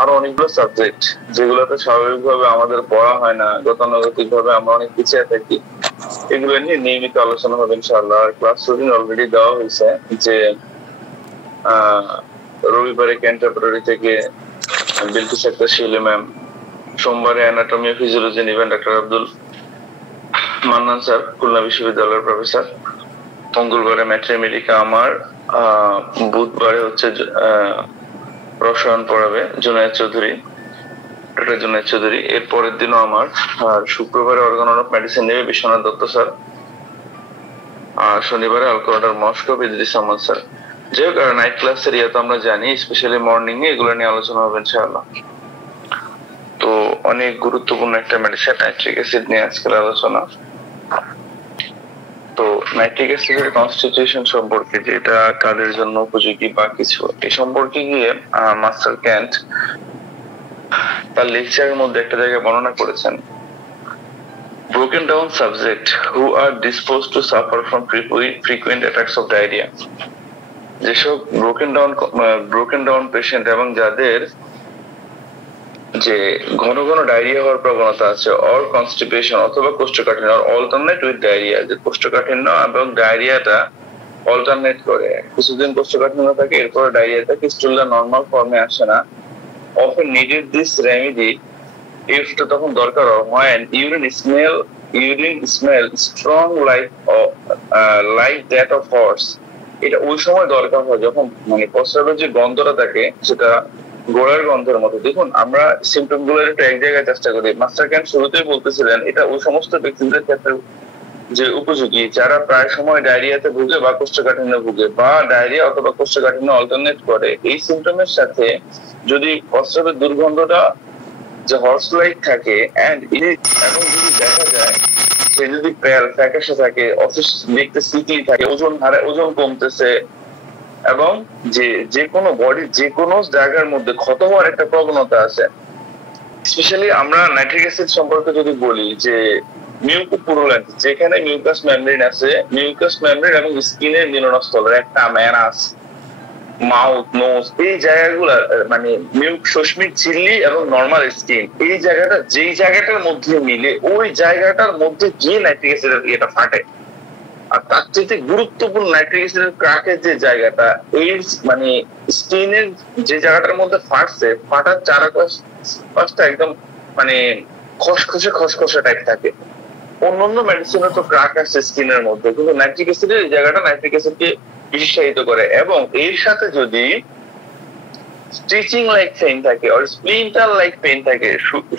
আরো অনেকগুলো সাবজেক্ট যেগুলোতে স্বাভাবিকভাবে আমাদের পড়া হয় না, গতানুগতিক ভাবে আমরা অনেক পিছিয়ে থাকি, এগুলো নিয়ে নিয়মিত আলোচনা হবে ইনশাআল্লাহ। ক্লাস রুটিন অলরেডি দেওয়া হয়েছে যে রবিবারে ক্যান্টারবারি থেকে বিলকিস আক্তার শিউলি ম্যাম, সোমবারে অ্যানাটমি ও ফিজিওলজি নেবেন ডক্টর আব্দুল মান্নান স্যার খুলনা বিশ্ববিদ্যালয়ের প্রফেসর, মঙ্গলবারে ম্যাথমেটিকা আমার, বুধবারে হচ্ছে রসায়ন পড়াবে জুনায়েদ চৌধুরী, ডক্টর জুনায়েদ চৌধুরী, এর পরের দিনও আমার, আর শুক্রবারে অর্গান অফ মেডিসিন নেবে বিশ্বনাথ দত্ত স্যার, আর শনিবারে আলকোরাডার মস্কো ইদ্রিস আহমদ স্যার। যে কারণে নাইট ক্লাসের ইয়ে তো আমরা জানি, স্পেশালি মর্নিং এ এগুলো নিয়ে আলোচনা হবে ইনশাআল্লাহ। তো অনেক গুরুত্বপূর্ণ একটা মেডিসিন নাইট্রিক অ্যাসিড নিয়ে আজকের আলোচনা। তো নাইট্রিক অ্যাসিডের কনস্টিটিউশন সম্পর্কে, যেটা কাদের জন্য উপযোগী বা কিছু, এই সম্পর্কে গিয়ে মাস্টার ক্যান্ট তার লেকচারের মধ্যে একটা জায়গায় বর্ণনা করেছেন, broken down subject who are disposed to suffer from frequent attacks of diarrhea, যেসব ব্রোকেন ডাউন পেশেন্ট এবং যাদের যে ঘন ঘন ডায়রিয়া হওয়ার প্রবণতা আছে, অর কনস্টিপেশন অথবা কোষ্ঠকাঠিন্য, অর অল্টারনেট উইথ ডায়রিয়া, যে কোষ্ঠকাঠিন্য এবং ডায়রিয়াটা অল্টারনেট করে, কিছুদিন কোষ্ঠকাঠিন্য থাকে এরপর ডায়রিয়া থাকে, স্টুলটা নর্মাল ফর্মে আসে না, often needed this remedy if তখন দরকার হয় urine smell strong like that of horse, এটা ওই সময় দরকার হয় যখন মানে প্রস্রাবের যে গন্ধটা থাকে সেটা গোড়ার গন্ধের মতো। দেখুন আমরা সিমটম গুলো একটু এক জায়গায় চেষ্টা করি। মাস্টার ক্যান শুরুতেই বলতেছিলেন এটা ওই সমস্ত ব্যক্তিদের ক্ষেত্রে যে উপযোগী যারা প্রায় সময় ডায়রিয়াতে ভুগে বা কোষ্ঠকাঠিন্য ভুগে, বা ডায়রিয়া অথবা কোষ্ঠকাঠিন্য অল্টারনেট করে। এই সিমটমের সাথে যদি প্রস্রাবের দুর্গন্ধটা যে হর্স লাইক থাকে এবং যদি দেখা যায় সে যদি ফ্যাকাশে থাকে, দেখতে সিকলি থাকে, ওজন কমতেছে, এবং যে কোনো বডির যে কোনো জায়গার মধ্যে ক্ষত হওয়ার একটা প্রবণতা আছে। স্পেশালি আমরা নাইট্রিক অ্যাসিড সম্পর্কে যদি বলি যে মিউকোপুরুলেন্ট, যেখানে মিউকাস মেমব্রেন আছে, মিউকাস মেমব্রেন এবং স্কিনের মিলনস্থলের একটা ম্যানাস, মাউথ, নোজ, এই জায়গাগুলো মানে সশ্মিক ঝিল্লি এবং নর্মাল স্কিন, এই জায়গাটা যেই জায়গাটার মধ্যে মিলে ওই জায়গাটার মধ্যে গিয়ে নাইট্রিক অ্যাসিডের এটা ফাটে। আর তার চেয়ে গুরুত্বপূর্ণ নাইট্রিক অ্যাসিডের ক্রাকের যে জায়গাটা, এই মানে স্কিনের যে জায়গাটার মধ্যে ফাটছে, ফাটার চারপাশটা একদম মানে খসখসে টাইপ থাকে। অন্যান্য মেডিসিনে তো ক্রাক আসছে স্কিনের মধ্যে, কিন্তু নাইট্রিক অ্যাসিডের এই জায়গাটা নাইট্রিক অ্যাসিডকে বিশেষায়িত করে। এবং এর সাথে যদি স্টিচিং লাইক পেইন থাকে, আর স্প্লিন্টার লাইক পেইন থাকে,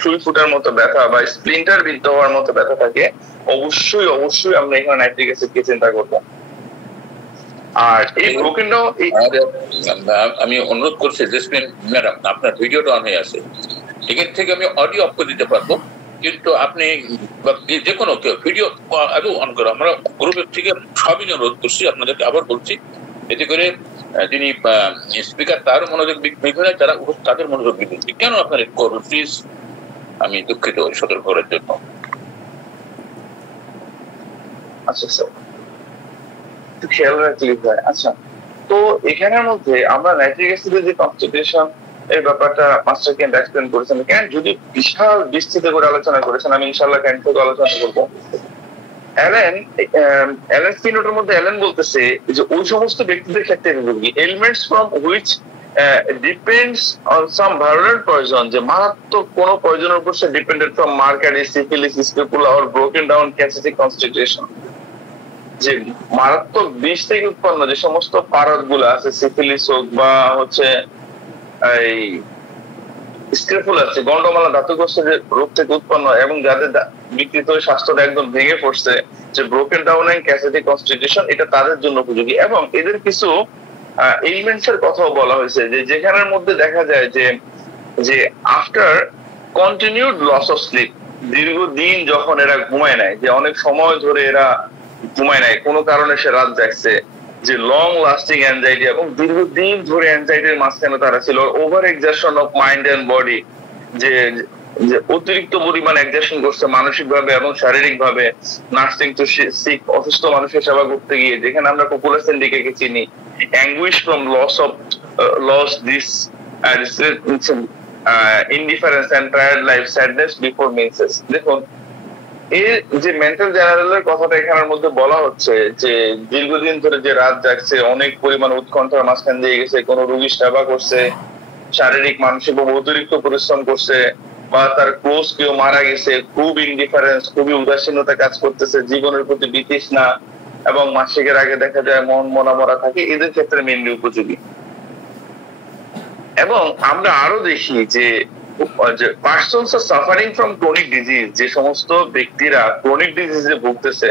সুই ফুটার মতো ব্যথা বা স্প্লিন্টার বিদ্ধ হওয়ার মতো ব্যথা থাকে, অবশ্যই আমরা এখানে নাইট্রিক অ্যাসিডকে চিন্তা করব। আর এই ব্রোকেন ডাউন, আমি অনুরোধ করছি জেসমিন ম্যাডাম, আপনার ভিডিওটা অন হয়ে আছে, এখান থেকে আমি অডিও অফ করে দিতে পারবো, কিন্তু আপনি যে কোনো কেউ ভিডিও আগে অন করো। আমরা গ্রুপের থেকে সবই অনুরোধ করছি, আপনাদেরকে আবার বলছি, এতে করে যিনি স্পিকার তার মনোযোগ বিঘ্ন, যারা তাদের মনোযোগ বিঘ্ন। কেন আপনার করবেন প্লিজ, আমি দুঃখিত সতর্ক করার জন্য। আচ্ছা স্যার, একটু খেয়াল রাখলে হয়। আচ্ছা, তো এখানের মধ্যে আমরা নাইট্রিক অ্যাসিডের যে কনস্টিটিউশন এই ব্যাপারটা মাস্টার ক্যান্ট এক্সপ্লেন করেছেন। ক্যান্ট যদি বিশাল বিস্তৃত করে আলোচনা করেছেন, আমি ইনশাআল্লাহ ক্যান্ট থেকে আলোচনা করবো। অ্যালেন স্পিনোটার মধ্যে অ্যালেন বলতেছে যে ওই সমস্ত ব্যক্তিদের ক্ষেত্রে elements from which depends on some violent poison, যে মারাত্মক কোন পয়জনের উপর সে dependent, from mercury, syphilis, scrofula or broken down cachectic constitution, যে মারাত্মক বিষ থেকে উৎপন্ন যে সমস্ত পারদ গুলো আছে, সিফিলিস হোক বা হচ্ছে এই স্ক্যাপুলা আছে, গন্ডমালা ধাতুগ্রস্ত যে রোগ থেকে উৎপন্ন, এবং যাদের বিকৃত স্বাস্থ্যটা একদম ভেঙে পড়ছে, যে ব্রোকেন ডাউন এন্ড ক্যাসেটিক কনস্টিটিউশন, এটা তাদের জন্য উপযোগী। এবং এদের কিছু এলিমেন্টস এর কথাও বলা হয়েছে, যে যেখানের মধ্যে দেখা যায় যে after continued loss of sleep, দীর্ঘদিন যখন এরা ঘুমায় নেয়, যে অনেক সময় ধরে এরা ঘুমায় নেয়, কোনো কারণে সে রাত জাগছে, যে লং লাস্টিং অ্যাংজাইটি, এবং দীর্ঘদিন ধরে অ্যাংজাইটির মাঝখানে তারা ছিল, over exertion of mind and body, যে অতিরিক্ত পরিমাণ এক্সারশন করছে মানসিক ভাবে এবং শারীরিক ভাবে, নার্সিং টু সিক, অসুস্থ মানুষের সেবা করতে গিয়ে, যেখানে আমরা পপুলেশন দিকে চিনি, anguish from loss this indifference and tired life, sadness before menses. দেখুন এই যে মেন্টাল জেনারেলের কথাটা এখানের মধ্যে বলা হচ্ছে যে দীর্ঘদিন ধরে যে রাত জাগছে, অনেক পরিমাণ উৎকণ্ঠার মাঝখান দিয়ে গেছে, কোন রোগীর সেবা করছে, শারীরিক মানসিক অতিরিক্ত পরিশ্রম করছে, বা তার ক্লোজ কেউ মারা গেছে, খুব ইনডিফারেন্স, খুবই উদাসীনতা কাজ করতেছে, জীবনের প্রতি বিতৃষ্ণা, এবং মাসিকের আগে দেখা যায় মন মরা থাকে, এদের ক্ষেত্রে মেনলি উপযোগী। এবং আমরা আরো দেখি যে persons are suffering from chronic disease, যে সমস্ত ব্যক্তিরা ক্রনিক ডিজিজে ভুগতেছে,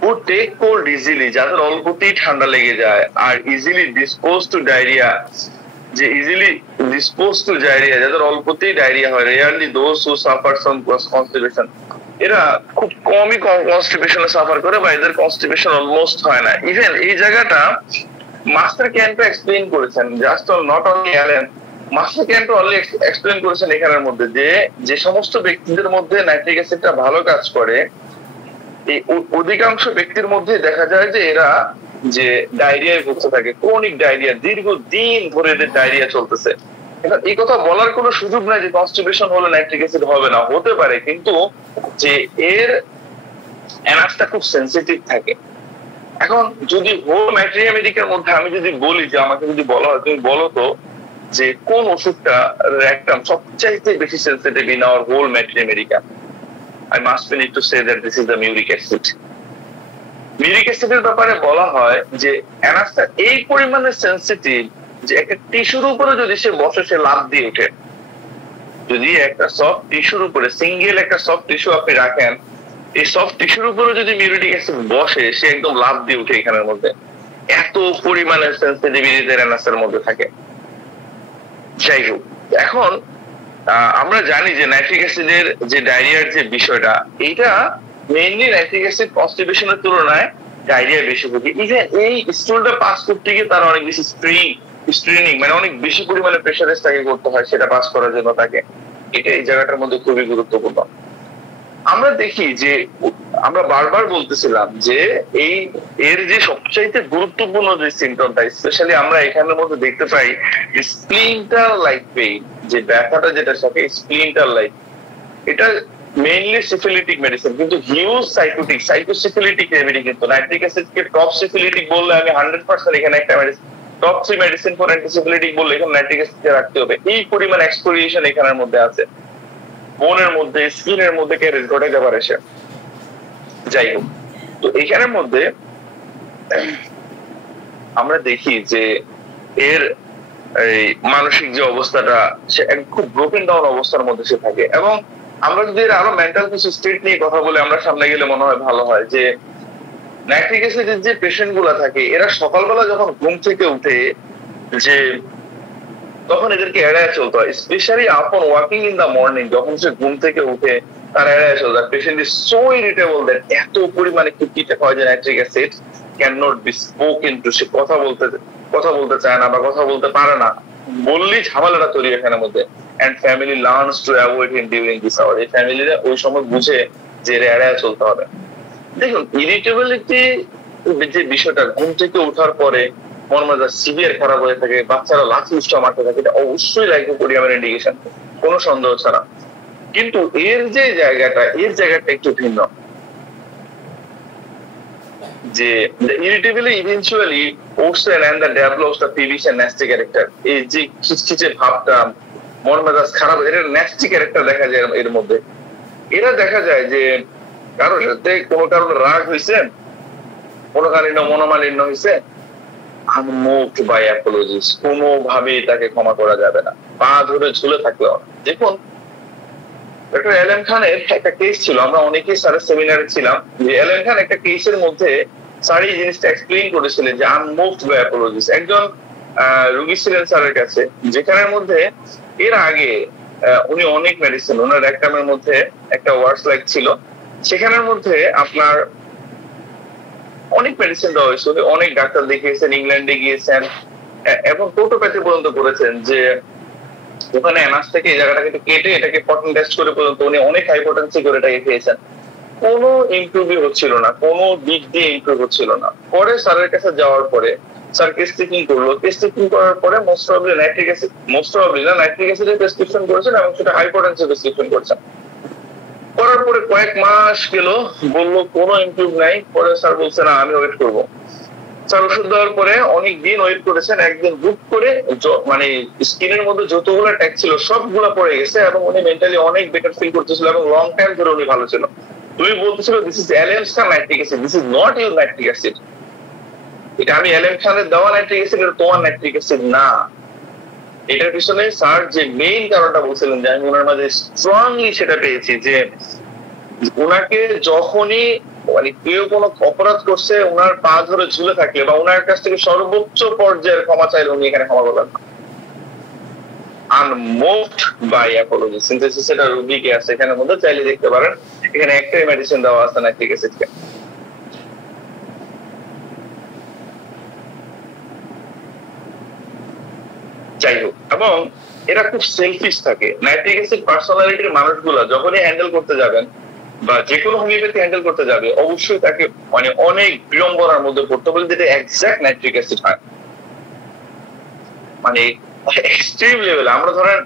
who take cold easily, যাদের অল্পতেই ঠান্ডা লেগে যায়, আর ইজিলি ডিসপোজ টু ডায়রিয়া, যে ইজিলি ডিসপোজ টু ডায়রিয়া, যাদের অল্পতেই ডায়রিয়া হয়, rarely those who suffer from constipation, এরা খুব কমই কনস্টিপেশনে সাফার করে, বা এদের কনস্টিপেশন অলমোস্ট হয় না। ইভেন এই জায়গাটা মাস্টার ক্যান্টো এক্সপ্লেইন করেছেন, just not only Allen, master Kent only explain করেছেন এখানের মধ্যে যে সমস্ত ব্যক্তিদের মধ্যে নাইট্রিক অ্যাসিডটা ভালো কাজ করে, এই অধিকাংশ ব্যক্তির মধ্যে দেখা যায় যে এরা যে ডায়রিয়ায় ভুগতে থাকে, ক্রনিক ডায়রিয়া, দীর্ঘদিন ধরে এদের ডায়রিয়া চলতেছে। এই কথা বলার কোনো সুযোগ নাই যে কনস্টিপেশন হলে নাইট্রিক অ্যাসিড হবে না, হতে পারে, কিন্তু যে এর অ্যানাসটা খুব সেন্সিটিভ থাকে। এখন যদি হোল ম্যাট্রিয়ামেডিকের মধ্যে আমি যদি বলি, যে আমাকে যদি বলা হয় তুমি বলো তো যে কোন ওষুধটা র্যাকটাম সবচাইতে বেশি sensitive in our whole materia medica, I must need to say that this is the muric acid. মিউরিক অ্যাসিডের ব্যাপারে বলা হয় যে অ্যানাসটা এই পরিমাণে সেন্সিটিভ যে একটা টিস্যুর উপরে যদি সে বসে, সে লাফ দিয়ে ওঠে। যদি একটা সফট টিস্যুর উপরে, সিঙ্গেল একটা সফট টিস্যু আপনি রাখেন, এই সফট টিস্যুর উপরে যদি মিউরিক অ্যাসিড বসে, সে একদম লাফ দিয়ে ওঠে এখানের মধ্যে, এত পরিমাণে সেন্সিটিভিটি অ্যানাসের মধ্যে থাকে। যাই হোক, এখন আমরা জানি যে নাইট্রিক অ্যাসিডের যে ডায়রিয়ার যে বিষয়টা, এইটা মেইনলি নাইট্রিক অ্যাসিড কনস্টিপেশনের তুলনায় ডায়রিয়া বেশি ভোগে। ইভেন এই স্টুলটা পাস করতে গিয়ে তার অনেক বেশি স্ট্রেনিং, মানে অনেক বেশি পরিমাণে প্রেসারেজ তাকে করতে হয় সেটা পাস করার জন্য তাকে। এটা এই জায়গাটার মধ্যে খুবই গুরুত্বপূর্ণ। আমরা দেখি যে আমরা বারবার বলতেছিলাম যে এর যে সবচাইতে গুরুত্বপূর্ণ যে সিমটমটা, স্পেশালি আমরা এখানের মধ্যে দেখতে পাই স্প্লিন্টার লাইক পেইন, যে ব্যথাটা যেটা থাকে স্প্লিন্টার লাইক, এটা মেইনলি সিফিলিটিক মেডিসিন, কিন্তু হিউজ সাইকোসিফিলিটিক রেমেডি। কিন্তু নাইট্রিক অ্যাসিডকে টপ সিফিলিটিক বললে আমি 100% এখানে একটা medicine, top 3 medicine for antisyphilitic বললে এখানে নাইট্রিক অ্যাসিডকে রাখতে হবে। এই পরিমাণ এক্সফোলিয়েশন এখানের মধ্যে আছে, বোনের মধ্যে, স্কিনের মধ্যে ক্যারেজ ঘটাইতে পারে সে। যাই হোক, তো এখানের মধ্যে আমরা দেখি যে এর এই মানসিক যে অবস্থাটা, সে খুব ব্রোকেন ডাউন অবস্থার মধ্যে সে থাকে। এবং আমরা যদি আরো মেন্টাল কিছু স্টেট নিয়ে কথা বলে আমরা সামনে গেলে মনে হয় ভালো হয়, যে নাইট্রিক অ্যাসিডের যে পেশেন্ট গুলা থাকে, এরা সকালবেলা যখন ঘুম থেকে উঠে, যে তখন এদেরকে এড়ায় চলতে হয়, স্পেশালি আপন ওয়াকিং ইন দা মর্নিং, যখন সে ঘুম থেকে উঠে তার এড়ায় চলতে হয়। Patient is so irritable that এত পরিমাণে খিটখিটে হয় যে nitric acid can not be spoken to, সে কথা বলতে চায় না বা কথা বলতে পারে না, বললেই ঝামেলাটা তৈরি এখানের মধ্যে। And family learns to avoid him during this hour, এই ফ্যামিলিরা ওই সময় বুঝে যে এড়ায় চলতে হবে। দেখুন ইরিটেবিলিটি যে বিষয়টা, ঘুম থেকে ওঠার পরে মন মেজাজ সিভিয়ার খারাপ হয়ে থাকে, বাচ্চারা লাঠি উষ্টা মারতে থাকে, এটা অবশ্যই লাইকোপোডিয়ামের ইন্ডিকেশন, কোনো সন্দেহ ছাড়া। কিন্তু এর জায়গাটা একটু ভিন্ন, যে irritably eventually worsen and the develops the peevish and nasty character, এই যে খিচখিচে ভাবটা, মন মেজাজ খারাপ, এর nasty character দেখা যায় এর মধ্যে। এরা দেখা যায় যে কারোর সাথে কোনো কারণে রাগ হয়েছে, কোনো কারণে মনোমালিন্য হয়েছে, unmoved by apologies, কোনোভাবেই তাকে ক্ষমা করা যাবে না, পা ধরে ঝুলে থাকলেও না। দেখুন ডক্টর এলএম খানের একটা কেস ছিল, আমরা অনেকেই স্যারের সেমিনারে ছিলাম, যে এলএম খান একটা কেসের মধ্যে স্যার এই জিনিসটা এক্সপ্লেইন করেছিলেন যে আনমুভড বাই অ্যাপোলজিস। একজন রোগী ছিলেন স্যারের কাছে, যেখানের মধ্যে এর আগে উনি অনেক মেডিসিন, ওনার রেকটামের মধ্যে একটা ওয়ার্ডস লাইক ছিল, সেখানের মধ্যে আপনার অনেক মেডিসিন দেওয়া হয়েছে, অনেক ডাক্তার দেখিয়েছেন, ইংল্যান্ডে গিয়েছেন এবং কোটোপ্যাথি পর্যন্ত করেছেন, যে ওখানে অ্যানাস থেকে এই জায়গাটাকে একটু কেটে এটাকে কটন টেস্ট করে পর্যন্ত উনি অনেক হাইপোটেন্সি করে এটাকে খেয়েছেন, কোনো ইমপ্রুভই হচ্ছিল না, কোনো দিক দিয়ে ইমপ্রুভ হচ্ছিল না। পরে স্যারের কাছে যাওয়ার পরে স্যার কেস টেকিং করলো, কেস টেকিং করার পরে মোস্ট প্রবাবলি নাইট্রিক অ্যাসিডের প্রেসক্রিপশন করেছেন এবং সেটা হাইপোটেনসিভ প্রেসক্রিপশন করেছেন। করার পরে কয়েক মাস গেল, বললো কোনো ইমপ্রুভ নাই। পরে স্যার বলছে না আমি ওয়েট করবো। স্যার ওষুধ দেওয়ার পরে অনেক দিন ওয়েট করেছেন, একদিন হুট করে মানে স্কিনের মধ্যে যতগুলো ট্যাগ ছিল সবগুলা পড়ে গেছে এবং উনি মেন্টালি অনেক বেটার ফিল করতেছিল এবং লং টাইম ধরে উনি ভালো ছিল। তুমি বলতেছিল দিস ইজ অ্যালেম খান nitric acid, this is not your nitric acid. এটা আমি অ্যালেম খানের দেওয়া নাইট্রিক অ্যাসিড, এটা তোমার নাইট্রিক অ্যাসিড না। এটার পিছনে স্যার যে মেইন কারণটা বলছিলেন যে আমি ওনার মাঝে স্ট্রংলি সেটা পেয়েছি যে ওনাকে যখনই মানে কেউ কোনো অপরাধ করছে ওনার পা ধরে ঝুলে থাকলে বা ওনার কাছ থেকে সর্বোচ্চ পর্যায়ের ক্ষমা চাইলে উনি এখানে ক্ষমা করবেন না। আনমুভড বাই অ্যাপোলজি সিনথেসিস, এটা রুবিকে আছে এখানের মধ্যে, চাইলে দেখতে পারেন। এখানে একটাই মেডিসিন দেওয়া আছে নাইট্রিক অ্যাসিডকে। যাই হোক, এবং এরা খুব সেলফিশ থাকে। নাইট্রিক অ্যাসিড পার্সোনালিটির মানুষগুলা যখনই হ্যান্ডেল করতে যাবেন বা যে কোনো হোমিওপ্যাথি হ্যান্ডেল করতে যাবে অবশ্যই তাকে মানে অনেক বিড়ম্বনার মধ্যে পড়তে হবে যেটা এক্সাক্ট নাইট্রিক অ্যাসিড হয়, মানে এক্সট্রিম লেভেল। আমরা ধরেন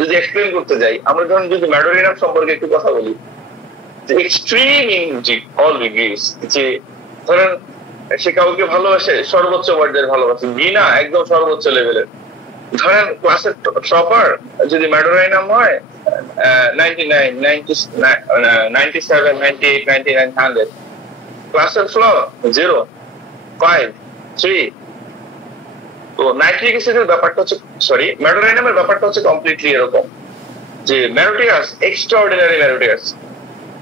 যদি এক্সপ্লেন করতে যাই, আমরা ধরেন যদি ম্যাডোরিনাম সম্পর্কে একটু কথা বলি, যে এক্সট্রিম ইন অল ডিগ্রিজ, যে ধরেন সে কাউকে ভালোবাসে সর্বোচ্চ পর্যায়ের ভালোবাসে, ঘৃণা একদম সর্বোচ্চ লেভেলের। ধরেন ক্লাসের টপার যদি ম্যাডোরাইনাম হয় 99, 97, 98, 99, 100, ক্লাসের ফ্লো 0, 5, 3। তো নাইট্রিক অ্যাসিডের ব্যাপারটা হচ্ছে, সরি ম্যাডোরাইনামের ব্যাপারটা হচ্ছে কমপ্লিটলি এরকম যে ম্যারোটিয়াস এক্সট্রাঅর্ডিনারি ম্যারোটিয়াস,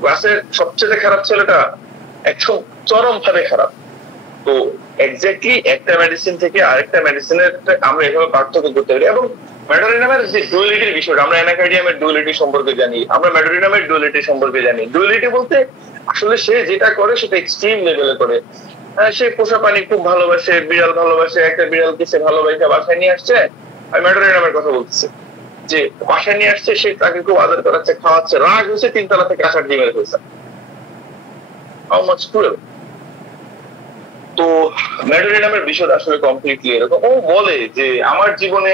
ক্লাসের সবচেয়ে খারাপ ছেলেটা একদম চরম ভাবে খারাপ। তো এক্স্যাক্টলি একটা মেডিসিন থেকে আরেকটা মেডিসিনের আমরা এভাবে পার্থক্য করতে পারি। এবং ম্যাডোরিনামের যে ডুয়ালিটির বিষয়টা, আমরা অ্যানাকার্ডিয়ামের ডুয়ালিটি সম্পর্কে জানি, আমরা ম্যাডোরিনামের ডুয়ালিটি সম্পর্কে জানি। ডুয়ালিটি বলতে আসলে সে যেটা করে সেটা এক্সট্রিম লেভেলে করে। সে পোষা পানি খুব ভালোবাসে, বিড়াল ভালোবাসে, একটা বিড়ালকে সে ভালোবাসে বাসায় নিয়ে আসছে। আমি ম্যাডোরিনামের কথা বলতেছি, যে বাসায় নিয়ে আসছে, সে তাকে খুব আদর করাচ্ছে, খাওয়াচ্ছে, রাগ হয়েছে, 3 তলা থেকে আসার ডিমের হয়েছে। How much cruel. তো ম্যাডোরিনামের বিষয়টা আসলে কমপ্লিটলি এরকম। ও বলে যে আমার জীবনে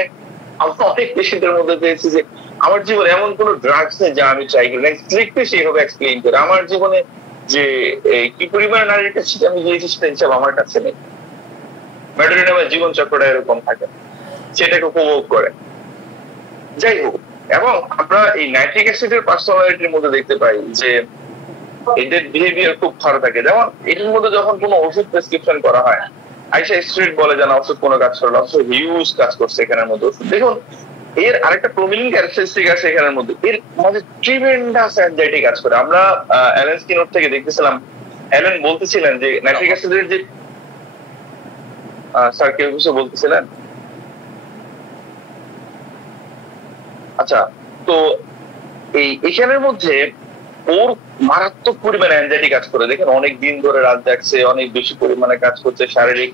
আমরা অনেক পেশেন্টের মধ্যে পেয়েছি যে আমার জীবনে এমন কোন ড্রাগস নেই যা আমি ট্রাই করি না, স্ট্রিক্টলি সেইভাবে এক্সপ্লেইন করে। আমার জীবনে যে কি পরিমাণ নারীর কাছে আমি গিয়েছি সেটা হিসাব আমার কাছে নেই। ম্যাডোরিনামের জীবন চক্রটা এরকম থাকে, সেটাকে উপভোগ করে। যাই হোক, এবং আমরা এই নাইট্রিক অ্যাসিডের পার্সোনালিটির মধ্যে দেখতে পাই যে এদের বিহেভিয়ার খুব ভালো থাকে। যেমন এটার মধ্যে যখন কোনো ওষুধ প্রেসক্রিপশন করা হয়, আইসা স্ট্রিট বলে যে না ওষুধ কোনো কাজ করে না, ওষুধ হিউজ কাজ করছে এখানের মধ্যে ওষুধ। দেখুন এর আরেকটা প্রমিনেন্ট ক্যারেক্টারিস্টিক আছে এখানের মধ্যে, এর মাঝে ট্রিমেন্ডাস অ্যাংজাইটি কাজ করে। আমরা অ্যালেন স্কিনার থেকে দেখতেছিলাম, অ্যালেন বলতেছিলেন যে নাইট্রিক অ্যাসিডের যে স্যার কেউ কিছু বলতেছিলেন। আচ্ছা, তো এখানের মধ্যে ওর মারাত্মক পরিমাণে অ্যাংজাইটি কাজ করে। দেখেন অনেক দিন ধরে রাত জাগছে, অনেক বেশি পরিমাণে কাজ করছে, শারীরিক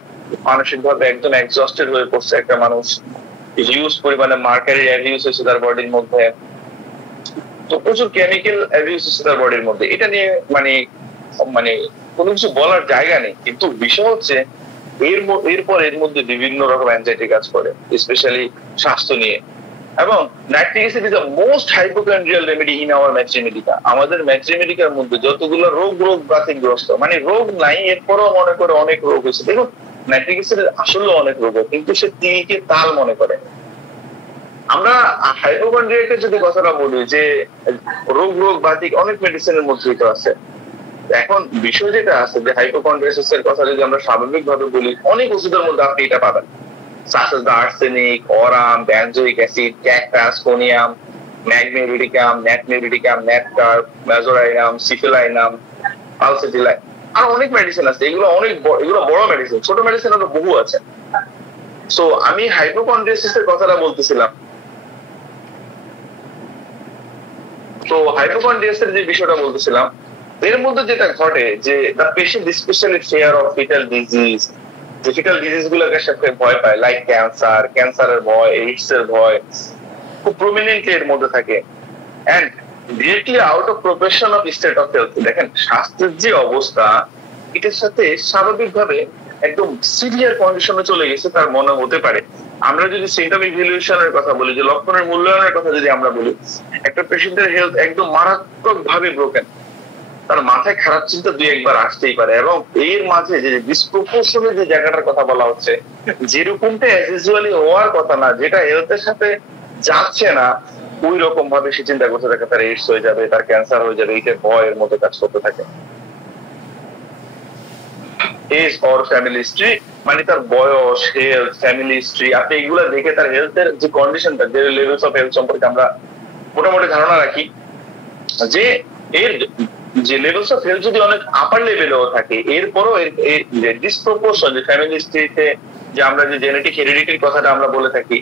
মানসিক ভাবে একদম এক্সস্টেড হয়ে পড়ছে একটা মানুষ। হিউজ পরিমাণে মার্কারি অ্যাবিউস হয়েছে তার বডির মধ্যে, তো প্রচুর কেমিক্যাল অ্যাবিউস হয়েছে তার বডির মধ্যে। এটা নিয়ে মানে কোনো কিছু বলার জায়গা নেই। কিন্তু বিষয় হচ্ছে এরপর এর মধ্যে বিভিন্ন রকম অ্যাংজাইটি কাজ করে, স্পেশালি স্বাস্থ্য নিয়ে। এবং nitric acid is the most hypochondriacal remedy in our materia medica. আমাদের ম্যাট্রিমেডিকার মধ্যে যতগুলো রোগ ব্যাধিগ্রস্ত, মানে রোগ নাই এরপরও মনে করে অনেক রোগ হয়েছে। দেখুন নাইট্রিক অ্যাসিডের আসলে অনেক রোগ, কিন্তু সে তিলকে তাল মনে করে। আমরা হাইপোকন্ড্রিয়াকে যদি কথাটা বলি যে রোগ ব্যাধি অনেক মেডিসিনের মধ্যে তো আছে। এখন বিষয় যেটা আছে যে হাইপোকন্ড্রিয়াসিসের কথা যদি আমরা স্বাভাবিকভাবে বলি, অনেক ওষুধের মধ্যে আপনি এটা পাবেন, such as the arsenic, aurum, benzoic acid, cactus, conium, magneuriticum, natmeuriticum, natcar, mazorinum, cifelinum, palcitilin, আর অনেক মেডিসিন আছে। এগুলো বড় মেডিসিন, ছোট মেডিসিন আরো বহু আছে। সো আমি হাইপোকন্ড্রিয়াসিসের কথাটা বলতেছিলাম। তো হাইপোকন্ড্রিয়াসের যে বিষয়টা বলতেছিলাম, এর মধ্যে যেটা ঘটে যে the patient especially fear of fetal disease, fetal disease গুলোকে সাথে ভয় পায়, লাইক ক্যান্সারের ভয়, এইডস এর ভয় খুব প্রমিনেন্টলি এর মধ্যে থাকে। And directly out of profession of state of health. দেখেন স্বাস্থ্যের যে অবস্থা, এটার সাথে স্বাভাবিকভাবে একদম সিভিয়ার কন্ডিশনে চলে গেছে তার মনে হতে পারে। আমরা যদি সিম্পটম ইভ্যালুয়েশনের কথা বলি, যে লক্ষণের মূল্যায়নের কথা যদি আমরা বলি, একটা পেশেন্টের হেলথ একদম মারাত্মক ভাবে ব্রোকেন, তার মাথায় খারাপ চিন্তা দুই একবার আসতেই পারে, এবং এর মাঝে যে ডিসপ্রপোর্শনে যে জায়গাটার কথা বলা হচ্ছে, যেরকমটা অ্যাজ হওয়ার কথা না, যেটা হেলথের সাথে যাচ্ছে না, ওই রকম ভাবে সে চিন্তা করতে থাকে তার এইডস হয়ে যাবে, তার ক্যান্সার হয়ে যাবে, এইটা ভয়ের মতো কাজ করতে থাকে। এজ অর ফ্যামিলি হিস্ট্রি, মানে তার বয়স, হেলথ, ফ্যামিলি হিস্ট্রি, আপনি এগুলো দেখে তার হেলথের যে কন্ডিশনটা, যে লেভেলস অফ হেলথ সম্পর্কে আমরা মোটামুটি ধারণা রাখি, যে এর যে লেভেলস অফ হেলথ যদি অনেক আপার লেভেলেও থাকে, এরপরও এর যে ডিসপ্রপোর্শন, যে ফ্যামিলি হিস্ট্রিতে যে আমরা যে জেনেটিক হেরিডিটির কথাটা আমরা বলে থাকি,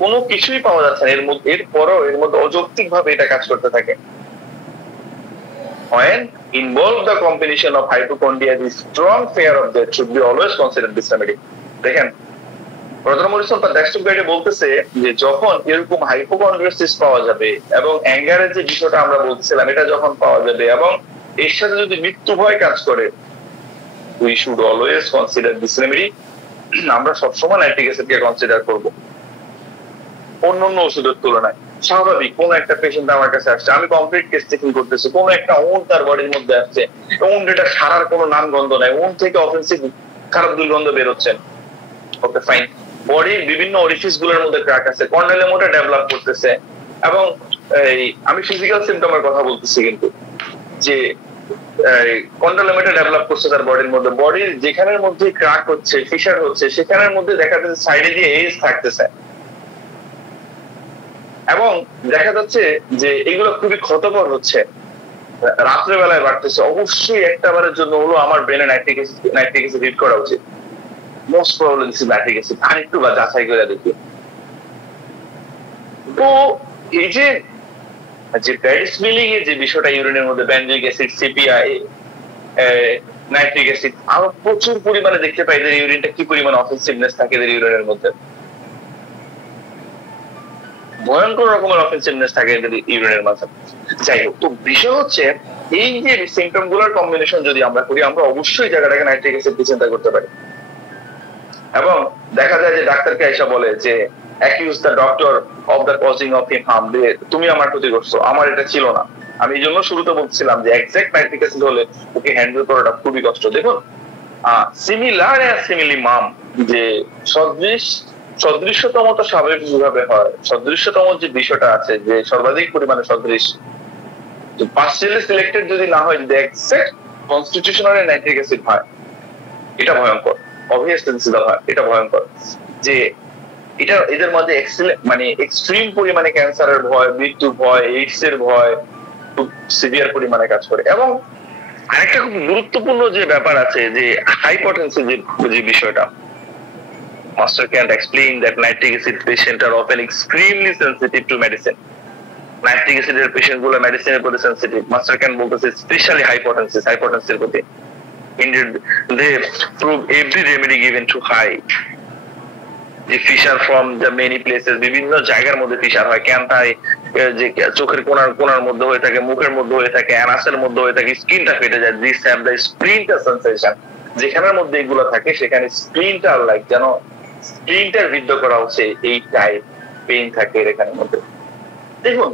কোনো কিছুই পাওয়া যাচ্ছে না এর মধ্যে, এরপরও এর মধ্যে অযৌক্তিক ভাবে এটা কাজ করতে থাকে। When involve the combination of hypochondria, the strong fear of death should be always considered this remedy. দেখেন, রতন মরিসন তার ডেস্কটপ গাইডে বলতেছে যে যখন এরকম হাইপোকন্ড্রিয়াসিস পাওয়া যাবে এবং অ্যাঙ্গারের যে বিষয়টা আমরা বলছিলাম, এটা যখন পাওয়া যাবে এবং এর সাথে যদি মৃত্যু ভয় কাজ করে, we should always consider this remedy. আমরা সবসময় নাইট্রিক অ্যাসিডকে কনসিডার করব অন্যান্য ওষুধের তুলনায়। স্বাভাবিক কোন একটা পেশেন্ট আমার কাছে আসছে, আমি কমপ্লিট কেস চেকিং করতেছি, কোন একটা উন্ড তার বডির মধ্যে আসছে, উন্ড এটা সারার কোনো নাম গন্ধ নাই, উন্ড থেকে অফেন্সিভ খারাপ দুর্গন্ধ বেরোচ্ছেন, ওকে ফাইন, বডির বিভিন্ন অরিফিস গুলোর মধ্যে ক্র্যাক আছে, কন্ডাইলেমোটা ডেভেলপ করতেছে, এবং আমি ফিজিক্যাল সিম্পটমের কথা বলতেছি, কিন্তু যে কন্ডাইলেমোটা ডেভেলপ করছে তার বডির মধ্যে, বডির যেখানের মধ্যে ক্র্যাক হচ্ছে, ফিশার হচ্ছে, সেখানের মধ্যে দেখা যাচ্ছে সাইডে দিয়ে এজ থাকতেছে, এবং দেখা যাচ্ছে যে এগুলো খুবই ক্ষতকর হচ্ছে, রাত্রেবেলায় বাড়তেছে। অবশ্যই একটা বারের জন্য হলো আমার ব্রেনে নাইট্রিক অ্যাসিড হিট করা উচিত, most problem this nitric acid, আর একটু বা যাচাই করে দেখি। তো এই যে প্যারিস মিলিং এর যে বিষয়টা, ইউরিনের মধ্যে benzoic acid, CPI, nitric acid, আরো প্রচুর পরিমাণে দেখতে পাই যে ইউরিনটা কি পরিমাণ অফেন্সিভনেস থাকে এদের ইউরিনের মধ্যে, ভয়ঙ্কর রকমের অফেন্সিভনেস থাকে এদের ইউরিনের মাঝে। যাই হোক, তো বিষয় হচ্ছে এই যে সিম্পটম গুলোর কম্বিনেশন যদি আমরা করি, আমরা অবশ্যই জায়গাটাকে নাইট্রিক অ্যাসিড দিয়ে চিন্তা করতে পারি। এবং দেখা যায় যে ডাক্তারকে এসে বলে যে accuse the doctor of the causing of him harm, তুমি আমার ক্ষতি করছো, আমার এটা ছিল না। আমি এই জন্য শুরুতে বলছিলাম যে এক্সাক্ট নাইট্রিক অ্যাসিড হলে ওকে হ্যান্ডেল করাটা খুবই কষ্ট। দেখুন, সিমিলার সিমিলি মাম, যে সদৃশ্যতম তো স্বাভাবিকভাবে হয়, সদৃশ্যতম যে বিষয়টা আছে, যে সর্বাধিক পরিমাণে সদৃশ, পার্সিয়ালি সিলেক্টেড যদি না হয়, যদি এক্সাক্ট কনস্টিটিউশনাল নাইট্রিক অ্যাসিড হয়, এটা ভয়ঙ্কর, অবভিয়াসলি হয়, এটা ভয়ঙ্কর, যে এটা এদের মধ্যে মানে এক্সট্রিম পরিমাণে ক্যান্সারের ভয়, মৃত্যুর ভয়, এইডস এর ভয় খুব সিভিয়ার পরিমাণে কাজ করে। এবং আরেকটা খুব গুরুত্বপূর্ণ যে ব্যাপার আছে, যে হাইপোটেনসি যে বিষয়টা, Master Kent explained that nitric acid patients are often extremely sensitive to medicine. Nitric acid patient গুলো মেডিসিনের প্রতি সেনসিটিভ। মাস্টার ক্যান্ট বলতেছে স্পেশালি হাইপোটেনসির প্রতি। Indeed, they prove every remedy given to high. The fissure from the many places, বিভিন্ন জায়গার মধ্যে fisher হয়, ক্যান্থায় যে চোখের কোনার মধ্যে হয়ে থাকে, মুখের মধ্যে হয়ে থাকে, অ্যানাসের মধ্যে হয়ে থাকে, স্কিনটা ফেটে যায়, this have the splinter sensation, যেখানের মধ্যে এগুলো থাকে সেখানে স্প্লিন্টার লাইক, যেন স্প্লিন্টার বিদ্ধ করা হচ্ছে, এই টাইপ পেইন থাকে এখানের মধ্যে। দেখুন,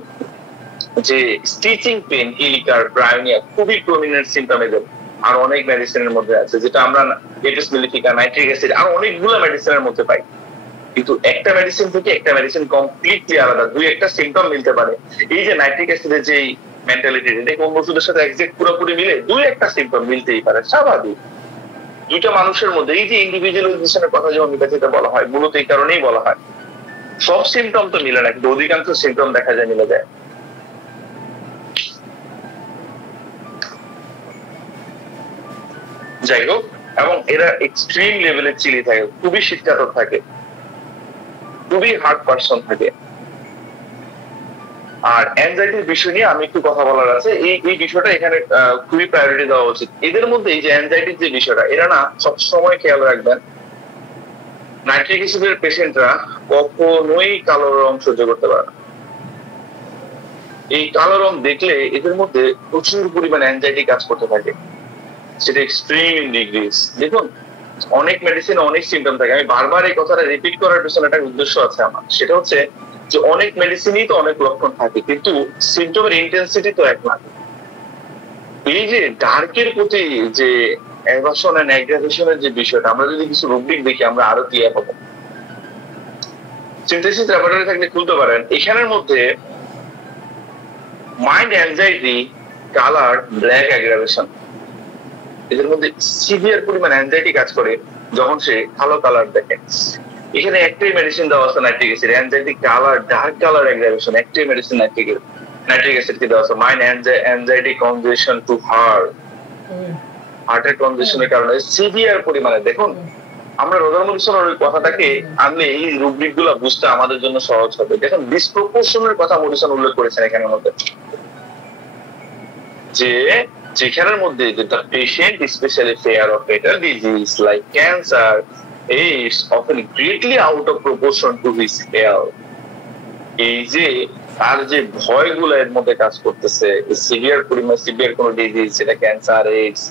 যে স্টিচিং পেইন, ইলিকার, ব্রায়োনিয়া খুবই প্রমিনেন্ট সিম্পটম এদের, আর অনেক মেডিসিনের মধ্যে আছে, যেটা আমরা এটিস মেলিফিকা, নাইট্রিক অ্যাসিড আর অনেকগুলো মেডিসিনের মধ্যে পাই। কিন্তু একটা মেডিসিন থেকে একটা মেডিসিন কমপ্লিটলি আলাদা, দুই একটা সিম্পটম মিলতে পারে। এই যে নাইট্রিক অ্যাসিডের যে মেন্টালিটি, এটা কোন ওষুধের সাথে এক্সাক্ট পুরোপুরি মিলে, দুই একটা সিম্পটম মিলতেই পারে, স্বাভাবিক। দুইটা মানুষের মধ্যে এই যে ইন্ডিভিজুয়ালাইজেশনের কথা যেমন বিকাশিত বলা হয়, মূলত এই কারণেই বলা হয়। সব সিম্পটম তো মিলে না, কিন্তু অধিকাংশ সিম্পটম দেখা যায় মিলে যায়। যাই হোক, এবং এরা এক্সট্রিম লেভেলে চিলি থাকে, খুবই শীতকাতর থাকে, খুবই হার্ড পার্সন থাকে। আর অ্যাংজাইটির বিষয় নিয়ে আমি একটু কথা বলার আছে, এই বিষয়টা এখানে খুবই প্রায়োরিটি দেওয়া উচিত। এদের মধ্যে এই যে অ্যাংজাইটির যে বিষয়টা, এরা না সবসময় খেয়াল রাখবেন, নাইট্রিক অ্যাসিডের পেশেন্টরা কখনোই কালো রং সহ্য করতে পারে না। এই কালো রং দেখলে এদের মধ্যে প্রচুর পরিমাণে অ্যাংজাইটি কাজ করতে থাকে, সেটা এক্সট্রিম ডিগ্রিজ। দেখুন, অনেক মেডিসিন অনেক সিমটম থাকে। আমি বারবার এই কথাটা রিপিট করার পিছনে একটা উদ্দেশ্য আছে আমার, সেটা হচ্ছে যে অনেক মেডিসিনই তো অনেক লক্ষণ থাকে, কিন্তু সিমটমের ইন্টেন্সিটি তো এক না। এই যে ডার্কের প্রতি যে অ্যাভারশন এন্ড অ্যাগ্রাভেশনের যে বিষয়টা, আমরা যদি কিছু রুব্রিক দেখি আমরা আরো ক্লিয়ার হবো। সিনথেসিস ল্যাবরেটরি থাকলে খুলতে পারেন। এখানের মধ্যে mind anxiety, colour, black aggravation, এদের মধ্যে সিভিয়ার পরিমাণ অ্যাংজাইটি কাজ করে যখন সে কালো কালার দেখে। এখানে একটাই মেডিসিন দেওয়া আছে nitric acid, anxiety, colour, dark colour aggravation, একটাই মেডিসিন নাইট্রিক অ্যাসিড কি দেওয়া আছে। মাইন্ড অ্যাংজাইটি কনজেশন টু হার্টের কনজেশনের কারণে সিভিয়ার পরিমাণে। দেখুন, আমরা রোজার মডিসনের ওই কথাটাকে আনলে এই রুব্রিক গুলা বুঝতে আমাদের জন্য সহজ হবে। দেখুন, ডিসপ্রপোর্শনের কথা মডিসন উল্লেখ করেছেন এখানের মধ্যে, যে যেখানের মধ্যে the patient especially fear of fatal disease like cancer is often greatly out of proportion to his health. এই যে তার যে ভয়গুলো এর মধ্যে কাজ করতেছে, সিভিয়ার পরিমাণ সিভিয়ার কোন ডিজিজ, সেটা ক্যান্সার, এইডস,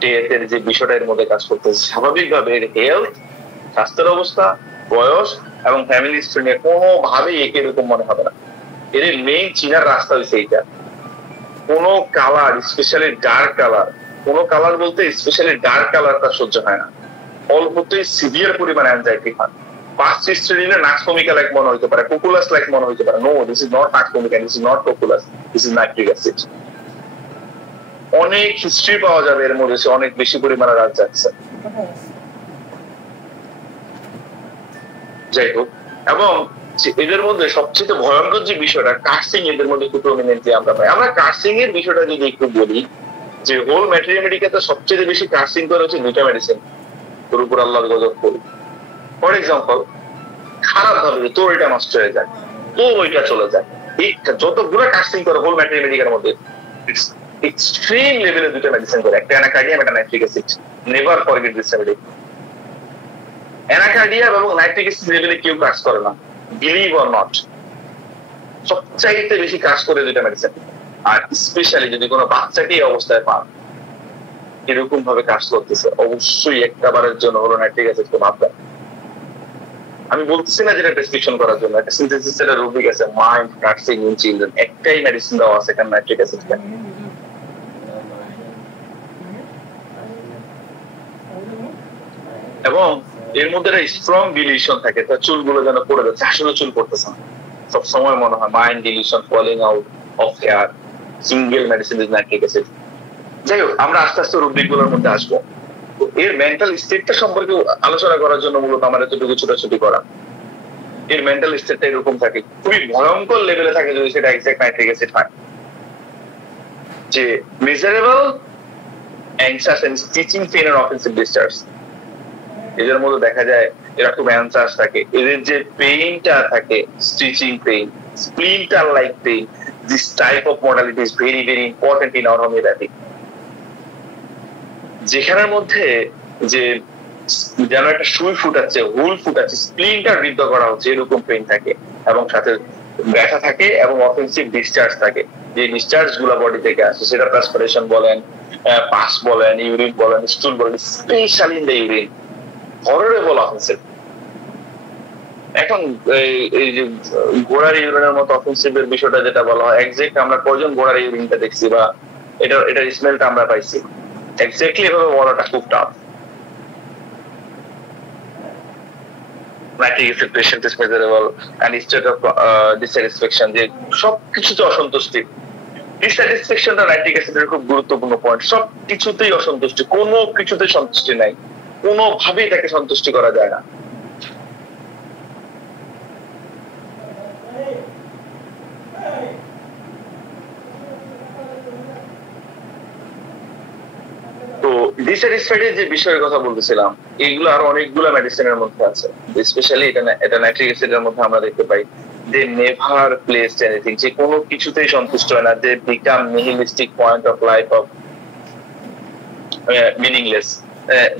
ডেথের যে বিষয়টা এর মধ্যে কাজ করতেছে, স্বাভাবিকভাবে এর হেলথ, স্বাস্থ্যের অবস্থা, বয়স এবং ফ্যামিলি হিস্ট্রি নিয়ে কোনোভাবেই একই রকম মনে হবে না। এর মেইন চিনার রাস্তা হচ্ছে এইটা। কোন কালার, স্পেশালি ডার্ক কালার, কোন কালার বলতে স্পেশালি ডার্ক কালার তার সহ্য হয় না। অল্পতেই সিভিয়ার পরিমাণে অ্যাংজাইটি হয়। পাস্ট হিস্ট্রি নিলে নাক্সভূমিকা লাইক মনে হতে পারে, কোকুলাস লাইক মনে হতে পারে। No, this is not nux vomica, this is not cocculus, this is nitric acid. অনেক হিস্ট্রি পাওয়া যাবে এর মধ্যে, সে অনেক বেশি পরিমাণে রাত যাচ্ছে। যাই হোক, এবং এদের মধ্যে সবচেয়ে ভয়ঙ্কর যে বিষয়টা কার্সিং, এদের মধ্যে খুব প্রমিনেন্টলি আমরা পাই। আমরা কার্সিং এর বিষয়টা যদি একটু বলি, যে হোল ম্যাটেরিয়ামেডিকাতে সবচেয়ে বেশি কার্সিং করে হচ্ছে দুইটা মেডিসিন, তোর উপর আল্লাহর গজব করি। ফর এক্সাম্পল, খারাপ ভাবে তোর এটা নষ্ট হয়ে যায়, তোর ওইটা চলে যায়, যতগুলো কার্সিং করে হোল ম্যাটেরিয়ামেডিকার মধ্যে এক্সট্রিম লেভেলে দুইটা মেডিসিন করে, একটা অ্যানাকার্ডিয়াম, একটা nitric acid. Never forget this remedy. Anacardium এবং নাইট্রিক অ্যাসিড লেভেলে কেউ কাজ করে না, বিলিভ অর নট। সবচাইতে বেশি কাজ করে দুইটা মেডিসিন। আর স্পেশালি যদি কোনো বাচ্চাকে এই অবস্থায় পান, এরকম ভাবে কাজ করতেছে, অবশ্যই একটা বারের জন্য হলো নাইট্রিক অ্যাসিড কে ভাববেন। আমি বলতেছি না যেটা প্রেসক্রিপশন করার জন্য, একটা সিনথেসিস এর রুব্রিক আছে, মাইন্ড কার্সিং ইন চিলড্রেন, একটাই মেডিসিন দেওয়া আছে এখানে নাইট্রিক অ্যাসিড কে। এবং এর মধ্যে একটা স্ট্রং ডিলিউশন থাকে, তার চুলগুলো যেন পড়ে যাচ্ছে, আসলে চুল পড়তেছে না। সব সময় মনে হয় mind delusion, falling out of hair, single medicine is nitric acid. যাই হোক, আমরা আস্তে আস্তে রুব্রিক গুলোর মধ্যে আসবো। তো এর মেন্টাল স্টেটটা সম্পর্কে আলোচনা করার জন্য মূলত আমার এতটুকু ছোটাছুটি করা। এর মেন্টাল স্টেটটা এরকম থাকে, খুবই ভয়ঙ্কর লেভেলে থাকে যদি সেটা এক্সাক্ট নাইট্রিক অ্যাসিড হয়। যে miserable, anxious and stitching pain and offensive discharge, এদের মধ্যে দেখা যায় এরা খুব অ্যানসাস থাকে। এদের যে পেইনটা থাকে, stitching pain, splinter like pain, this type of modality is very very important in our homeopathy. যেখানের মধ্যে যে যেন একটা সুই ফুটাচ্ছে, হুল ফুটাচ্ছে, স্প্লিন্টার বৃদ্ধ করা হচ্ছে, এরকম পেইন থাকে এবং সাথে ব্যথা থাকে এবং অফেন্সিভ ডিসচার্জ থাকে। যে ডিসচার্জ গুলা বডি থেকে আসে, সেটা ট্রান্সপিরেশন বলেন, পাস বলেন, ইউরিন বলেন, স্টুল বলেন, specially in the urine, horrible offensive. এখন এই যে ঘোড়ার ইউরিনের মতো অফেন্সিভ এর বিষয়টা যেটা বলা হয়, এক্সাক্ট আমরা কয়জন ঘোড়ার ইউরিনটা দেখছি বা এটার স্মেলটা আমরা পাইছি, এক্স্যাক্টলি এভাবে বলাটা খুব tough. Nitric acid patient is miserable and state of dissatisfaction, যে সবকিছুতে অসন্তুষ্টি। ডিসস্যাটিসফ্যাকশনটা নাইট্রিক অ্যাসিডের খুব গুরুত্বপূর্ণ পয়েন্ট। সব কিছুতেই অসন্তুষ্টি, কোনো কিছুতেই সন্তুষ্টি নাই, কোনোভাবেই তাকে সন্তুষ্টি করা যায় না। তো ডিস্যাটিসফাইড যে বিষয়ের কথা বলতেছিলাম, এগুলো আরো অনেকগুলো মেডিসিনের মধ্যে আছে। স্পেশালি এটা নাইট্রিক অ্যাসিডের মধ্যে আমরা দেখতে পাই যে নেভার প্লেসড এনিথিং, যে কোনো কিছুতেই সন্তুষ্ট হয় না, যে become nihilistic point of life of meaningless,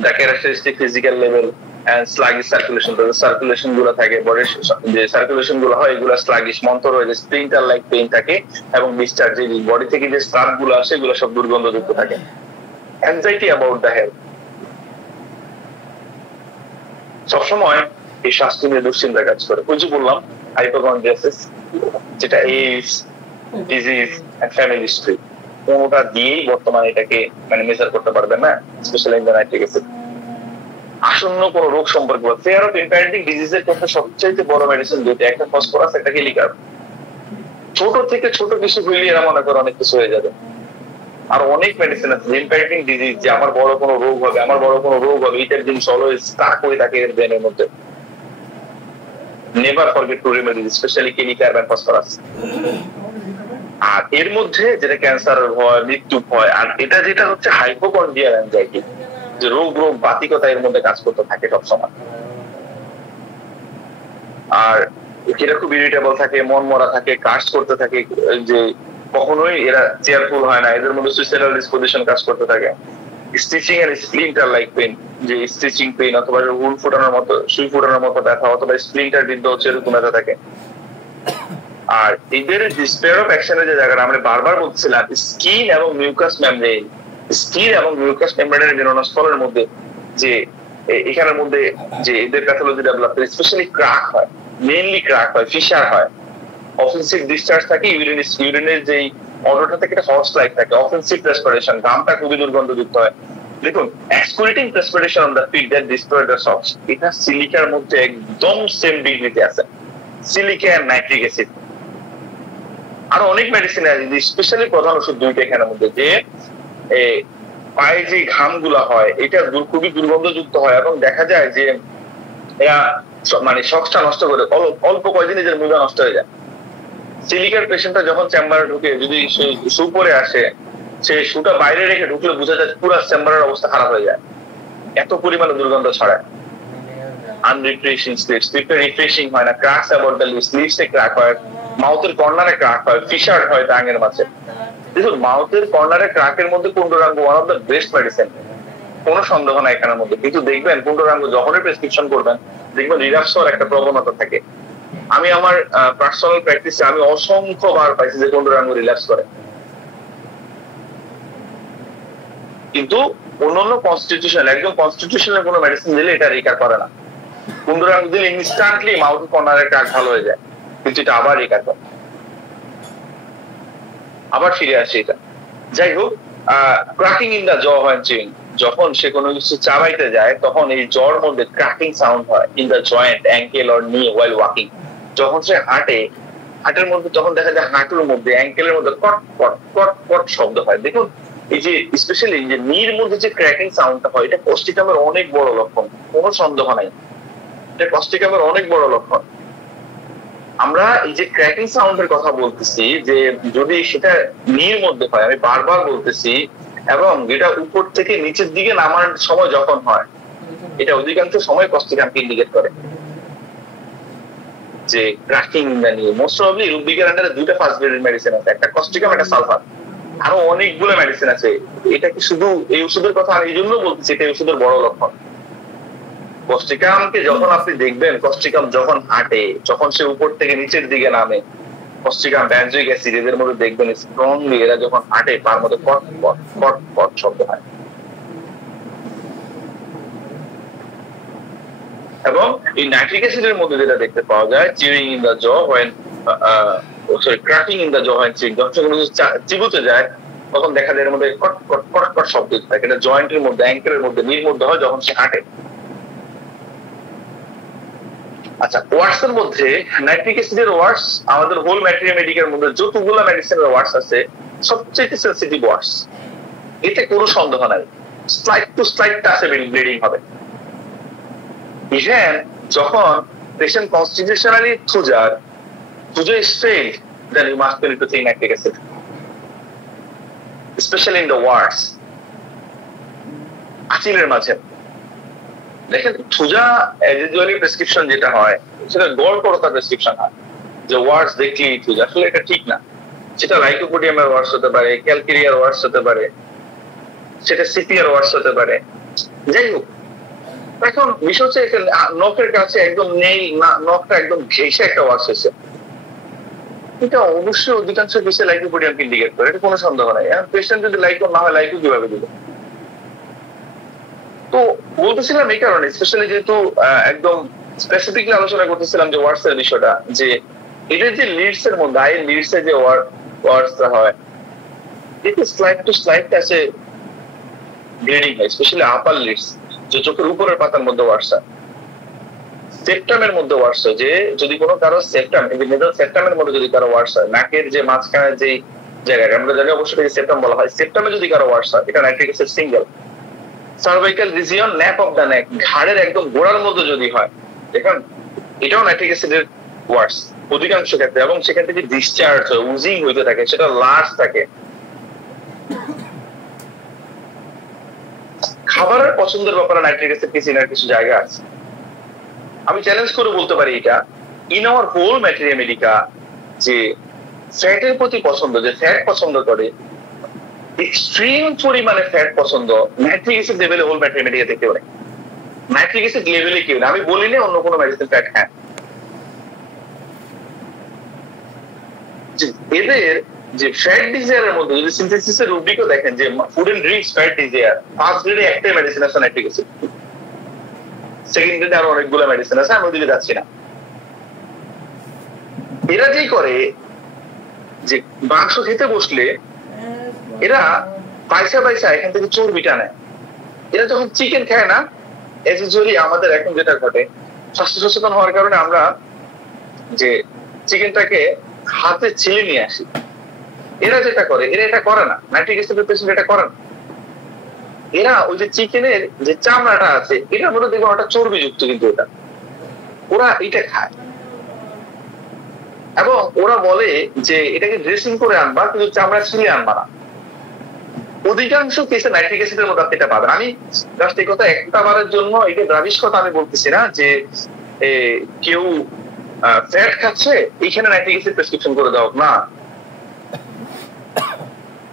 the characteristic physical level and sluggish circulation. Circulation গুলো থাকে, বডির যে সার্কুলেশন গুলো হয় এগুলো স্লাগিশ, মন্তর হয়ে যায়, স্প্লিন্টার লাইক পেইন থাকে এবং ডিসচার্জ, বডি থেকে যে স্টাফ গুলো আসে এগুলো সব দুর্গন্ধযুক্ত থাকে। Anxiety about the health, সবসময় এই স্বাস্থ্য নিয়ে দুশ্চিন্তা কাজ করে। ওই যে বললাম হাইপোকন্ড্রিয়াসিস, যেটা AIDS, disease and family history, কোনোটা দিয়েই বর্তমানে এটাকে মানে মেজার করতে পারবেন না, specially in the nitric acid. আসন্ন কোন রোগ সম্পর্কে ফেয়ার অফ ইনফ্যান্টিক ডিজিজের ক্ষেত্রে সবচেয়ে বড় মেডিসিন দুটো, একটা ফসফরাস, একটা হেলিকার। ছোট থেকে ছোট কিছু হইলে এরা মনে করে অনেক কিছু হয়ে যাবে। আর অনেক মেডিসিন আছে ইনফ্যান্টিক ডিজিজ, যে আমার বড় কোনো রোগ হবে, আমার বড় কোনো রোগ হবে, এইটার জিনিস অলওয়েজ স্টাক হয়ে থাকে এর ব্রেনের মধ্যে। Never forget to remedy specially হেলিকার এবং ফসফরাস। আর এর মধ্যে যেটা ক্যান্সার হয়, মৃত্যু হয়, আর এটা যেটা হচ্ছে হাইপোকন্ড্রিয়াল অ্যাংজাইটি, যে রোগ বাতিকতা এর মধ্যে কাজ করতে থাকে সবসময়। আর এরা খুব ইরিটেবল থাকে, মন মরা থাকে, কাজ করতে থাকে, যে কখনোই এরা চেয়ারফুল হয় না, এদের মধ্যে সুইসাইডাল ডিসপোজিশন কাজ করতে থাকে। স্টিচিং এর স্প্লিন্টার লাইক পেইন, যে স্টিচিং পেইন অথবা উল ফুটানোর মতো, সুই ফুটানোর মতো ব্যথা, অথবা স্প্লিন্টার বিদ্ধ হচ্ছে এরকম ব্যথা থাকে। আর এদের ডিসপেয়ার অফ অ্যাকশনের যে জায়গাটা আমরা বারবার বলছিলাম, স্কিন এবং মিউকাস মেমব্রেন, স্কিন এবং মিউকাস মেমব্রেনের মিলনস্থলের মধ্যে যে এখানের মধ্যে যে এদের প্যাথোলজি ডেভেলপ করে, স্পেশালি ক্র্যাক হয়, মেইনলি ক্র্যাক হয়, ফিশার হয়, অফেন্সিভ ডিসচার্জ থাকে, ইউরিনের যে অর্ডারটা থেকে একটা হর্স লাইক থাকে, অফেন্সিভ রেসপিরেশন, ঘামটা খুবই দুর্গন্ধযুক্ত হয়। দেখুন excoriating perspiration on the feet that destroy the socks, এটা সিলিকার মধ্যে একদম সেম ডিগ্রিতে আছে, সিলিকা এন্ড নাইট্রিক অ্যাসিড। আরো অনেক মেডিসিন আছে, স্পেশালি প্রধান ওষুধ দুইটা এখানের মধ্যে, যে পায়ে যে ঘামগুলা হয় এটা খুবই দুর্গন্ধযুক্ত হয়, এবং দেখা যায় যে এরা মানে সক্সটা নষ্ট করে, অল্প কয়েকদিন নিজের মুজা নষ্ট হয়ে যায়। সিলিকার পেশেন্টটা যখন চেম্বারে ঢুকে যদি শু পরে আসে, সে শুটা বাইরে রেখে ঢুকলে বোঝা যায় পুরো চেম্বারের অবস্থা খারাপ হয়ে যায়, এত পরিমাণে দুর্গন্ধ ছড়ায়। আনরিফ্রেশিং স্লিপস, স্লিপটা রিফ্রেশিং হয় না, ক্র্যাকস অ্যাবাউট দ্য লিপস, লিপসে ক্র্যাক হয়, মাউথের কর্নারে ক্র্যাক হয়, ফিশার হয় টাঙ্গের মাঝে। দেখুন মাউথের কর্নারে ক্র্যাকের মধ্যে condurango one of the best medicine, কোনো সন্দেহ নাই এখানের মধ্যে। কিন্তু দেখবেন কুন্ডরাঙ্গ যখনই প্রেসক্রিপশন করবেন, দেখবেন রিল্যাপস হওয়ার একটা প্রবণতা থাকে। আমি আমার পার্সোনাল প্র্যাকটিসে আমি অসংখ্যবার পাইছি যে কুন্ডরাঙ্গ রিল্যাপস করে। কিন্তু অন্যান্য কনস্টিটিউশন, একদম কনস্টিটিউশনের কোনো মেডিসিন দিলে এটা রিকার করে না। কুন্ডরাঙ্গ দিলে ইনস্ট্যান্টলি মাউথ কর্নারের ক্র্যাক ভালো হয়ে যায়, কিন্তু এটা আবার রিকার করে। আবার ফিরে আসে এটা। যাই হোক, ক্র্যাকিং ইন দা জ হয় চিউইং, যখন সে কোনো কিছু চাবাইতে যায় তখন এই জর মধ্যে ক্র্যাকিং সাউন্ড হয় in the joint, ankle or knee while walking. যখন সে হাঁটে, হাঁটের মধ্যে তখন দেখা যায় হাঁটুর মধ্যে, অ্যাঙ্কেলের মধ্যে কট কট কট কট শব্দ হয়। দেখুন এই যে স্পেশালি যে নির মধ্যে যে ক্র্যাকিং সাউন্ডটা হয়, এটা কস্টিকামের অনেক বড় লক্ষণ, কোনো সন্দেহ নাই, এটা কস্টিকামের অনেক বড় লক্ষণ। আমরা এই যে ক্র্যাকিং সাউন্ডের কথা বলতেছি, যে যদি সেটা নির মধ্যে হয়, আমি বারবার বলতেছি, এবং এটা উপর থেকে নিচের দিকে নামার সময় যখন হয়, এটা অধিকাংশ সময় কস্টিকামকে ইন্ডিকেট করে যে cracking in the knee. Most probably রুবিকের আন্ডারে দুইটা ফার্স্ট গ্রেডের মেডিসিন আছে, একটা কস্টিকাম, একটা সালফার, আরো অনেকগুলো মেডিসিন আছে। এটা কি শুধু এই ওষুধের কথা আমি এই জন্য বলতেছি, এটা ওষুধের বড় লক্ষণ। কস্টিকামকে যখন আপনি দেখবেন, কস্টিকাম যখন হাঁটে, যখন সে উপর থেকে নিচের দিকে নামে, কস্টিকাম, বেনজোইক অ্যাসিড, এদের মধ্যে দেখবেন স্ট্রংলি এরা যখন হাঁটে তার মধ্যে কট কট কট কট শব্দ হয়। এবং এই নাইট্রিক অ্যাসিডের মধ্যে যেটা দেখতে পাওয়া যায়, chewing in the jaw when, sorry cracking in the jaw when chewing, যখন কোনো কিছু চিবুতে যায় তখন দেখা যায় এর মধ্যে কট কট কট কট শব্দ থাকে। এটা জয়েন্টের মধ্যে, অ্যাঙ্কেলের মধ্যে, নির মধ্যে হয় যখন সে হাঁটে। আচ্ছা, ওয়ার্ডস এর মধ্যে নাইট্রিক অ্যাসিডের ওয়ার্ডস আমাদের হোল ম্যাট্রিয়ামেডিকের মধ্যে যতগুলো মেডিসিনের ওয়ার্ডস আছে সবচেয়ে সেনসিটিভ ওয়ার্ডস, এতে কোনো সন্দেহ নাই। স্লাইড টু স্লাইড টাচে ব্লিডিং হবে। ইভেন যখন পেশেন্ট কনস্টিটিউশনালি থুজার is failed, then you must need to take nitric acid, especially in the wards, আচিলের মাঝে। দেখেন থুজা ইউজুয়ালি প্রেসক্রিপশন যেটা হয় সেটা গড় করতা প্রেসক্রিপশন হয়, যে ওয়ার্ডস দেখলেই থুজা, আসলে এটা ঠিক না। সেটা লাইকোপোডিয়ামের ওয়ার্ডস হতে পারে, ক্যালকেরিয়ার ওয়ার্ডস হতে পারে, সেটা সিপিআর ওয়ার্ডস হতে পারে। যাই হোক, এখন বিষয় হচ্ছে নখের কাছে একদম নেই, নখটা একদম ঘেঁষে একটা ওয়ার্ডস হয়েছে, এটা অবশ্যই অধিকাংশ কেসে লাইকোপোডিয়ামকে ইন্ডিকেট করে, এটা কোনো সন্দেহ নাই। এখন পেশেন্ট যদি লাইকো না হয়, লাইকো কিভাবে দিবে? তো বলতেছিলাম এই কারণে, স্পেশালি যেহেতু একদম স্পেসিফিকলি আলোচনা করতেছিলাম যে ওয়ার্ডস এর বিষয়টা, যে এদের যে লিডস এর মধ্যে আই লিডস এর যে ওয়ার্ডস হয়, এতে স্লাইড টু স্লাইড আছে গ্রেডিং হয়, স্পেশালি আপার লিডস, যে চোখের উপরের পাতার মধ্যে ওয়ার্ডস হয়, সেপ্টামের মধ্যে ওয়ার্ডস হয়, যে যদি কোনো কারো সেপ্টাম মিডল সেপ্টামের মধ্যে যদি কারো ওয়ার্ডস হয়, নাকের যে মাঝখানে যে জায়গাটা আমরা জানি অবশ্যই সেপ্টাম বলা হয়, সেপ্টামে যদি কারো ওয়ার্ডস হয়, এটা nitric acid single. Cervical region, nap of the নেক, ঘাড়ের একদম গোড়ার মধ্যে যদি হয়, দেখেন এটাও নাইট্রিক অ্যাসিডের ওয়ার্ডস অধিকাংশ ক্ষেত্রে, এবং সেখান থেকে ডিসচার্জ হয়, উজিং হইতে থাকে, সেটা লার্জ থাকে। খাবারের পছন্দের ব্যাপারে নাইট্রিক অ্যাসিড কি চিনার কিছু জায়গা আছে। আমি চ্যালেঞ্জ করে বলতে পারি এটা in our whole materia medica, যে ফ্যাটের প্রতি পছন্দ, যে ফ্যাট পছন্দ করে, এক্সট্রিম পরিমাণে ফ্যাট পছন্দ নাইট্রিক অ্যাসিড লেভেলে হোল ম্যাটেরিয়া মেডিকা দেখতে পারে। নাইট্রিক অ্যাসিড লেভেলে কেউ না, আমি বলি না অন্য কোনো মেডিসিন ফ্যাট হ্যাঁ, এদের যে ফ্যাট ডিজায়ারের মধ্যে যদি সিনথেসিসের রুব্রিকও দেখেন, যে food and drinks fat desire, first গ্রেডে একটাই মেডিসিন আছে নাইট্রিক অ্যাসিড, সেকেন্ড গ্রেডে আরো অনেকগুলো মেডিসিন আছে, আমি ওদিকে যাচ্ছি না। এরা যেই করে যে মাংস খেতে বসলে এরা পয়সা পয়সা এখান থেকে চর্বিটা নেয়। এরা যখন চিকেন খায় না, এজ ইউজুয়ালি আমাদের এখন যেটা ঘটে, স্বাস্থ্য সচেতন হওয়ার কারণে আমরা যে চিকেনটাকে হাতে ছিলে নিয়ে আসি, এরা যেটা করে, এরা এটা করে না, নাইট্রিক অ্যাসিডের পেশেন্ট এটা করে না। এরা ওই যে চিকেনের যে চামড়াটা আছে, এটার মধ্যে দেখুন একটা চর্বি যুক্ত, কিন্তু এটা ওরা এটা খায়, এবং ওরা বলে যে এটাকে ড্রেসিং করে আনবা, কিন্তু চামড়া ছিলে আনবা না। অধিকাংশ কেসে নাইট্রিক অ্যাসিডের মধ্যে আপনি এটা পাবেন। আমি জাস্ট এই কথা একটা বারের জন্য, এটা দ্রাবিশ কথা আমি বলতেছি না যে কেউ ফ্যাট খাচ্ছে এইখানে নাইট্রিক অ্যাসিড প্রেসক্রিপশন করে দাও না।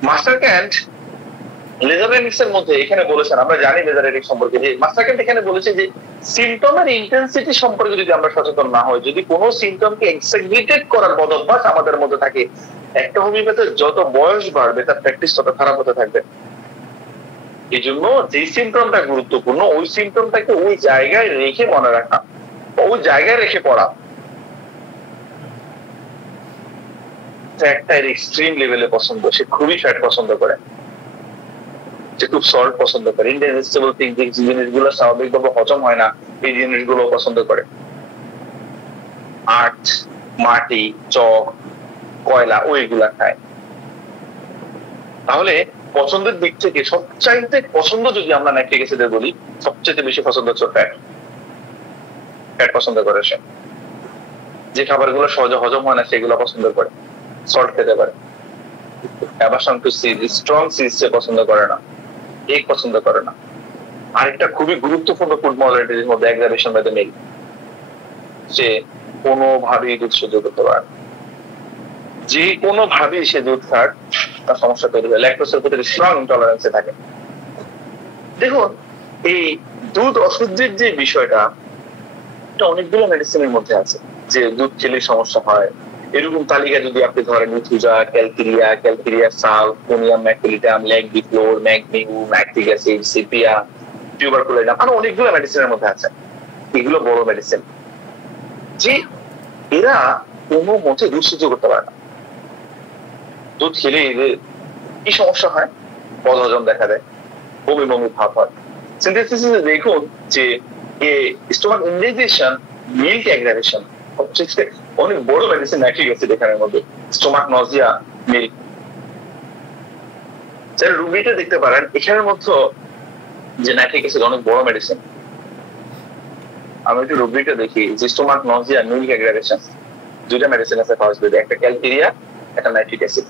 মাস্টার ক্যান্ট লেজারেটিক্স এর মধ্যে এখানে বলেছেন, আমরা জানি লেজারেটিক্স সম্পর্কে, যে মাস্টার ক্যান্ট এখানে বলেছে যে সিম্পটমের ইন্টেন্সিটি সম্পর্কে যদি আমরা সচেতন না হই, যদি কোনো সিম্পটমকে এক্সাগ্রেটেড করার বদভ্যাস আমাদের মধ্যে থাকে, একটা হোমিওপ্যাথের যত বয়স বাড়বে তার প্র্যাকটিস তত খারাপ হতে থাকবে। এই জন্য যে সিম্পটমটা গুরুত্বপূর্ণ, ওই সিম্পটমটাকে ওই জায়গায় রেখে মনে রাখা, ওই জায়গায় রেখে পড়া। ফ্যাটটা এক্সট্রিম লেভেলে পছন্দ, সে খুবই ফ্যাট পছন্দ করে, সে খুব সল্ট পছন্দ করে, ইনডাইজেস্টেবল জিনিসগুলো স্বাভাবিকভাবে হজম হয় না এই জিনিসগুলো পছন্দ করে, আর্ট, মাটি, চক, কয়লা ওইগুলা খায়। তাহলে পছন্দের দিক থেকে সবচাইতে পছন্দ যদি আমরা নাইট্রিক অ্যাসিডের বলি, সবচেয়ে বেশি পছন্দ হচ্ছে ফ্যাট। ফ্যাট পছন্দ করে সে, যে খাবারগুলো সহজে হজম হয় না সেগুলো পছন্দ করে, সল্ট খেতে পারে। অ্যাভারশন টু সিজ, স্ট্রং সিজ সে পছন্দ করে না, এগ পছন্দ করে না। আরেকটা খুবই গুরুত্বপূর্ণ ফুড মডালিটির মধ্যে অ্যাগ্রাভেশন বাই দ্য মিল্ক, সে কোনোভাবেই দুধ সহ্য করতে পারে, যে কোনো ভাবে সে দুধ খাক তার সমস্যা তৈরি হয়, ল্যাকটোজের প্রতি স্ট্রং ইনটলারেন্সে থাকে। দেখুন এই দুধ অসহ্যের যে বিষয়টা, এটা অনেকগুলো মেডিসিনের মধ্যে আছে, যে দুধ খেলে সমস্যা হয়। এরকম তালিকা যদি আপনি ধরেন, ইথুজা, ক্যালকেরিয়া সাল, ফোনিয়াম ম্যাকুলিটাম, ল্যাগডিফ্লোর, ম্যাগনিউ, ম্যাকটিক অ্যাসিড, সিপিয়া, টিউবারকুলোইডাম, আরো অনেকগুলো মেডিসিনের মধ্যে আছে। এগুলো বড় মেডিসিন, যে এরা কোনো মতে দুধ সহ্য করতে পারে না। দুধ খেলে এদের কি সমস্যা হয়? বদহজম দেখা দেয়, বমি বমি ভাব হয়। সিনথেসিসে দেখুন যে স্টোমাক ইনডাইজেশন, মিল্ক অ্যাগ্রাভেশন সবচেয়ে অনেক বড় মেডিসিন নাইট্রিক অ্যাসিড এখানের মধ্যে, স্টোমাক নজিয়া, মিল্ক। যারা রুবিটা দেখতে পারেন এখানের মধ্যে যে নাইট্রিক অ্যাসিড অনেক বড় মেডিসিন। আমি একটু রুবিটা দেখি, যে স্টোমাক নজিয়া, মিল্ক অ্যাগ্রাভেশন, দুইটা মেডিসিন আছে ফার্স্ট গ্রেডে, একটা ক্যালকেরিয়া, একটা নাইট্রিক অ্যাসিড।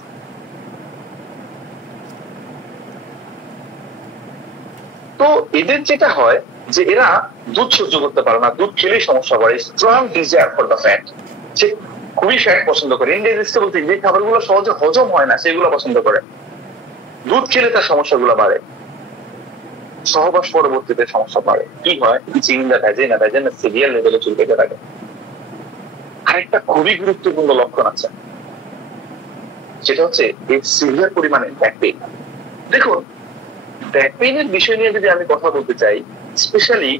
তো এদের যেটা হয় যে এরা দুধ সহ্য করতে পারে না, দুধ খেলেই সমস্যা করে, strong desire for the fat, সে খুবই ফ্যাট পছন্দ করে। ইনডাইজেস্টেবল থিং, যে খাবারগুলো সহজে হজম হয় না সেগুলো পছন্দ করে। দুধ খেলে তার সমস্যাগুলো বাড়ে, সহবাস পরবর্তীতে সমস্যা বাড়ে। কি হয়? চিন্তা ভেজে না সিরিয়াল লেভেলে চুল কেটে থাকে। আরেকটা খুবই গুরুত্বপূর্ণ লক্ষণ আছে, সেটা হচ্ছে এই সিভিয়ার পরিমাণে ব্যাক পেইন। দেখুন ব্যাক পেইনের বিষয় নিয়ে যদি আমি কথা বলতে চাই, স্পেশালি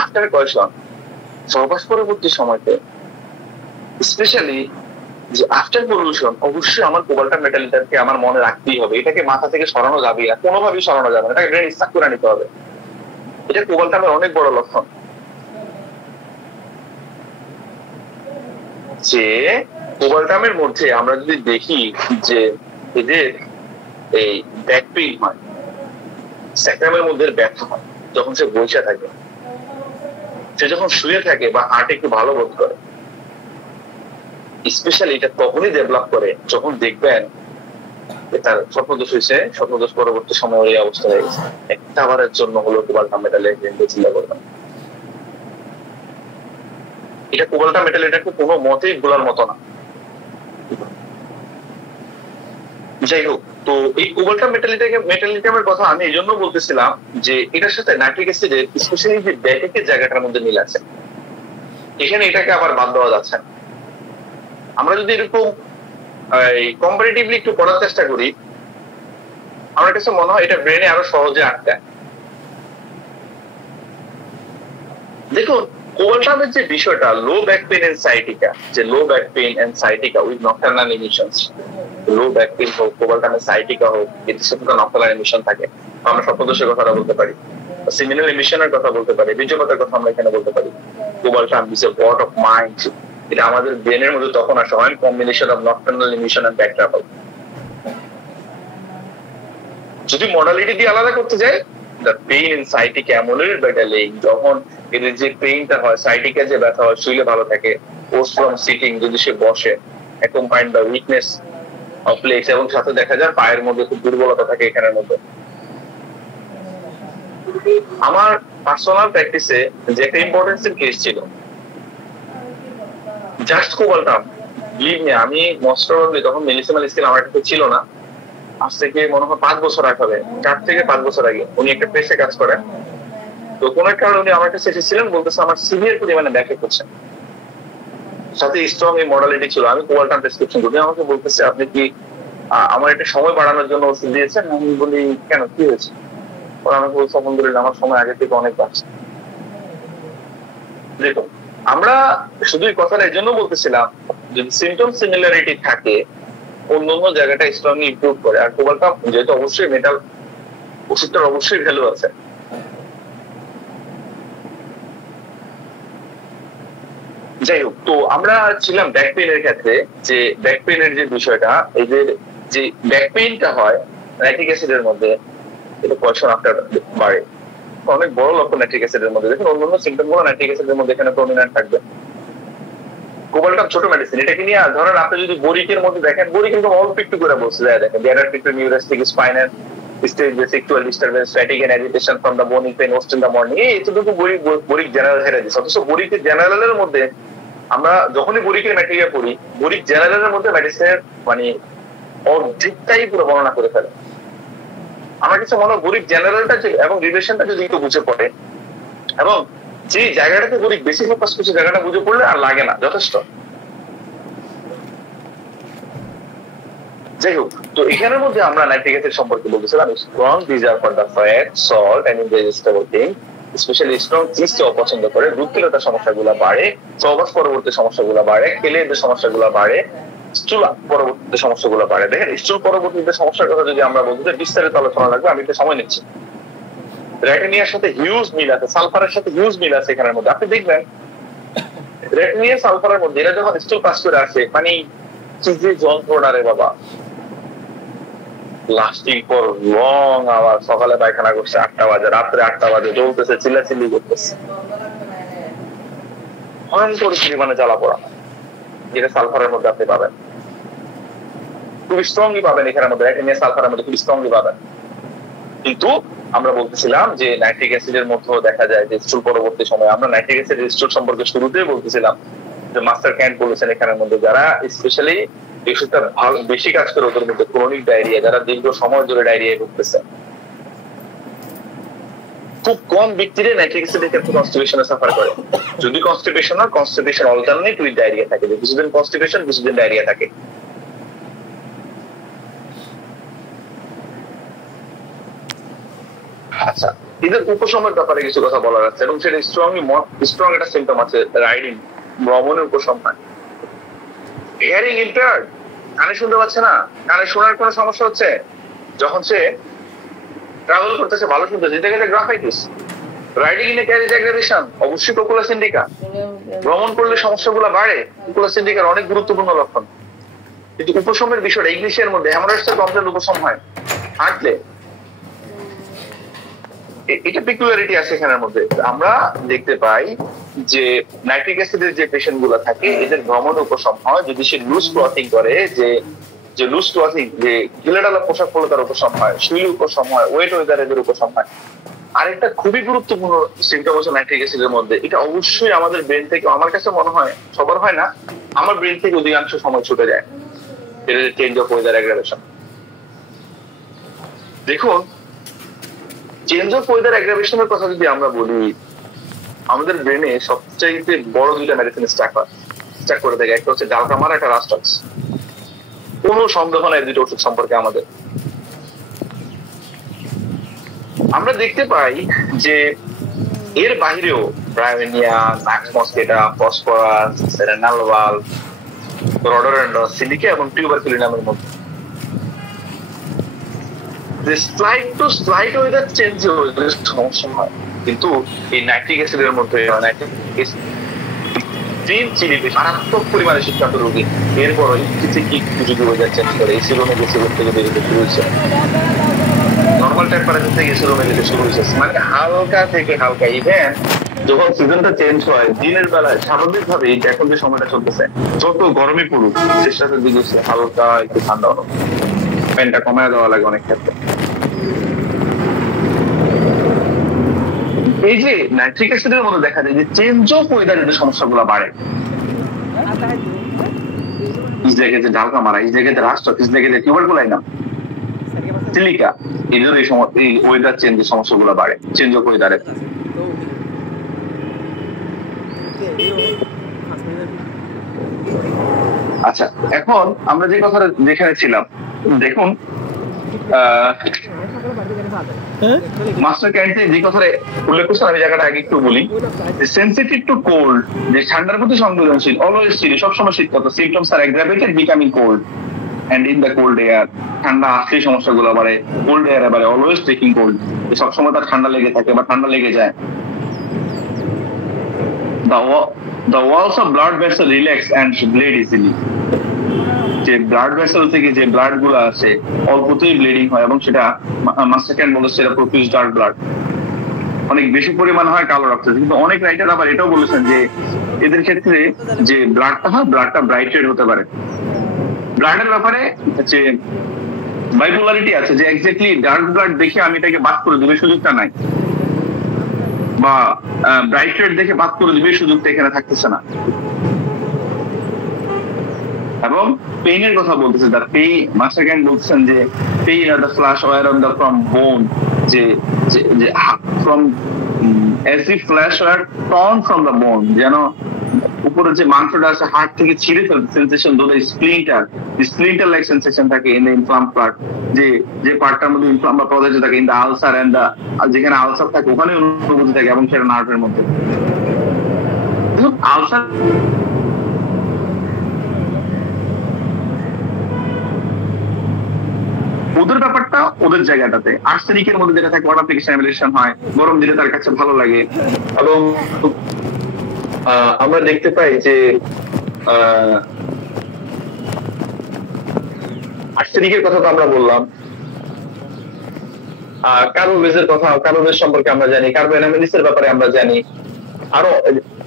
আফটার কোয়েশন সহবাস পরবর্তী সময়তে, স্পেশালি যে আফটার পলিউশন, অবশ্যই আমার কোবাল্টাম মেটালটাকে আমার মনে রাখতেই হবে। এটাকে মাথা থেকে সরানো যাবে না, কোনোভাবেই সরানো যাবে না, এটাকে ব্রেন স্টাক করে নিতে হবে। এটা কোবাল্টামের অনেক বড় লক্ষণ যে কোবাল্টামের মধ্যে আমরা যদি দেখি যে এদের এই ব্যাক পেইন হয়, স্যাক্রামের মধ্যে ব্যথা হয় যখন সে বসে থাকে, সে যখন শুয়ে থাকে বা হার্ট একটু ভালো বোধ করে, স্পেশালি এটা তখনই ডেভেলপ করে যখন দেখবেন তার স্বপ্নদোষ হয়েছে, স্বপ্নদোষ পরবর্তী সময় এই অবস্থা হয়ে গেছে। একটা বারের জন্য হলো কোবাল্টাম মেটালের চিন্তা করবেন। এটা কোবাল্টাম মেটাল, এটাকে কোনো মতেই ভোলার মতো না। যাই হোক, তো এই কোবাল্টাম মেটালিটামের কথা আমি এই জন্য বলতেছিলাম যে এটার সাথে নাইট্রিক অ্যাসিডের স্পেশালি যে ব্যাকের জায়গাটার মধ্যে মিল আছে, এখানে এটাকে আবার বাদ দেওয়া যাচ্ছে না। আমরা যদি এরকম কম্পারেটিভলি একটু পড়ার চেষ্টা করি, আমার কাছে মনে হয় এটা ব্রেনে আরো সহজে আটকায়। দেখুন, কোবাল্টামের যে বিষয়টা low back pain and sciatica, যে low back pain and sciatica with nocturnal emissions, low back pain হোক, কোবাল্টামের সাইটিকা হোক, এদের সাথে নকটার্নাল এমিশন থাকে। আমরা স্বপ্নদোষের কথাটা বলতে পারি, সিমিনাল এমিশনের কথা বলতে পারি, বীর্যপাতের কথা আমরা এখানে বলতে পারি। Cobaltum is a god of mind, এটা আমাদের ব্রেনের মধ্যে তখন আসে হয় combination of nocturnal emission and back travel. যদি মডালিটি দিয়ে আলাদা করতে যাই, the pain in sciatica amyloid beta laying, যখন এদের যে পেইনটা হয়, সাইটিকা যে ব্যথা হয়, শুইলে ভালো থাকে, পোস্ট ফ্রম সিটিং যদি সে বসে, অ্যাকম্পাইন্ড বাই উইকনেস অফ লেগস, এবং সাথে দেখা যায় পায়ের মধ্যে খুব দুর্বলতা থাকে এখানের মধ্যে। আমার পার্সোনাল প্র্যাকটিসে যে একটা ইম্পর্টেন্সের কেস ছিল, জাস্ট কোবাল্টাম, বিলিভ মি, আমি মোস্ট প্রবাবলি তখন মেডিসিনাল স্কিল আমার কাছে ছিল না। আজ থেকে মনে হয় 5 বছর আগে হবে, 4 থেকে 5 বছর আগে উনি একটা প্রেসে কাজ করেন। তো কোন একটা কারণে উনি আমার কাছে এসেছিলেন, বলতেছে আমার সিভিয়ার পরিমাণে ব্যাকে করছে, সাথে স্ট্রং এই মডালিটি ছিল। আমি কোবাল্টাম প্রেসক্রিপশন করি, আমাকে বলতেছে আপনি কি আমার একটা সময় বাড়ানোর জন্য ওষুধ দিয়েছেন? আমি বলি কেন, কি হয়েছে? ওরা আমাকে বলছে আলহামদুলিল্লাহ আমার সময় আগে থেকে অনেক বাড়ছে। দেখুন, আমরা শুধু এই কথাটা এই জন্য বলতেছিলাম যদি সিমটম সিমিলারিটি থাকে, অন্যান্য জায়গাটা স্ট্রংলি ইমপ্রুভ করে। আর কোবাল্টাম যেহেতু অবশ্যই মেটাল, ওষুধটার অবশ্যই ভ্যালু আছে। যাই হোক, তো আমরা ছিলাম ব্যাক পেইনের ক্ষেত্রে, যে ব্যাক পেইনের যে বিষয়টা, এদের যে ব্যাক পেইনটা হয় নাইট্রিক অ্যাসিডের মধ্যে, এটা কোয়েশন আফটার বাড়ে, অনেক বড় লক্ষণ নাইট্রিক অ্যাসিডের মধ্যে। দেখুন, অন্যান্য সিমটম গুলো নাইট্রিক অ্যাসিডের মধ্যে এখানে প্রমিনেন্ট থাকবে। কোবাল্টাম ছোট মেডিসিন, এটাকে নিয়ে ধরেন আপনি যদি বরিকের মধ্যে দেখেন, বরি কিন্তু অল্প একটু করে বলছে, দেখেন দেয়ার আর একটু নিউরাস্টিক spinal stage the sexual disturbance, fatigue and agitation from the bony pain most in the morning, এই এতটুকু বরিক জেনারেল হেরে দিচ্ছে। অথচ বরিকের জেনারেলের মধ্যে আমরা যখনই বরিকের ম্যাটেরিয়াল পড়ি, বরিক জেনারেলের মধ্যে মেডিসিনের মানে অর্ধেকটাই পুরো বর্ণনা করে ফেলে। আমার কাছে মনে হয় বরিক জেনারেলটা এবং রিলেশনটা যদি একটু বুঝে পড়ে, এবং যে জায়গাটাতে বরিক বেশি ফোকাস করছে জায়গাটা বুঝে পড়লে আর লাগে না, যথেষ্ট। যাই হোক, তো এখানের মধ্যে আমরা নাইট্রিক অ্যাসিড সম্পর্কে বলতেছিলাম, strong desire for the fat, salt and indigestible thing, specially strong চিজকে অপছন্দ করে, দুধকীলতার সমস্যাগুলো বাড়ে, সহবাস পরবর্তী সমস্যাগুলো বাড়ে, খেলের সমস্যাগুলো বাড়ে, স্টুল পরবর্তীতে সমস্যাগুলো বাড়ে। দেখেন, স্টুল পরবর্তীতে সমস্যার কথা যদি আমরা বলতে বিস্তারিত আলোচনা লাগবে, আমি একটু সময় নিচ্ছি। রেটিনিয়ার সাথে হিউজ মিল আছে, সালফারের সাথে হিউজ মিল আছে এখানের মধ্যে। আপনি দেখবেন রেটিনিয়া সালফারের মধ্যে এরা যখন স্টুল পাস করে আসে, মানে কি যে যন্ত্রণা রে বাবা, লাস্টিং ফর লং আওয়ার। সকালে পায়খানা করছে 8টা বাজে, রাত্রে 8টা বাজে, জ্বলতেছে, চিল্লাচিল্লি করতেছে, ভয়ঙ্কর পরিমাণে জ্বালা পোড়া, যেটা সালফারের মধ্যে আপনি পাবেন, খুব স্ট্রংলি পাবেন এখানের মধ্যে, রেটিনিয়া সালফারের মধ্যে খুব স্ট্রংলি পাবেন। কিন্তু আমরা বলতেছিলাম যে নাইট্রিক অ্যাসিডের মধ্যেও দেখা যায় যে স্টুল পরবর্তী সময়, আমরা নাইট্রিক অ্যাসিড স্টুল সম্পর্কে শুরুতেই বলতেছিলাম যে মাস্টার ক্যান্ট বলেছেন এখানের মধ্যে যারা স্পেশালি ওষুধটা বেশি কাজ করে, ওদের মধ্যে ক্রনিক ডায়রিয়া, যারা দীর্ঘ সময় ধরে ডায়রিয়া ভুগতেছে, খুব কম ব্যক্তিরা নাইট্রিক অ্যাসিডের ক্ষেত্রে কনস্টিপেশনে সাফার করে। যদি কনস্টিপেশন হয়, কনস্টিপেশন অল্টারনেট উইথ ডায়রিয়া থাকে, কিছুদিন কনস্টিপেশন কিছুদিন ডায়রিয়া থাকে। আচ্ছা, এদের উপশমের ব্যাপারে কিছু কথা বলা যাচ্ছে এবং সেটা স্ট্রং একটা সিমটম আছে রাইডিং, ভ্রমণের উপশম হয়। হিয়ারিং ইম্পেয়ার্ড, কানে শুনতে পাচ্ছে না, কানে শোনার কোনো সমস্যা হচ্ছে, যখন সে ট্রাভেল করতেছে ভালো শুনতেছে, এটা গেছে graphites. Riding in a carriage aggravation, অবশ্যই কোকুলাস ইন্ডিকা। ভ্রমণ করলে সমস্যাগুলো বাড়ে, কোকুলাস ইন্ডিকার অনেক গুরুত্বপূর্ণ লক্ষণ। কিন্তু উপশমের বিষয়টা ইংলিশের মধ্যে হ্যামারেজটা কমপ্লেন উপশম হয় হাঁটলে, এটা পিকুলারিটি আছে এখানের মধ্যে। আমরা দেখতে পাই যে নাইট্রিক অ্যাসিডের যে পেশেন্ট গুলো থাকে এদের ভ্রমণ উপশম হয় যদি সে লুজ ক্লথিং করে, যে লুজ ক্লথিং, যে ঢিলেঢালা পোশাক পরলে তার উপশম হয়, শুইলে উপশম হয়, ওয়েট ওয়েদার এদের উপশম হয়। আরেকটা খুবই গুরুত্বপূর্ণ সিমটম হচ্ছে নাইট্রিক অ্যাসিডের মধ্যে, এটা অবশ্যই আমাদের ব্রেন থেকে, আমার কাছে মনে হয় সবার হয় না, আমার ব্রেন থেকে অধিকাংশ সময় ছুটে যায়, এটা চেঞ্জ অফ ওয়েদার অ্যাগ্রাভেশন। দেখুন, চেঞ্জ অফ ওয়েদার অ্যাগ্রাভেশনের কথা যদি আমরা বলি, আমাদের ব্রেনে সবচাইতে বড় দুইটা মেডিসিন স্ট্যাক করে থাকে, একটা হচ্ছে ডালকামার, একটা রাস্টক্স। কোনো সন্দেহ নাই দুটো ওষুধ সম্পর্কে আমাদের। আমরা দেখতে পাই যে এর বাহিরেও ব্রায়োনিয়া, ম্যাক্স মস্কেটা, ফসফরাস, সেরেনাল ভালভ, রডোডেন্ড্রন, সিলিকা এবং টিউবারকুলিনামের মধ্যে স্লাইট ওয়েদার চেঞ্জে সমস্যা হয়। কিন্তু এই নাইট্রিক অ্যাসিডের মধ্যে মারাত্মক পরিমাণে শীতকান্ত রোগী, এরপরও কি যদি ওয়েদার চেঞ্জ করে এসি রুমে গেছে থেকে বেরিয়ে শুরু হয়েছে, নর্মাল টেম্পারেচার থেকে এসি রুমে যেতে শুরু হয়েছে, মানে হালকা থেকে হালকা। ইভেন যখন সিজনটা চেঞ্জ হয় দিনের বেলায় স্বাভাবিক ভাবে এখন যে সময়টা চলতেছে, যত গরমে পড়ুক চেষ্টাতে দিকে হালকা একটু ঠান্ডা হলো, ফ্যানটা কমায় দেওয়া লাগে অনেক ক্ষেত্রে। এই যে নাইট্রিক অ্যাসিডের মধ্যে দেখা যায় যে চেঞ্জ অফ ওয়েদারের যে সমস্যাগুলো বাড়ে, ইস জায়গাতে ডালকামারা, ইস জায়গাতে রাস্টক, ইস জায়গাতে টিউবারকুলাইনাম, সিলিকা, এদের এই ওয়েদার চেঞ্জের সমস্যাগুলো বাড়ে, চেঞ্জ অফ ওয়েদারে। আচ্ছা, এখন আমরা যে কথাটা যেখানে ছিলাম, দেখুন মাস্টার ক্যান্টে যে কথাটা উল্লেখ করছেন, আমি জায়গাটা আগে একটু বলি। সেনসিটিভ টু কোল্ড, যে ঠান্ডার প্রতি সংবেদনশীল, অলওয়েজ চিল, সবসময় শীতকাত, সিমটমস আর aggravated becoming cold and in the cold air. ঠান্ডা আসলেই সমস্যাগুলো বাড়ে, কোল্ড এয়ারে বাড়ে, অলওয়েজ টেকিং কোল্ড, সবসময় তার ঠান্ডা লেগে থাকে বা ঠান্ডা লেগে যায়। The walls of blood vessel relax and bleed easily, যে ব্লাড ভেসেল থেকে যে ব্লাড গুলো আছে অল্পতেই ব্লিডিং হয়, এবং সেটা মাস্টার ক্যান বলেছে সেটা প্রফিউজ ডার্ক ব্লাড, অনেক বেশি পরিমাণ হয় কালো রক্ত। কিন্তু অনেক রাইটার আবার এটাও বলেছেন যে এদের ক্ষেত্রে যে ব্লাডটা হয়, ব্লাডটা ব্রাইট রেড হতে পারে। ব্লাডের ব্যাপারে যে বাইপোলারিটি আছে, যে এক্স্যাক্টলি ডার্ক ব্লাড দেখে আমি এটাকে বাদ করে দিবে সুযোগটা নাই, বা ব্রাইট রেড দেখে বাদ করে দিবে সুযোগটা এখানে থাকতেছে না। এবং পেইনের কথা বলতেছে, তার পেইন, মাস্টার ক্যান বলছেন যে pain are the flesh were on the from bone, যে from as if flesh were torn from the bone, যেন উপরে যে মাংসটা আছে হার্ট থেকে ছিঁড়ে ফেলতে sensation, though the splinter like sensation থাকে ইন দ্য ইনফ্লাম পার্ট, যে পার্টটার মধ্যে ইনফ্লাম বা প্রদাহজ থাকে, in the ulcer and the, যেখানে আলসার থাকে ওখানে অনুভূতি থাকে, এবং সেটা নার্ভের মধ্যে। আলসার ওদের ব্যাপারটা ওদের জায়গাটাতে, আর্সেনিকের মধ্যে যেটা থাকে ওয়াটার অ্যাপ্লিকেশন অ্যামিলেশন হয়, গরম দিলে তার কাছে ভালো লাগে। এবং আমরা দেখতে পাই যে আর্সেনিকের কথা তো আমরা বললাম, কার্বোবেজের কথা, কার্বোবেজ সম্পর্কে আমরা জানি, কার্বোএনামিলিসের ব্যাপারে আমরা জানি। আরো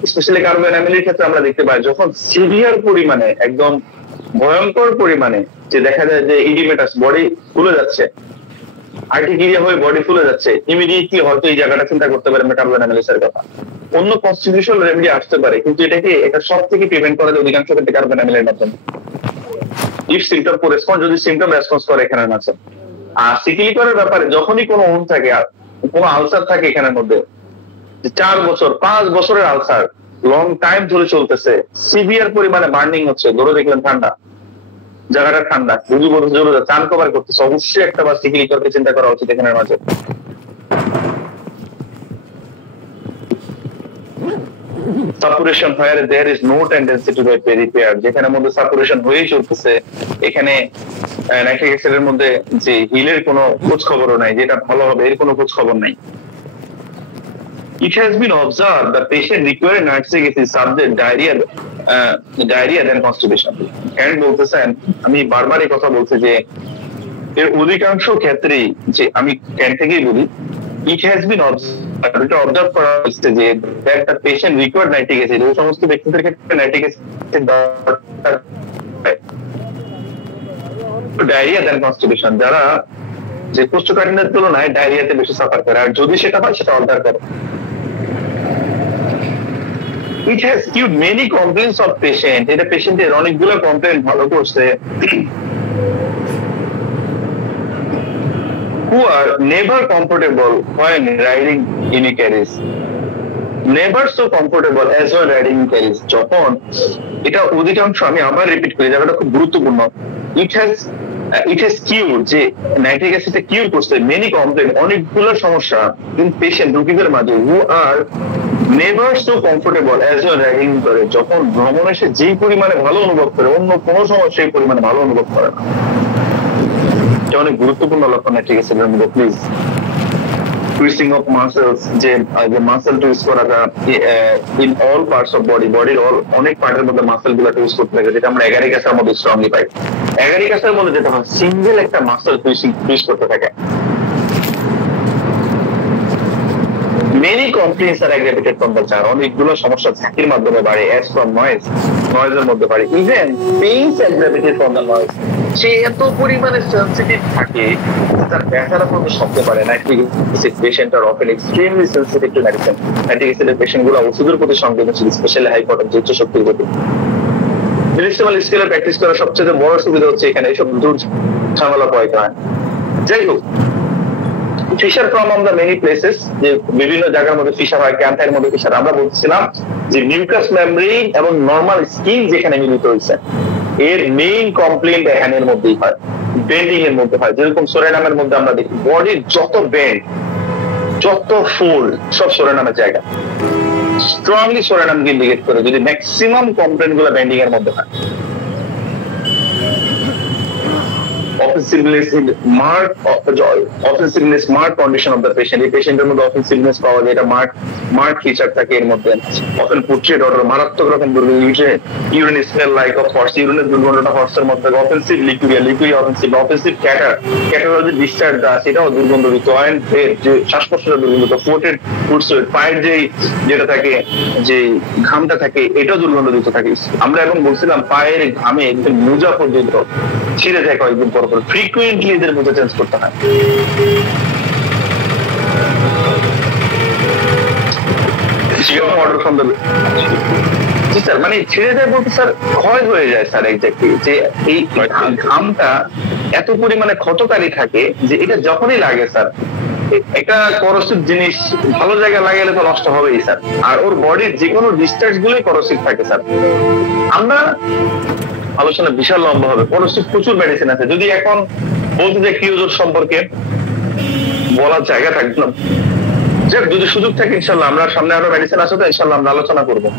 স্পেশালি কার্বোএনামিলের ক্ষেত্রে আমরা দেখতে পাই যখন সিভিয়ার পরিমাণে, একদম ভয়ঙ্কর পরিমাণে, যে দেখা যায় যে ইডিমেটাস, বডি ফুলে যাচ্ছে, আর্টিকেরিয়া হয়ে বডি ফুলে যাচ্ছে, ইমিডিয়েটলি হয়তো এই জায়গাটা চিন্তা করতে পারে কার্বোএনামিলিসের কথা। অন্য কনস্টিটিউশনাল রেমেডি আসতে পারে, কিন্তু এটাকে এটা সব থেকে প্রিভেন্ট করা যায় অধিকাংশ ক্ষেত্রে কার্বোএনামিলের মাধ্যমে। ইফ সিমটম রেসপন্স, যদি সিমটম রেসপন্স করে এখানে আছে। আর সিকিলিকরের ব্যাপারে যখনই কোনো উন্ড থাকে, কোনো আলসার থাকে এখানের মধ্যে, 4 বছর 5 বছরের আলসার লং টাইম ধরে চলতেছে, সিভিয়ার পরিমাণে বার্নিং হচ্ছে, ধরে দেখলেন ঠান্ডা, জায়গাটা ঠান্ডা, রুগী বলতে চান কভার করতেছে, অবশ্যই একটা বার সিকিলিকরকে চিন্তা করা উচিত এখানের মাঝে। Suppuration where there is no tendency to get repair, যেখানে মধ্যে সাপুরেশন হয়েই চলতেছে, এখানে নাইট্রিক অ্যাসিডের মধ্যে যে হিলের কোনো খোঁজ খবরও নাই, যেটা ভালো হবে এর কোনো খোঁজ খবর নাই। It has been observed the patient requiring nitric acid subject diarrhea than constipation. And বলতেছেন, আমি বারবার এই কথা বলছি যে এর অধিকাংশ ক্ষেত্রেই, যে আমি ক্যান থেকেই বলি, it has been observed করা হচ্ছে যে একটা পেশেন্ট রিকোয়ার্ড নাইট্রিক অ্যাসিড, ওই সমস্ত ব্যক্তিদের ক্ষেত্রে নাইট্রিক অ্যাসিড ডায়রিয়া দেন কনস্টিপেশন, যারা যে কোষ্ঠকাঠিন্যের তুলনায় ডায়রিয়াতে বেশি সাফার করে, আর যদি সেটা হয় সেটা অর্ডার করে। It has cured many complaints of patient, এটা পেশেন্টের অনেকগুলো কমপ্লেইন ভালো করছে, who are never comfortable when riding in a carriage, never so comfortable as when riding in carriage। যখন এটা অধিকাংশ, আমি আবার রিপিট করি, জায়গাটা খুব গুরুত্বপূর্ণ, it has cured, যে নাইট্রিক অ্যাসিডে কিউর করছে মেনি কমপ্লেইন, অনেকগুলো সমস্যা ইন পেশেন্ট, রোগীদের মাঝে, who are never so comfortable as when riding করে, যখন ভ্রমণে সে যেই পরিমাণে ভালো অনুভব করে অন্য কোনো সময় সেই পরিমাণে ভালো অনুভব করে না। এটা অনেক গুরুত্বপূর্ণ লক্ষণ নাইট্রিক অ্যাসিডের মধ্যে। প্লিজ, টুইস্টিং অফ মাসেলস, যে মাসেল টুইস্ট করাটা in all parts of body, বডির অনেক পার্টের মধ্যে মাসেল গুলো টুইস্ট করতে থাকে, যেটা আমরা এগারিক অ্যাসিডের মধ্যে স্ট্রংলি পাই। এগারিক অ্যাসিডের মধ্যে যেটা হয়, সিঙ্গেল একটা মাসেল টুইস্ট করতে থাকে। Many complaints are aggravated from the jar, অনেকগুলো সমস্যা ঝাঁকির মাধ্যমে বাড়ে, as from নয়েজের মধ্যে বাড়ে, even pains aggravated from the noise, সে এত পরিমাণে সেনসিটিভ থাকে তার ব্যথাটা পর্যন্ত শব্দ পারে। Nitric acid patient are often extremely sensitive two medicine, nitric অ্যাসিডের পেশেন্ট গুলো ওষুধের প্রতি সংবেদনশীল, স্পেশালি হাই পটেন্সি, উচ্চ শক্তির প্রতি। মিনিস্ট্রাল স্কেলে প্র্যাকটিস করার সবচেয়ে বড় সুবিধা হচ্ছে এখানে এইসব দূর ঝামেলা পড়াইতে হয়। যাই হোক, fissure from on the many places, যে বিভিন্ন জায়গার মধ্যে ফিশার হয়, ক্যান্থাইয়ের মধ্যে ফিশার। আমরা বলছিলাম যে মিউকাস মেমব্রেন এবং নরমাল স্কিন যেখানে মিলিত হয়েছে, এর মেইন কমপ্লেইন্ট এখানের মধ্যেই হয়, বেন্ডিং এর মধ্যে হয়। যেরকম সোরেনামের মধ্যে আমরা দেখি বডির যত বেন্ড, যত ফোল্ড, সব সোরেনামের জায়গা, স্ট্রংলি সোরেনামকে ইন্ডিকেট করে, যদি ম্যাক্সিমাম কমপ্লেইন্ট গুলো বেন্ডিং এর মধ্যে হয়। offensiveness mark condition of the patient, এই পেশেন্টের মধ্যে অফেন্সিভনেস পাওয়া যায়, এটা মার্ক ফিচার থাকে এর মধ্যে। অফেন পোর্ট্রেট অর্ডার, মারাত্মক রকম দুর্গন্ধ, urine smell like of horse, ইউরিনের দুর্গন্ধটা হর্সের মধ্যে। অফেন্সিভ লিকুইড অফেন্সিভ ক্যাটার যে ডিসচার্জ দেয় সেটাও দুর্গন্ধযুক্ত, অয়েন্ট যে শ্বাসকষ্টটা দুর্গন্ধযুক্ত, ফোর্টেড ফুটসুয়েট, পায়ের যেটা থাকে, যে ঘামটা থাকে, এটাও দুর্গন্ধযুক্ত থাকে। আমরা এখন বলছিলাম পায়ের ঘামে একদম মোজা পর্যন্ত ছিঁড়ে যায় কয়েকদিন পর পর, ফ্রিকুয়েন্টলি এদের মোজা চেঞ্জ করতে হয়। স্যার মানে ছেড়ে যায় বলতে স্যার ক্ষয় হয়ে যায় স্যার, এক্স্যাক্টলি, যে এই ঘামটা এত পরিমাণে ক্ষতকারী থাকে যে এটা যখনই লাগে স্যার, একটা করসিভ জিনিস ভালো জায়গায় লাগালে তো নষ্ট হবেই স্যার, আর ওর বডির যে কোনো ডিসচার্জ গুলোই করসিভ থাকে স্যার। আমরা আলোচনা বিশাল লম্বা হবে, করসিভ প্রচুর মেডিসিন আছে, যদি এখন বলতে যে ক্রিওজোর সম্পর্কে বলার জায়গা থাকবে না, যদি সুযোগ থাকে ইনশাল্লাহ আমরা সামনে আরো মেডিসিন আছে তো ইনশাল্লাহ আমরা আলোচনা করবো।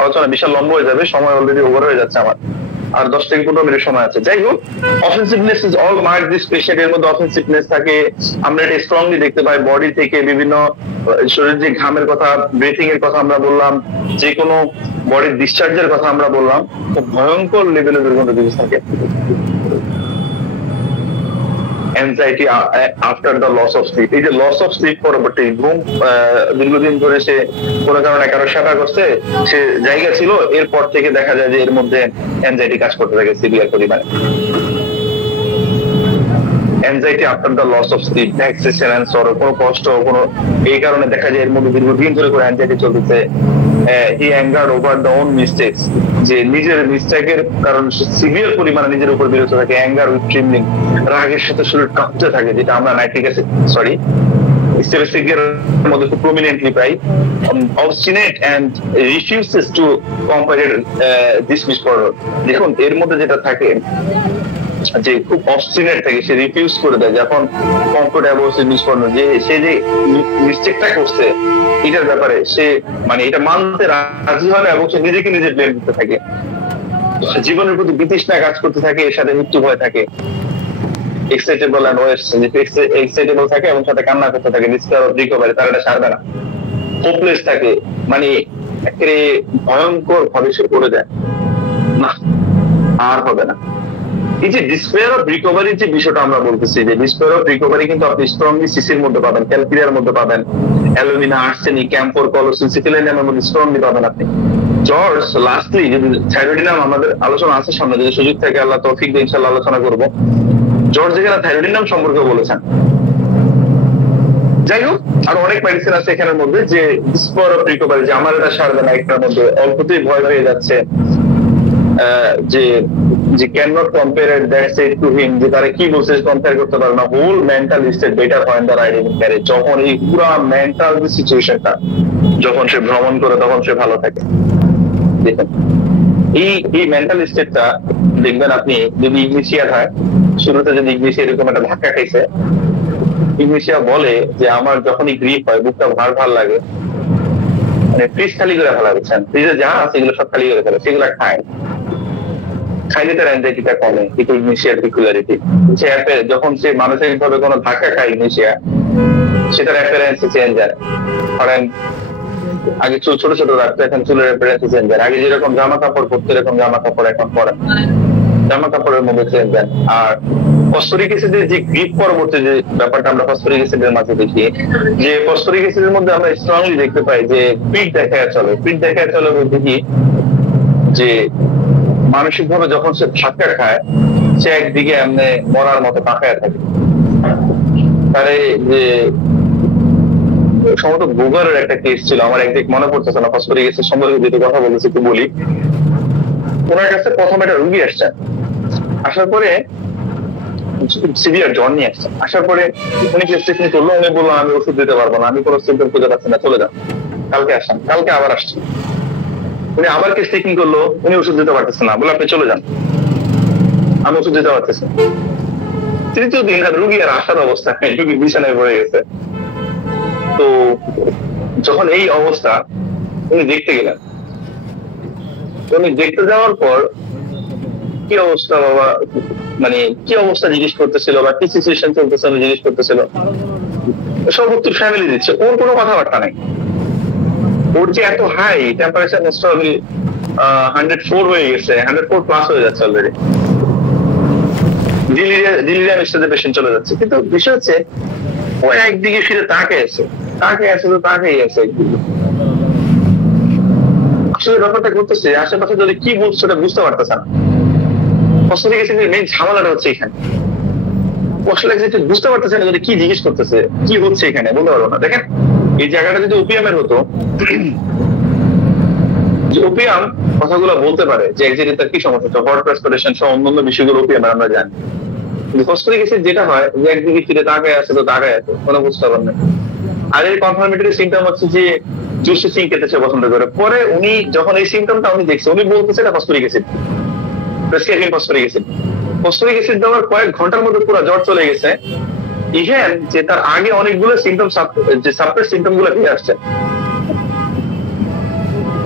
আলোচনা বিশাল লম্বা হয়ে যাবে, সময় অলরেডি ওভার হয়ে যাচ্ছে আমার, আর 10 থেকে 15 মিনিট সময় আছে। যাই হোক, offensiveness is hallmark this patient, এর মধ্যে অফেন্সিভনেস থাকে, আমরা এটা স্ট্রংলি দেখতে পাই বডি থেকে, বিভিন্ন শরীরের যে ঘামের কথা, ব্রিথিং এর কথা আমরা বললাম, যে কোনো বডির ডিসচার্জের কথা আমরা বললাম, খুব ভয়ঙ্কর লেভেলের দুর্গন্ধ দিতে থাকে। Anxiety after the loss of sleep, এই যে লস অফ স্লিপ পরবর্তী ঘুম দীর্ঘদিন ধরে সে কোনো কারণে কারো সেবা করছে, সে জায়গা ছিল, এরপর থেকে দেখা যায় যে এর মধ্যে অ্যাংজাইটি কাজ করতে থাকে সিভিয়ার পরিমাণে। Anxiety after the loss of sleep, vexation and sorrow, কোনো কষ্ট, কোনো এই কারণে দেখা যায় এর মধ্যে দীর্ঘদিন ধরে করে অ্যাংজাইটি চলতেছে। He anger over the own mistakes, যে নিজের মিস্টেকের কারণ সিভিয়ার পরিমাণে নিজের উপর বিরত থাকে। অ্যাঙ্গার উইথ ট্রিমলিং, রাগের সাথে শরীর কাঁপতে থাকে, যেটা আমরা নাইট্রিক অ্যাসিড স্টেটিস্টিকের মধ্যে খুব প্রমিনেন্টলি পাই। Obstinate and refuses to cooperate, dismiss for. দেখুন এর মধ্যে যেটা থাকে, যে খুব অবস্টিনেট থাকে, সে রিফিউজ করে দেয় যখন কমফোর্টেবল যে সে যে মিস্টেকটা করছে এটার ব্যাপারে সে মানে এটা মানতে রাজি হয় না এবং সে নিজেকে নিজে ব্লেম করতে থাকে, জীবনের প্রতি বিতৃষ্ণা কাজ করতে থাকে, এর সাথে মৃত্যু ভয় থাকে, এক্সাইটেবল এক্সাইটেবল থাকে এবং সাথে কান্না করতে থাকে, ডিসকার অফ রিকভারি তার এটা সারবে না, হোপলেস থাকে, মানে একেবারে ভয়ঙ্কর ভাবে সে করে দেয় না আর হবে না। এই যে ডিসপেয়ার অফ রিকভারির যে বিষয়টা আমরা বলতেছি, যে ডিসপেয়ার অফ রিকভারি কিন্তু আপনি স্ট্রংলি সিসির মধ্যে পাবেন, ক্যালকিরিয়ার মধ্যে পাবেন, অ্যালুমিনা, আর্সেনিক, ক্যাম্ফর, কলোসিন, সিটিলাইনামের মধ্যে স্ট্রংলি পাবেন আপনি। জর্জ লাস্টলি যদি থাইরয়েডিনাম আমাদের আলোচনা আছে সামনে, যদি সুযোগ থাকে আল্লাহ তৌফিক দিয়ে ইনশাআল্লাহ আলোচনা করব। জর্জ যেখানে থাইরয়েডিনাম সম্পর্কে বলেছেন, যাই হোক আরো অনেক মেডিসিন আছে এখানের মধ্যে যে ডিসপেয়ার অফ রিকভারি, যে আমার এটা সারবে না, একটার মধ্যে অল্পতেই ভয় হয়ে যাচ্ছে, যে can not compare that said to him, যে তারা কি বলছে কম্পেয়ার করতে পারে না, হোল মেন্টাল স্টেট বেটার হয় দ্য রাইডিং ক্যারেজ, যখন এই পুরো মেন্টাল যে সিচুয়েশনটা যখন সে ভ্রমণ করে তখন সে ভালো থাকে। দেখুন এই মেন্টাল স্টেটটা দেখবেন আপনি যদি ইগনিশিয়ার হয়, শুরুতে যদি ইগনিশিয়া এরকম একটা ধাক্কা খাইছে, ইগনিশিয়া বলে যে আমার যখনই গ্রিপ হয় বুকটা ভার ভার লাগে, মানে ফ্রিজ খালি করে ফেলা, বুঝছেন, ফ্রিজে যা আছে এগুলো সব খালি করে ফেলে, সেগুলো খায়, খাইলে তার অ্যাংজাইটিটা কমে, এটা ইগনিশিয়ার পিকুলারিটি। যখন সে মানসিক ভাবে কোনো ধাক্কা খায় ইগনিশিয়া, সেটার অ্যাপিয়ারেন্স চেঞ্জ হয়। ধরেন আগে চুল ছোট ছোট রাখতো, এখন চুলের অ্যাপিয়ারেন্স চেঞ্জ হয়, আগে যেরকম জামা কাপড় পরতো এরকম জামা কাপড় এখন পরে, জামা কাপড়ের মধ্যে চেঞ্জ হয়। আর ফসফরিক অ্যাসিডের যে গ্রিপ পরবর্তী যে ব্যাপারটা আমরা ফসফরিক অ্যাসিডের মাঝে দেখি, যে ফসফরিক অ্যাসিডের মধ্যে আমরা স্ট্রংলি দেখতে পাই যে পিঠ দেখা চলে, পিঠ দেখা চলে বলতে কি যে মানসিক ভাবে যখন সে ধাক্কা খায় সে একদিকে এমনি মরার মতো তাকায় থাকে। তারে যে সম্ভবত বুগারের একটা কেস ছিল, আমার একদিক মনে পড়তেছে না, ফসফরিক অ্যাসিড সম্পর্কে যেহেতু কথা বলেছি একটু বলি। ওনার কাছে প্রথম একটা রুগী আসছেন, আসার পরে সিভিয়ার জ্বর নিয়ে আসছেন, আসার পরে উনি প্রেসক্রিপশন করলো, উনি বললো আমি ওষুধ দিতে পারবো না, আমি কোনো সিমটম খুঁজে পাচ্ছি না, চলে যান, কালকে আসেন। কালকে আবার আসছেন, উনি আবার কেস টেকিং করলো, উনি ওষুধ দিতে পারতেছে না, বলে আপনি চলে যান, আমি ওষুধ দিতে পারতেছি। তৃতীয় দিন রুগী আর আসার অবস্থা নেই, রুগী বিছানায় পড়ে গেছে। তো যখন এই অবস্থা উনি দেখতে গেলেন, উনি দেখতে যাওয়ার পর কি অবস্থা বাবা, মানে কি অবস্থা জিজ্ঞেস করতেছিল বা কি সিচুয়েশন চলতেছে জিজ্ঞেস করতেছিল, সব উত্তর ফ্যামিলি দিচ্ছে, ওর কোনো কথাবার্তা নাই। ওর যে এত হাই টেম্পারেচার 104 হয়ে গেছে, 104 প্লাস হয়ে যাচ্ছে অলরেডি, ডিলিরিয়াম স্টেজে পেশেন্ট চলে যাচ্ছে। কিন্তু বিষয় হচ্ছে ও একদিকে ফিরে তাকে আছে তো তাকেই আছে একদিকে। আসলে ব্যাপারটা করতেছে আশেপাশে যদি কি বলছে ওটা বুঝতে পারতেছে না। ফসফরিক অ্যাসিডের মেইন ঝামেলাটা হচ্ছে এখানে, আসলে বুঝতে পারতেছে না যদি কি জিজ্ঞেস করতেছে, কি হচ্ছে এখানে বলতে পারবো না। দেখেন এই জায়গাটা যদি ওপিয়ামের হতো, যে ওপিয়াম কথাগুলো বলতে পারে যে একদিকে তার কি সমস্যা হচ্ছে, হট ট্রান্সপিরেশন সহ অন্যান্য বিষয়গুলো ওপিয়ামের আমরা জানি। কিন্তু ফসফরিক অ্যাসিড যেটা হয় যে একদিকে ফিরে তাকায় আছে তো তাকায় আছে, কোনো বুঝতে পারেন না। আর এই কনফার্মেটরি সিমটম হচ্ছে যে জুসে চিং খেতে সে পছন্দ করে। পরে উনি যখন এই সিমটমটা উনি দেখছে, উনি বলতেছে এটা phosphoric acid, prescribing phosphoric acid. Phosphoric acid দেওয়ার কয়েক ঘন্টার মধ্যে পুরো জ্বর চলে গেছে, ইভেন যে তার আগে অনেকগুলো সিমটম যে সাপ্রেস সিমটম গুলো ফিরে আসছে।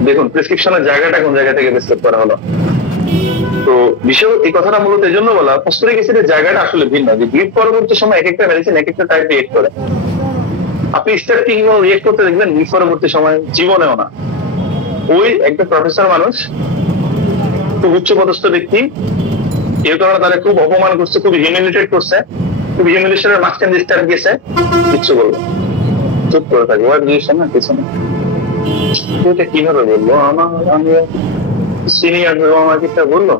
দেখুন প্রেসক্রিপশনের জায়গাটা কোন জায়গা থেকে প্রেসক্রাইব করা হলো। তো বিষয় এই কথাটা মূলত এই জন্য বলা, ফসফরিক অ্যাসিডের জায়গাটা আসলে ভিন্ন, যে গ্রিপ পরবর্তী সময় এক একটা মেডিসিন এক একটা টাইপ রিয়েক্ট করে। আপনি স্টার্টিং রিয়েক্ট করতে দেখবেন, গ্রিপ পরবর্তী সময় জীবনেও না। ওই একটা প্রফেসর মানুষ, খুব উচ্চপদস্থ ব্যক্তি, এর কারণে তারা খুব অপমান করছে, খুব হিউমিলিটেট করছে, খুব হিউমিলিটেশনের মাঝখানে স্টার্ট গেছে, কিচ্ছু বলবো, চুপ করে থাকবো, আর দিয়েছে না কিছু না। এটা কিভাবে বলবো, আমি সিনিয়র আমাকে একটা বললো,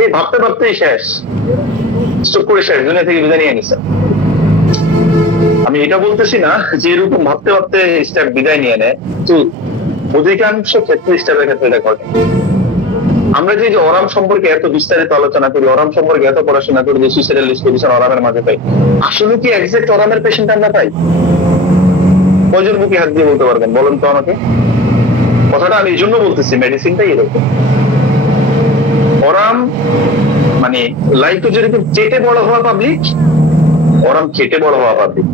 এই ভাবতে ভাবতেই শেষ, স্টপ করে শেষ, দুনিয়া থেকে বিদায় নিয়ে নিছে। আমি এটা বলতেছি না যে এরকম ভাবতে ভাবতে স্টাফ বিদায় নিয়ে নেয়, তো অধিকাংশ ক্ষেত্রে স্টাফের ক্ষেত্রে এটা ঘটে। আমরা যে অরাম সম্পর্কে এত বিস্তারিত আলোচনা করি, অরাম সম্পর্কে এত পড়াশোনা করি, যে সুইসাইডাল ডিসপোজিশন অরামের মাঝে পাই, আসলে কি এক্সাক্ট অরামের পেশেন্ট আমরা পাই? কয়জন বুকে হাত দিয়ে বলতে পারবেন বলুন তো আমাকে? কথাটা আমি এই জন্য বলতেছি, মেডিসিনটাই এরকম। অরাম মানে মানে লাইক তো যেরকম চেটে বড় হওয়া পাবলিক, ওরম খেটে বড় হওয়া পাবলিক,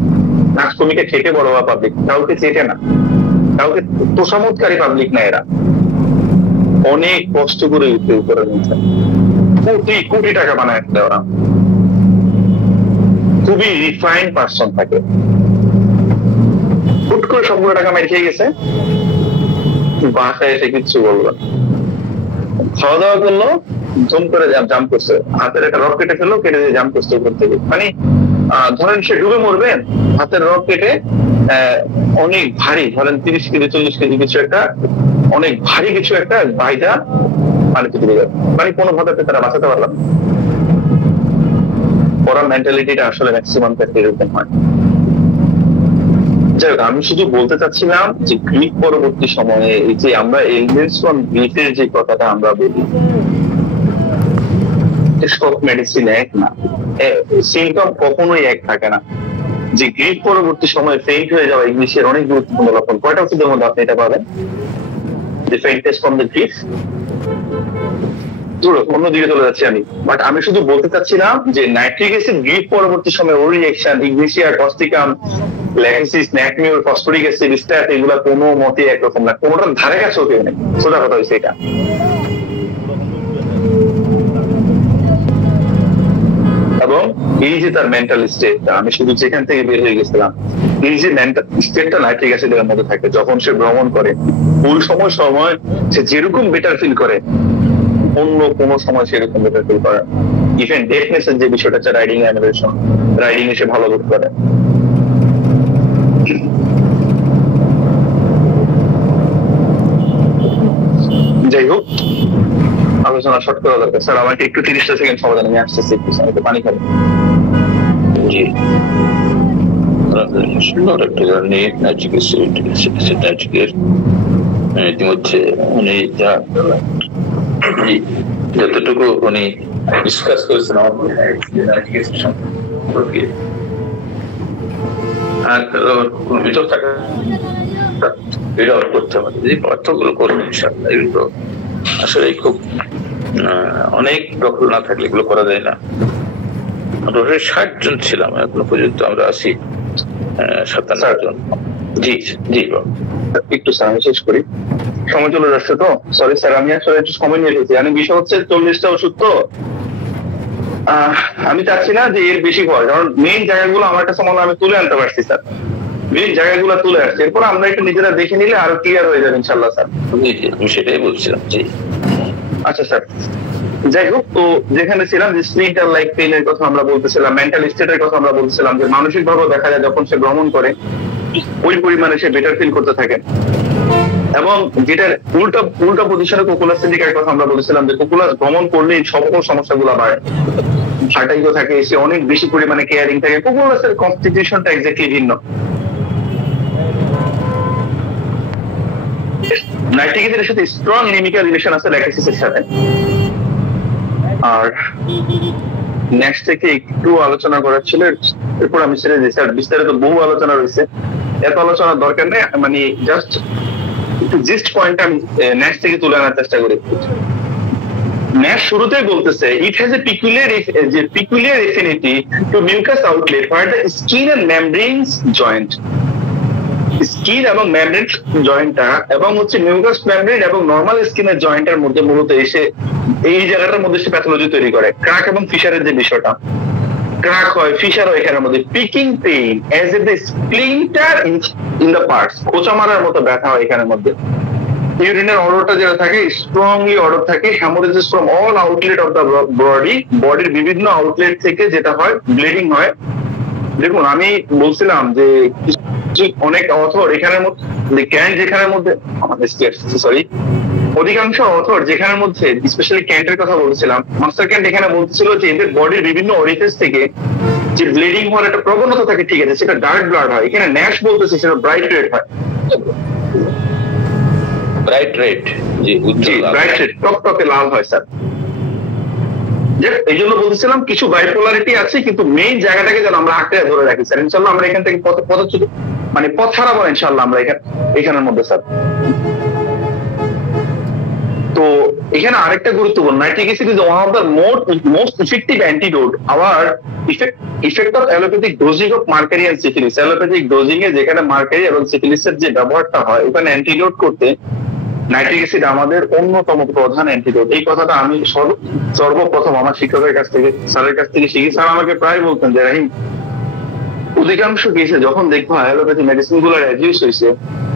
নাচ কমিকে খেটে বড় হওয়া পাবলিক, কাউকে চেটে না, কাউকে তোষামতকারী পাবলিক না এরা, অনেক কষ্ট করে উঠে উপরে নিয়েছে, কোটি কোটি টাকা বানায় ওরা, খুবই রিফাইন্ড পার্সন থাকে, হুট করে সবগুলো টাকা মেরে খেয়ে গেছে, বাসায় এসে কিচ্ছু বললো, খাওয়া দাওয়া করলো, জম করে জাম্প করছে, হাতের একটা রক কেটে ফেললো, কেটে দিয়ে জাম্প করছে উপর থেকে, মানে ধরেন সে ডুবে মরবেন, হাতের রক কেটে অনেক ভারী, ধরেন 30 কেজি 40 কেজি কিছু একটা, অনেক ভারী কিছু একটা বাইজা পানিতে ডুবে যাবে, মানে কোনো ভাবে তারা বাঁচাতে পারলাম। ওরা মেন্টালিটিটা আসলে ম্যাক্সিমাম ক্ষেত্রে এরকম হয়। যাই হোক, আমি শুধু বলতে চাচ্ছিলাম যে গ্রিক পরবর্তী সময়ে এই যে আমরা এলিমেন্টস ফ্রম গ্রিকের যে কথাটা আমরা বলি, সব মেডিসিন এক না, সিমটম কখনোই এক থাকে না। যে গ্রিক পরবর্তী সময়ে ফেইন্ট হয়ে যাওয়া ইংলিশের অনেক গুরুত্বপূর্ণ লক্ষণ, কয়টা ওষুধের মধ্যে আপনি এটা পাবেন? যে ফেইন্টনেস ফ্রম দ্য গ্রিক, অন্যদিকে চলে যাচ্ছি আমি, বাট আমি শুধু বলতে চাচ্ছিলাম যে নাইট্রিক অ্যাসিড গ্রিক পরবর্তী সময়ে ওর রিঅ্যাকশন, ইগনিশিয়া, কস্টিকাম, ল্যাকসিস, ন্যাকমিউর, ফসফরিক অ্যাসিড, স্ট্যাট, এগুলা কোনো মতে একরকম না, কোনোটার ধারে কাছেও কেউ নেই, সোজা কথা হয়েছে এটা। এবং এই যে তার মেন্টাল স্টেট, আমি শুধু যেখান থেকে বের হয়ে গেছিলাম, এই যে মেন্টাল স্টেটটা নাইট্রিক অ্যাসিডের মধ্যে থাকে, যখন সে ভ্রমণ করে ওই সময় সে যেরকম বেটার ফিল করে, অন্য কোনো সময় সেরকম বেটার ফিল করে। ইভেন ডেফনেস এর যে বিষয়টা আছে, রাইডিং অ্যানিমেশন, রাইডিং এসে ভালো বোধ করে। যাই হোক, আলোচনা শর্ট করা দরকার। স্যার আমাকে একটু 30টা সেকেন্ড সময় দেন, আমি আসতেছি, আমি তো পানি খাবো। জি, ইতিমধ্যে উনি যতটুকু উনি ডিসকাস করেছেন সম্পর্কে, আর কোন ভিতর থাকা বিরল করতে হবে, যে পার্থক্যগুলো করবেন ইনশাআল্লাহ, এগুলো আসলে খুব অনেক ডক্টর না থাকলে এগুলো করা যায় না। আমরা 60 জন ছিলাম এখনো পর্যন্ত, আমরা আছি 57 জন। জি জি, একটু স্যার আমি শেষ করি, সময় চলে যাচ্ছে তো, সরি স্যার, আমি আসলে একটু সময় নিয়ে এসেছি। আমি বিষয় হচ্ছে 40টা ওষুধ তো, আমি চাচ্ছি না যে এর বেশি হয়, কারণ মেইন জায়গাগুলো আমার কাছে মনে হয় আমি তুলে আনতে পারছি স্যার, মেইন জায়গাগুলো তুলে আসছে, এরপর আমরা একটু নিজেরা দেখে নিলে আরো ক্লিয়ার হয়ে যাবে ইনশাল্লাহ স্যার। আমি সেটাই বলছিলাম। জি আচ্ছা স্যার, যাই হোক, তো যেখানে ছিলাম যে স্প্লিন্টার লাইক পেইনের কথা আমরা বলতেছিলাম, মেন্টাল স্টেটের কথা আমরা বলতেছিলাম, যে মানসিক ভাবে দেখা যায় যখন সে ভ্রমণ করে ওই পরিমাণে সে বেটার ফিল করতে থাকে। এবং যেটার উল্টা পজিশনে কোকুলাস সিন্ডিকেটের কথা আমরা বলেছিলাম, যে কোকুলাস ভ্রমণ করলে সকল সমস্যাগুলো বাড়ে, হার্টাইগো থাকে, সে অনেক বেশি পরিমাণে কেয়ারিং থাকে, কোকুলাসের কনস্টিটিউশনটা এক্স্যাক্টলি ভিন্ন। নাইট্রিক অ্যাসিডের সাথে স্ট্রং এনিমিক্যাল রিলেশন আছে ল্যাকটোসিসের সাথে। আর নেক্সট থেকে একটু আলোচনা করার ছিল, এরপর আমি ছেড়ে দিয়েছি। আর বিস্তারিত বহু আলোচনা রয়েছে, এত আলোচনার দরকার নেই, মানে জাস্ট একটু জিস্ট পয়েন্টটা আমি নেক্সট থেকে তুলে আনার চেষ্টা করি। নেক্সট শুরুতেই বলতেছে, it has a peculiar affinity to mucus outlet where the skin and membranes joint. Skin এবং মেমব্রেন জয়েন্টটা এবং হচ্ছে মিউকাস মেমব্রেন এবং নরমাল স্কিনের জয়েন্টের মধ্যে মূলত এসে এই জায়গাটার মধ্যে সে প্যাথোলজি তৈরি করে। ক্র্যাক এবং ফিশারের যে বিষয়টা, ক্র্যাক হয়, ফিশার হয় এখানের মধ্যে, picking pain as if the splinter in the parts, খোঁচা মারার মতো ব্যথা হয় এখানের মধ্যে। ইউরিনের অর্ডারটা যেটা থাকে স্ট্রংলি অর্ডার থাকে, haemorrhages from all outlet of the বডির বিভিন্ন আউটলেট থেকে যেটা হয় ব্লিডিং হয়। দেখুন, আমি বলছিলাম যে অনেক অথর এখানের মধ্যে, ক্যান্ট যেখানের মধ্যে, সরি, অধিকাংশ অথর যেখানের মধ্যে স্পেশালি ক্যান্টের কথা বলছিলাম, মাস্টার ক্যান্ট এখানে বলছিল যে এদের বডির বিভিন্ন অরিফিস থেকে যে ব্লিডিং হওয়ার একটা প্রবণতা থাকে, ঠিক আছে, সেটা ডার্ক ব্লাড হয়। এখানে ন্যাশ বলতেছে সেটা ব্রাইট রেড হয়, ব্রাইট রেড, জি ব্রাইট রেড, টকটকে লাল হয় স্যার। এই জন্য বলতেছিলাম কিছু বাইপোলারিটি আছে, কিন্তু মেইন জায়গাটাকে যেন আমরা আঁকড়ে ধরে রাখি স্যার। ইনশাল্লাহ আমরা এখান থেকে মানে পথ হারাবো ইনশাল্লাহ আমরা এখানের মধ্যে স্যার। তো এখানে আরেকটা গুরুত্বপূর্ণ, nitric acid is one of the most effective antidote our effect of allopathic dosing of mercury and syphilis. Allopathic dosing এ যেখানে মার্কারি এবং সিফিলিসের যে ব্যবহারটা হয় ওখানে অ্যান্টিডোট করতে নাইট্রিক অ্যাসিড আমাদের অন্যতম প্রধান অ্যান্টিডোট। এই কথাটা আমি সর্বপ্রথম আমার শিক্ষকের কাছ থেকে, স্যারের কাছ থেকে শিখি। স্যার আমাকে প্রায় বলতেন যে রাহিম, অধিকাংশ কেসে যখন দেখবো অ্যালোপ্যাথি মেডিসিন গুলো অ্যাডিউস হয়েছে,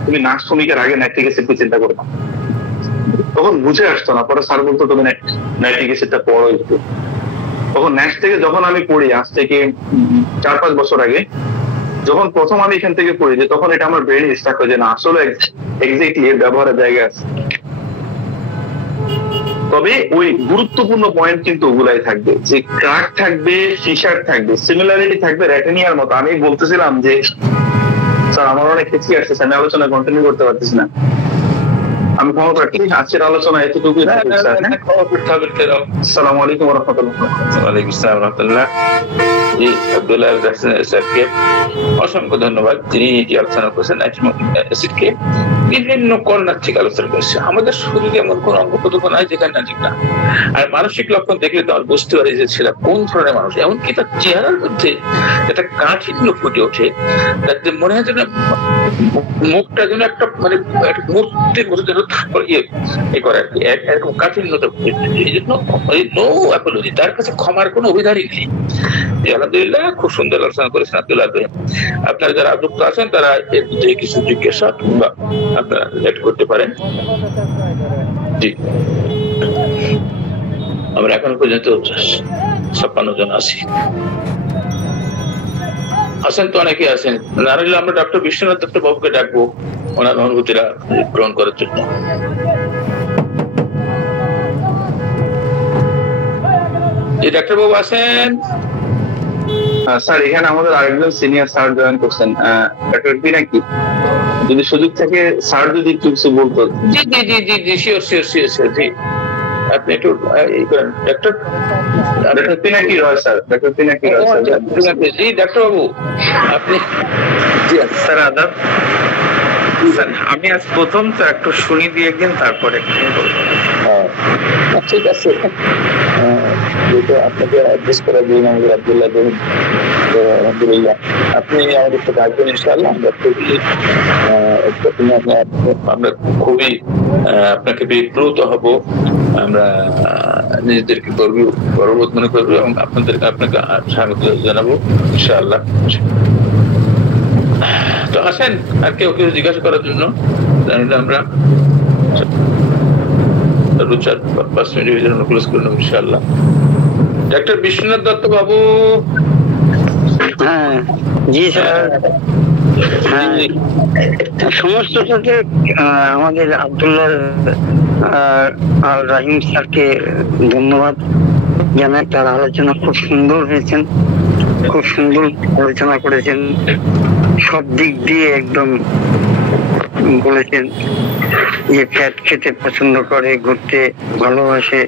তুমি নার্স ভূমিকার আগে নাইট্রিক অ্যাসিড চিন্তা করবে। তখন বুঝে আসতো না, পরে স্যার বলতো তুমি নাইট্রিক অ্যাসিডটা পড়ো একটু। তখন নেক্সট থেকে যখন আমি পড়ি, আজ থেকে 4-5 বছর আগে যখন প্রথম আমি এখান থেকে পড়ি, যে তখন এটা আমার ব্রেন স্টাক হয়ে যায় না, আসলে এক্স্যাক্টলি এর ব্যবহারের জায়গা আছে। তবে ওই গুরুত্বপূর্ণ পয়েন্ট কিন্তু ওগুলাই থাকবে, যে ক্রাক থাকবে, ফিশার থাকবে, সিমিলারিটি থাকবে রেটিনিয়ার মতো। আমি বলতেছিলাম যে স্যার আমার অনেক ক্ষেত্রে আসছে, আমি আলোচনা কন্টিনিউ করতে পারতেছি না, আমি ক্ষমা প্রার্থী। আজকের আলোচনা এতটুকুই। আসসালামু আলাইকুম ওয়া রাহমাতুল্লাহ। ওয়ালাইকুম আসসালাম ওয়া রাহমাতুল্লাহ। জি, আব্দুল্লাহ স্যারকে অসংখ্য ধন্যবাদ। তিনি যে আলোচনা করেছেন অ্যাসিডকে বিভিন্ন কর্ণার্থিক আলোচনা করেছে। আমাদের শরীরে এমন কোন অঙ্গ প্রত্যঙ্গ নাই যেখানে নাচিক না। আর মানসিক লক্ষণ দেখলে তো আমরা বুঝতে পারি যে সেটা কোন ধরনের মানুষ। এমনকি তার চেহারার মধ্যে একটা কাঠিন্য ফুটে ওঠে, তাতে মনে হয় যেন মুখটা যেন একটা মানে একটা মূর্তির মতো যেন এ করে আর কি, এরকম কাঠিন্যতা। এই জন্য নো অ্যাপোলজি, তার কাছে ক্ষমার কোনো অভিধানই নেই। আলহামদুলিল্লাহ, খুব সুন্দর আলোচনা করেছেন আব্দুল্লাহ ভাই। আপনারা যারা যুক্ত আছেন তারা এর মধ্যে কিছু জিজ্ঞাসা কিংবা আপনারা এড করতে পারেন। জি, আমরা এখন পর্যন্ত 56 জন আছি। আছেন তো অনেকে আছেন, নাহলে আমরা ডক্টর বিশ্বনাথ দত্ত বাবুকে ডাকবো ওনার অনুভূতিরা গ্রহণ করার জন্য। ডাক্তার বাবু আছেন? স্যার এখানে আমাদের আরেকজন সিনিয়র স্যার জয়েন করছেন, ডক্টর পিনাকি। যদি সুযোগ থাকে স্যার যদি কিছু বলতো। জি জি জি জি জি, শিওর শিওর শিওর শিওর। জি, আপনি একটু ডক্টর পিনাকি রয় স্যার, ডক্টর পিনাকি রয় স্যার। জি ডাক্তার বাবু, আপনি? জি স্যার, আদাব স্যার। আমি আজ প্রথম, তো একটু শুনি দিয়ে একদিন তারপরে ঠিক আছে। আপনাকে অ্যাড্রেস করা দিন আমাদের আব্দুল্লাহ রহিম। তো আলহামদুলিল্লাহ আপনি আমাদের সাথে আসবেন ইনশাআল্লাহ। আমরা খুবই আপনাকে বিপ্লুত হব, আমরা নিজেদেরকে গর্ববোধ মনে করবো এবং আপনাকে স্বাগত জানাবো ইনশাআল্লাহ। তো আসেন, আর কেউ জিজ্ঞাসা করার জন্য আমরা 4-5 মিনিটের জন্য ক্লোজ করলাম ইনশাআল্লাহ। ডাক্তার বিশ্বনাথ দত্ত বাবু। হ্যাঁ জি স্যার। সমস্ত সাথে আমাদের আব্দুল্লাহ রাহিম স্যারকে ধন্যবাদ জানাই। তার আলোচনা খুব সুন্দর হয়েছেন, খুব সুন্দর আলোচনা করেছেন, সব দিক দিয়ে একদম বলেছেন যে ফ্যাট খেতে পছন্দ করে, ঘুরতে ভালোবাসে।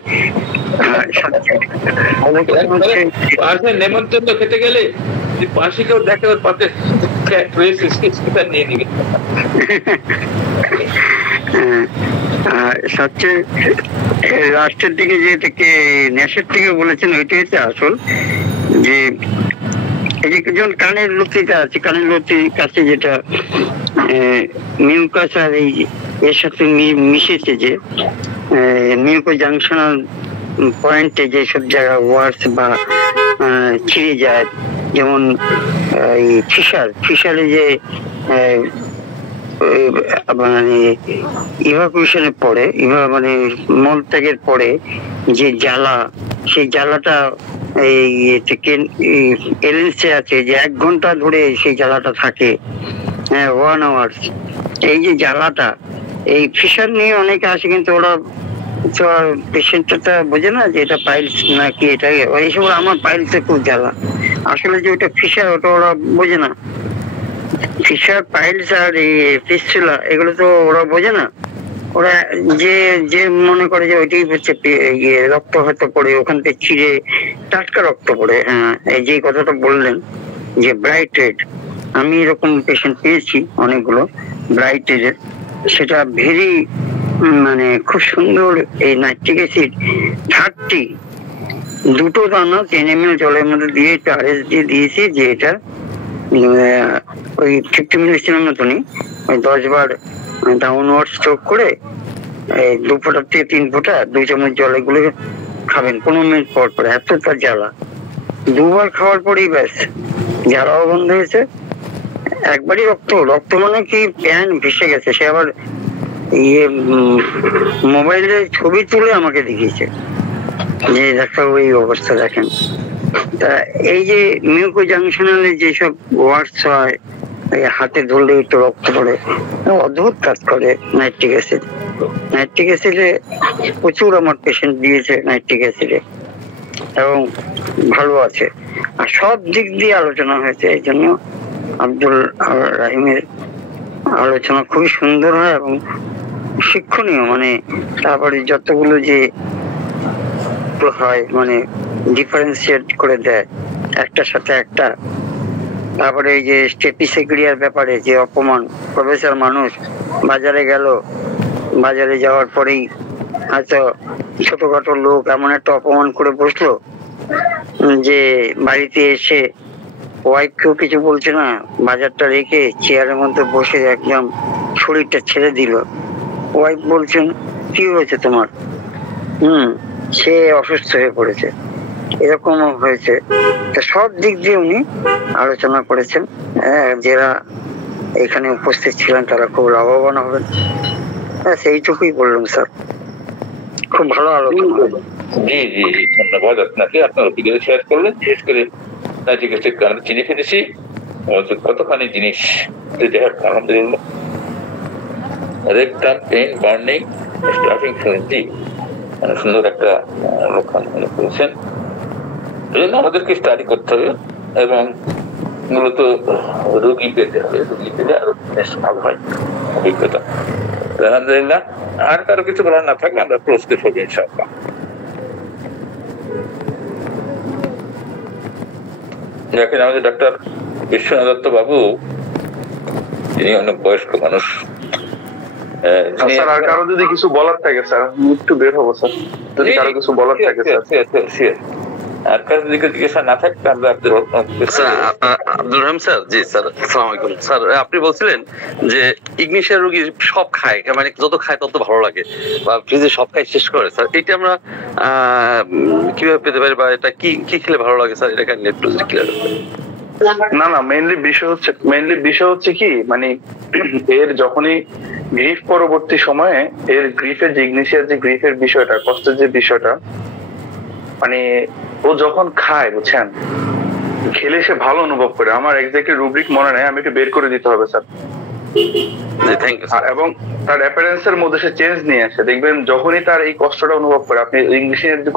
নেমন্তন্ন খেতে গেলে পাশিকেও দেখে ওর পাতে নিয়ে নিবে। সবচেয়ে রাষ্ট্রের দিকে যে থেকে নেশের থেকে বলেছেন, ওইটাই হচ্ছে আসল। যে এই যে যেমন কানের লতিটা আছে, কানের লতির কাছে যেটা মিউকাস আর এই এর সাথে মিশেছে, যে মিউকো জাংশনাল পয়েন্টে যেসব জায়গা ওয়ার্স বা ছিঁড়ে যায়, যেমন এই ফিশারে যে মানে ইভাকুয়েশনের পরে, মানে মলত্যাগের পরে যে জ্বালা, সেই জ্বালাটা এই এলএনসে আছে যে 1 ঘন্টা ধরে সেই জ্বালাটা থাকে, 1 আওয়ার্স। এই যে জ্বালাটা, এই ফিশার নিয়ে অনেকে আসে, কিন্তু ওরা পেশেন্টটা বোঝে না যে এটা পাইলস নাকি এটা এইসব। আমার পাইলসে খুব জ্বালা, আসলে যে ওটা ফিশার ওটা ওরা বোঝে না। ফিশার, পাইলস আর এই ফিস্টুলা এগুলো তো ওরা বোঝে না। ওরা যে মনে করে যে ওইটাই হচ্ছে রক্ত হয়তো পড়ে, ওখান থেকে ছিঁড়ে টাটকা রক্ত পড়ে। হ্যাঁ, এই যে কথাটা বললেন যে ব্রাইট রেড, আমি এরকম পেশেন্ট পেয়েছি অনেকগুলো ব্রাইট রেডের। সেটা ভেরি মানে খুব সুন্দর এই নাইট্রিক অ্যাসিড 30 দুটো দানা 10 ml জলের মধ্যে দিয়ে একটু আরএস দিয়ে দিয়েছি, যে এটা ওই 50 মিলিগ্রামের মতনই ওই 10 বার ডাউনওয়ার্ড স্ট্রোক করে 2 ফোঁটা থেকে 3 ফোঁটা 2 চামচ জল এগুলো খাবেন 15 মিনিট পর পর। এত তার জ্বালা, 2 বার খাওয়ার পরেই ব্যাস জ্বালাও বন্ধ হয়েছে। একবারই রক্ত মানে কি প্যান ভেসে গেছে। সে আবার মোবাইলে ছবি তুলে আমাকে দেখিয়েছে যে ডাক্তার এই অবস্থা দেখেন। তা এই যে মিউকো জাংশনালে যেসব ওয়ার্ডস হয়, হাতে ধরলে একটু রক্ত পড়ে, অদ্ভুত কাজ করে নাইট্রিক অ্যাসিড। নাইট্রিক অ্যাসিডে প্রচুর আমার পেশেন্ট দিয়েছে নাইট্রিক অ্যাসিডে, এবং ভালো আছে। আর সব দিক দিয়ে আলোচনা হয়েছে, এই জন্য আব্দুল রাহিমের আলোচনা খুবই সুন্দর হয় এবং শিক্ষণীয়। মানে তারপরে যতগুলো যে হয় মানে ডিফারেন্সিয়েট করে দেয় একটার সাথে একটা। তারপরে এই যে স্টেপিসেক্রিয়ার ব্যাপারে যে অপমান, প্রফেসর মানুষ বাজারে গেল, বাজারে যাওয়ার পরেই হয়তো ছোটখাটো লোক এমন একটা অপমান করে বসলো যে বাড়িতে এসে ওয়াইফকেও কিছু বলছে না, বাজারটা রেখে চেয়ারের মধ্যে বসে একদম শরীরটা ছেড়ে দিল। ওয়াইফ বলছেন কি হয়েছে তোমার? সে অসুস্থ হয়ে পড়েছে, এরকমও হয়েছে। সব দিক দিয়ে উনি আলোচনা করেছেন। যারা এখানে উপস্থিত ছিলেন তারা খুব লাভবান হবেন, সেইটুকুই বললাম স্যার। খুব ভালো আলোচনা। জি জি ধন্যবাদ আপনাকে, আপনার অভিজ্ঞতা শেয়ার করলেন। বিশেষ করে নাইট্রিক অ্যাসিড কারণে চিনে ফেলেছি কতখানি জিনিস। আলহামদুলিল্লাহ, rectum pain, burning, starting fluency সুন্দর একটা লক্ষণ মনে করেছেন। এই জন্য আমাদেরকে স্টাডি করতে হবে এবং মূলত রোগী পেতে হবে, রোগী পেলে আরো বেশ ভালো হয় অভিজ্ঞতা। আলহামদুলিল্লাহ, আর কারো কিছু বলার না থাকলে আমরা প্রস্তুত হবো ইনশাআল্লাহ। দেখেন আমাদের ডাক্তার বিশ্বনাথ দত্ত বাবু, তিনি অনেক বয়স্ক মানুষ। স্যার আর কারো যদি কিছু বলার থাকে স্যার একটু বের হবো স্যার, যদি কারো কিছু বলার থাকে স্যার। আর কারো যদি জিজ্ঞাসা না থাকে তাহলে আব্দুল রহিম স্যার। জি স্যার, আসসালামু আলাইকুম স্যার। আপনি বলছিলেন যে ইগনিশিয়া রোগী সব খায়, মানে যত খায় তত ভালো লাগে, বা ফ্রিজে সব খায় শেষ করে। স্যার এটা আমরা কিভাবে পেতে পারি, বা এটা কি কি খেলে ভালো লাগে স্যার? এটা কাইন্ডলি একটু ক্লিয়ার করবেন। না মেইনলি বিষয় হচ্ছে কি, মানে এর যখনই গ্রিফ পরবর্তী সময়ে এর গ্রিফের যে ইগনিশিয়ার যে গ্রিফের বিষয়টা, কষ্টের যে বিষয়টা, মানে ও যখন খায় বুঝছেন, খেলে সে ভালো অনুভব করে। আমার এক্স্যাক্টলি রুব্রিক মনে নেই, আমি একটু বের করে দিতে হবে স্যার। এবং তার অ্যাপিয়ারেন্সের মধ্যে সে চেঞ্জ নিয়ে আসে। দেখবেন যখনই তার এই কষ্টটা অনুভব করে, আপনি ইংলিশে যদি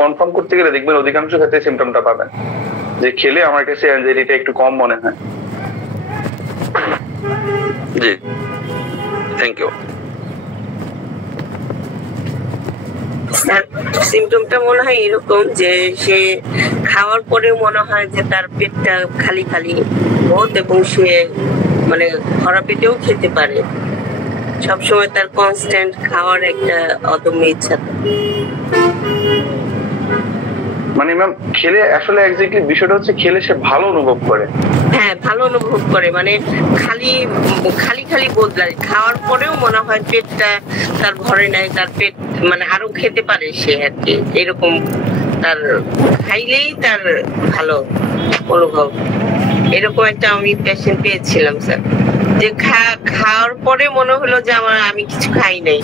কনফার্ম করতে গেলে দেখবেন অধিকাংশ ক্ষেত্রে সিমটমটা পাবেন যে খেলে আমার কাছে অ্যানজাইটিটা একটু কম মনে হয়। জি, থ্যাংক ইউ। সিমটমটা মনে হয় এরকম যে সে খাওয়ার পরে মনে হয় যে তার পেটটা খালি খালি বোধ, এবং সে মানে ভরা পেটেও খেতে পারে। সবসময় তার কনস্ট্যান্ট খাওয়ার একটা অদম্য ইচ্ছা। মানে ম্যাম খেলে আসলে এক্স্যাক্টলি বিষয়টা হচ্ছে খেলে সে ভালো অনুভব করে। হ্যাঁ, ভালো অনুভব করে, মানে খালি খালি খালি বদলায়। খাওয়ার পরেও মনে হয় পেটটা তার ভরে নাই, তার পেট মানে আরো খেতে পারে সে আর কি, এরকম তার খাইলেই তার ভালো অনুভব। এরকম একটা আমি পেশেন্ট পেয়েছিলাম স্যার, যে খাওয়ার পরে মনে হলো যে আমি কিছু খাই নাই,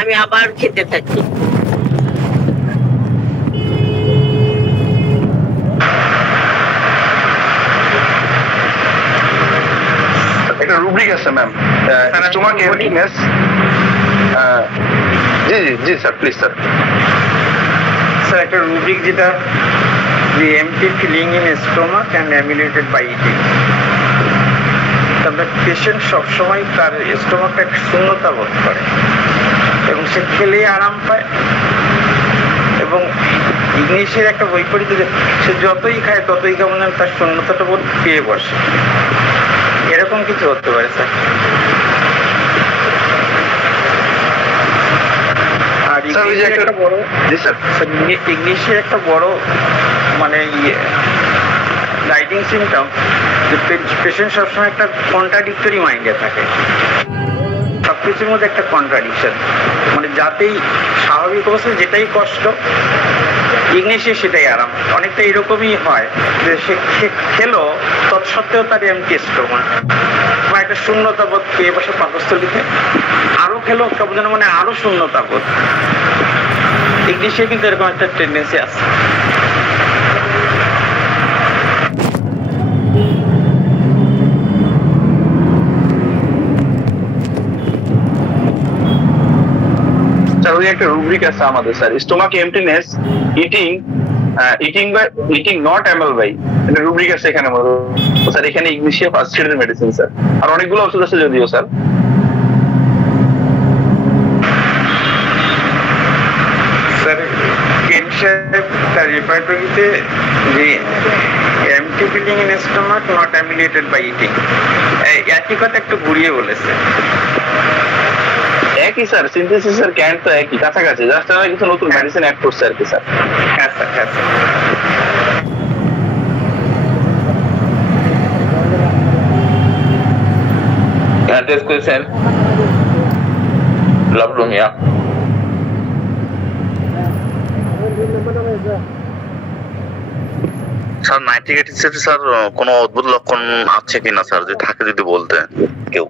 আমি আবার খেতে থাকি। একটা রুব্রিক আছে ma'am, stomach এমটিনেস। G G G sir, please sir. Sir একটা রুব্রিক যেটা the empty feeling in stomach and emulated by eating. তবে পেশেন্ট সবসময় তার স্টোমাকটা একটা শূন্যতা বোধ করে এবং সে খেলেই আরাম পায়, এবং ইংলিশের একটা বৈপরীত্য যে সে যতই খায় ততই কেমন তার শূন্যতাটা বোধ পেয়ে বসে, এরকম কিছু হতে পারে স্যার। ইংলিশের একটা বড় মানে রাইটিং সিমটম যে পেশেন্ট সবসময় একটা কন্ট্রাডিক্টরি মাইন্ডে থাকে, সবকিছুর মধ্যে একটা কন্ট্রাডিকশন, মানে যাতেই স্বাভাবিক অবস্থা যেটাই কষ্ট ইংলিশে সেটাই আরাম। অনেকটা এরকমই হয় যে সে খেলো তৎসত্ত্বেও তার এমটি স্টোমাক বা একটা শূন্যতা বোধ পেয়ে বসে পাকস্থলীতে, আরো খেলো কেমন যেন মানে আরো শূন্যতা বোধ। ইংলিশে কিন্তু এরকম একটা টেন্ডেন্সি আছে। একটা রুব্রিক আছে আমাদের sir, stomach emptiness eating not amel by, একটা রুব্রিক আছে এখানে স্যার। এখানে ইগনিশিয়া ফার্স্ট এডের মেডিসিন স্যার, আর অনেকগুলো ওষুধ আছে যদিও স্যার। তার রেপার্টরিতে যে empty feeling in stomach not ameliorated by eating, একই কথা একটু ঘুরিয়ে বলেছে। একই স্যার, সিনথেসিস আর ক্যান্ট তো একই, কাছাকাছি, জাস্ট আমরা কিছু নতুন মেডিসিন অ্যাড করছে আর কি স্যার। হ্যাঁ স্যার, হ্যাঁ sir. This question, love room, yeah. Sir nitric acid sir কোনো অদ্ভুত লক্ষণ আছে কিনা স্যার, যদি থাকে যদি বলতে কেউ।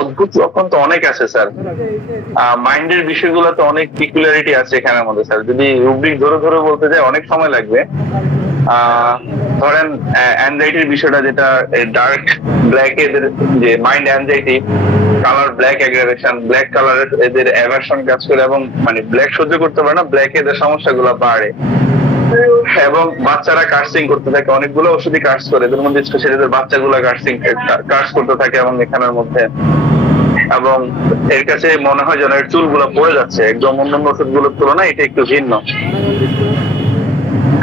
অদ্ভুত লক্ষণ তো অনেক আছে স্যার, মাইন্ডের বিষয়গুলোতে অনেক পিকুলারিটি আছে এখানের মধ্যে স্যার। যদি রুব্রিক ধরে ধরে বলতে যায় অনেক সময় লাগবে। ধরেন অ্যানজাইটির বিষয়টা, যেটা ডার্ক ব্ল্যাক, এদের যে mind anxiety, colour black aggravation, black কালারের এদের অ্যাভারশন কাজ করে এবং মানে ব্ল্যাক সহ্য করতে পারে না, ব্ল্যাক এদের সমস্যাগুলো বাড়ে এবং বাচ্চারা কার্সিং করতে থাকে, অনেকগুলো ওষুধই কার্স করে, এদের মধ্যে স্পেশালি এদের বাচ্চাগুলো কার্স করতে থাকে এবং এখানের মধ্যে, এবং এর কাছে মনে হয় যেন এর চুলগুলো পড়ে যাচ্ছে একদম অন্যান্য ওষুধগুলোর তুলনায়, এটা একটু ভিন্ন।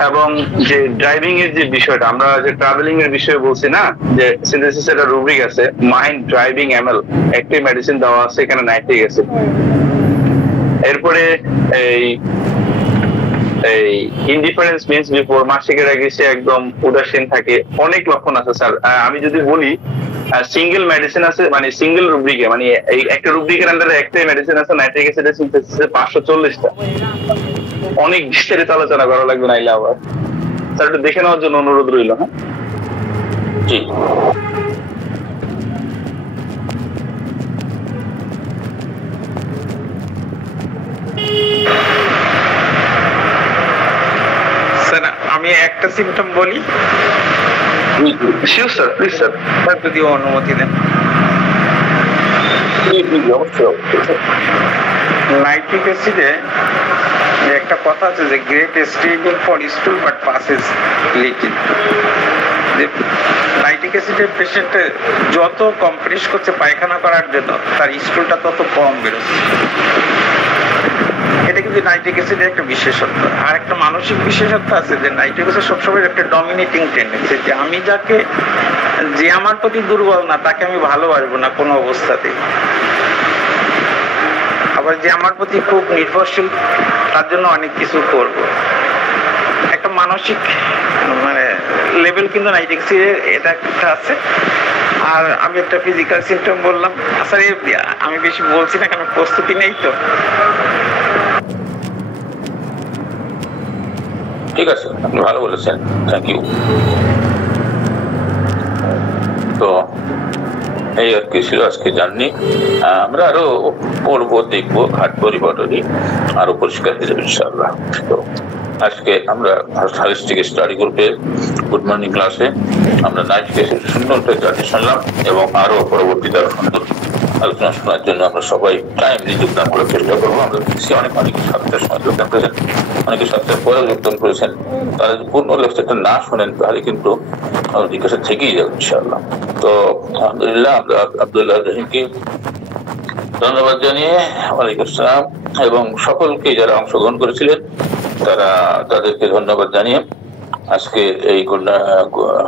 এবং যে ড্রাইভিং এর যে বিষয়টা, আমরা যে ট্রাভেলিং এর বিষয়ে বলছি না, যে সিনথেসিস এর রুব্রিক আছে মাইন্ড ড্রাইভিং এমএল, একটি মেডিসিন দেওয়া আছে এখানে নাইট্রিক অ্যাসিড। এরপরে এই ইনডিফারেন্স মিন্স বিফোর, মাসিকের আগে সে একদম উদাসীন থাকে, অনেক লক্ষণ আছে স্যার। আমি যদি বলি সিঙ্গেল মেডিসিন আছে, মানে সিঙ্গেল রুব্রিকে, মানে এই একটা রুব্রিকের আন্ডারে একটাই মেডিসিন আছে নাইট্রিক অ্যাসিডের সিনথেসিসে 540টা। অনেক বিস্তারিত আলোচনা করা লাগবে নাইলে আবার স্যার, একটু দেখে নেওয়ার জন্য অনুরোধ রইল। হ্যাঁ জি, স্যার আমি একটা সিমটম বলি। শিওর স্যার, প্লিজ স্যার, যদি অনুমতি দেন। নাইট্রিক অ্যাসিডে একটা কথা আছে যে great stable for stool but passes liquid. Nitric অ্যাসিডের পেশেন্টে যত কম্প্রেস করছে পায়খানা করার জন্য, তার স্টুলটা তত কম বেরোচ্ছে। এটা কিন্তু নাইট্রিক অ্যাসিডের একটা বিশেষত্ব। আর একটা মানসিক বিশেষত্ব আছে যে নাইট্রিক অ্যাসিড সবসময় একটা ডমিনেটিং টেন্ডেন্সি, যে আমি যাকে, যে আমার প্রতি দুর্বল না তাকে আমি ভালোবাসবো না কোনো অবস্থাতেই, আবার যে আমার প্রতি খুব নির্ভরশীল তার জন্য অনেক কিছু করব। একটা মানসিক মানে লেভেল কিন্তু নাইট্রিক অ্যাসিডের এটা একটা আছে। আর আমি একটা ফিজিক্যাল সিমটম বললাম। আসলে আমি বেশি বলছি না, কারণ প্রস্তুতি নেই তো। ঠিক আছে, আপনি ভালো বলেছেন, থ্যাংক ইউ। তো এই আর কি ছিল আজকে জার্নি। আমরা আরো পড়বো, দেখবো, ঘাটবো, রিপোর্টারি আরো পরিষ্কার হয়ে যাবে ইনশাআল্লাহ। তো আজকে আমরা হলিস্টিক স্টাডি গ্রুপে গুড মর্নিং ক্লাসে আমরা নাইট্রিক অ্যাসিড সুন্দর জার্নি শুনলাম এবং আরো পরবর্তীতে আরো সুন্দর আলোচনা শোনার জন্য আমরা সবাই টাইমলি যোগদান করার চেষ্টা করবো। আমরা দেখছি অনেকে 7টার সময় যোগদান করেছেন, অনেকে 7টার পরেও যোগদান করেছেন। তারা যদি পূর্ণ লেকচারটা না শোনেন তাহলে কিন্তু জিজ্ঞাসা থেকেই যাবে ইনশাআল্লাহ। তো আলহামদুলিল্লাহ, আমরা আব্দুল্লাহ রহিমকে ধন্যবাদ জানিয়ে ওয়ালাইকুম আসসালাম এবং সকলকে যারা অংশগ্রহণ করেছিলেন তাদেরকে ধন্যবাদ জানিয়ে আজকে এই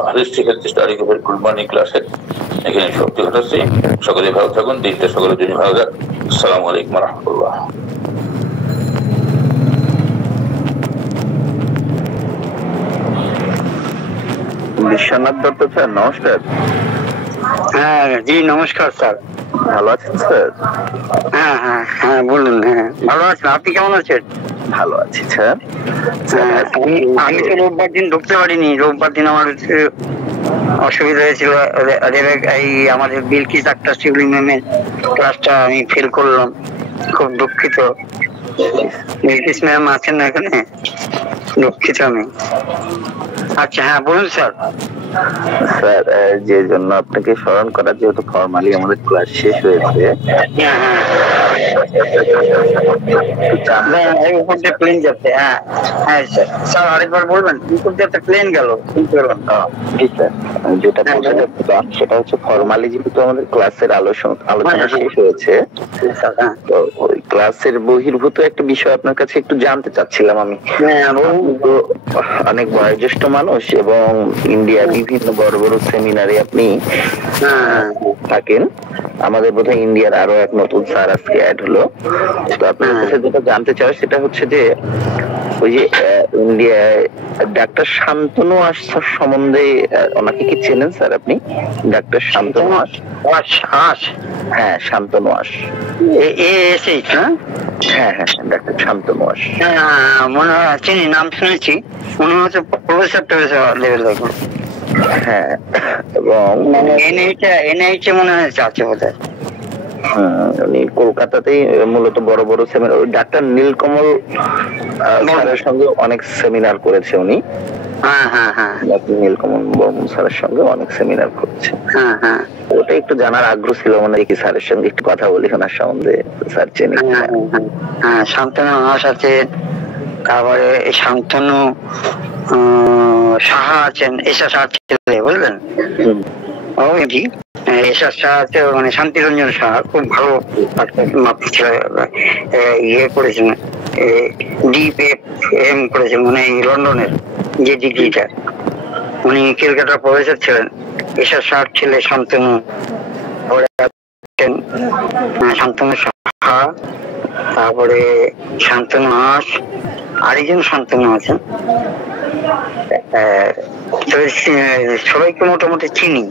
হলিস্টিক হেলথ স্টাডি গ্রুপের গুড মর্নিং ক্লাসে এখানে সত্যি ঘটাচ্ছি। সকলে ভালো থাকুন, দিনটা সকলের জন্য ভালো যাক। আসসালামু আলাইকুম রহমতুল্লাহ। বিশ্বনাথ দত্ত স্যার, নমস্কার। হ্যাঁ জি নমস্কার স্যার। ভালো আছেন স্যার? হ্যাঁ হ্যাঁ হ্যাঁ বলুন। হ্যাঁ ভালো আছেন, আপনি কেমন আছেন? ভালো আছি স্যার। আমি তো রোববার দিন ঢুকতে পারিনি, রোববার দিন আমার অসুবিধা হয়েছিল। এই আমাদের বিলকিস আক্তার শিবলি ম্যামের ক্লাসটা আমি ফেল করলাম, খুব দুঃখিত। বিলকিস ম্যাম আছেন না এখানে? দুঃখিত আমি। আচ্ছা হ্যাঁ বলুন স্যার। স্যার যে জন্য আপনাকে স্মরণ করা, যেহেতু ফর্মালি আমাদের ক্লাস শেষ হয়েছে। হ্যাঁ হ্যাঁ উপর দিয়ে প্লেন যাচ্ছে। হ্যাঁ হ্যাঁ স্যার আরেকবার বলবেন, উপর দিয়ে একটা প্লেন গেল শুনতে পেলাম। জি স্যার, যেটা বলতে চাচ্ছিলাম সেটা হচ্ছে ফর্মালি যেহেতু আমাদের ক্লাসের আলোচনা শেষ হয়েছে, তো ওই ক্লাসের বহির্ভূত একটা বিষয় আপনার কাছে একটু জানতে চাচ্ছিলাম আমি। তো অনেক বয়োজ্যেষ্ঠ মানুষ এবং ইন্ডিয়ার বিভিন্ন বড় বড় সেমিনারে আপনি থাকেন। আমাদের বোধহয় ইন্ডিয়ার আরো এক নতুন স্যার আজকে অ্যাড হলো। তো আপনার কাছে যেটা জানতে চাই সেটা হচ্ছে যে ওই যে ইন্ডিয়ায় ডাক্তার শান্তনু আশ সম্বন্ধে, ওনাকে কি চেনেন স্যার আপনি? ডাক্তার শান্তনু আশ। হ্যাঁ শান্তনু আশ, হ্যাঁ হ্যাঁ ডাক্তার শান্তনু আশ। মনে হয় চিনি, নাম শুনেছি। মনে হচ্ছে প্রফেসর লেভেল। হ্যাঁ, এবং এনআইচে মনে হয় আছে বোধ হয়। উনি কলকাতাতেই মূলত বড় বড় সেমিনার, ডাক্তার নীলকমল স্যারের সঙ্গে অনেক সেমিনার করেছে উনি। ডাক্তার নীলকমল বর্মন স্যারের সঙ্গে অনেক সেমিনার করেছে। ওটা একটু জানার আগ্রহ ছিল, মনে হয় কি স্যারের সঙ্গে একটু কথা বলি ওনার সম্বন্ধে। স্যার চেনে? হ্যাঁ শান্তনু আশ আছে, তারপরে শান্তনু সাহা আছেন, এসা সাহা ছেলে বুঝলেন। এসা সাহা আছে মানে শান্তিরঞ্জন সাহা, খুব ভালো ইয়ে করেছেন, DPM করেছেন মানে লন্ডনের যে ডিগ্রিটা। উনি ক্যালকাটার প্রফেসর ছিলেন। এসা সাহার ছেলে শান্তনু, শান্তনু সাহা, তারপরে শান্তনু আশ, আরেকজন শান্তনু আছেন। সবাইকে মোটামুটি চিনি।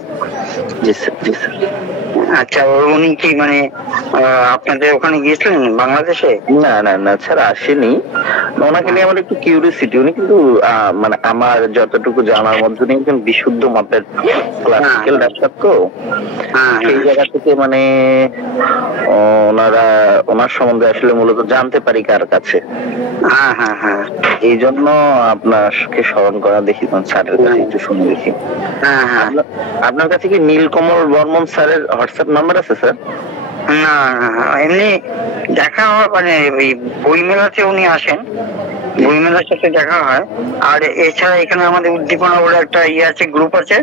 আচ্ছা উনি কি মানে আপনাদের ওখানে গিয়েছিলেন বাংলাদেশে? না না না স্যার আসেনি। ওনাকে নিয়ে আমার একটু কিউরিয়াসিটি। উনি কিন্তু মানে আমার যতটুকু জানার মধ্যে উনি একজন বিশুদ্ধ মাপের ক্লাসিক্যাল ডাক্তার, তো সেই জায়গা থেকে মানে ওনার সম্বন্ধে আসলে মূলত জানতে পারি কার কাছে। এই জন্য আপনাকে স্মরণ করা, দেখি স্যারের কাছে একটু শুনে দেখি। আপনার কাছে কি নীলকমল বর্মন স্যারের হোয়াটসঅ্যাপ নাম্বার আছে স্যার? না এমনি দেখা হয়, মানে বইমেলাতে উনি আসেন, বইমেলার সাথে দেখা হয়। আর এছাড়া এখানে আমাদের উদ্দীপনা বলে একটা ইয়ে আছে, গ্রুপ আছে।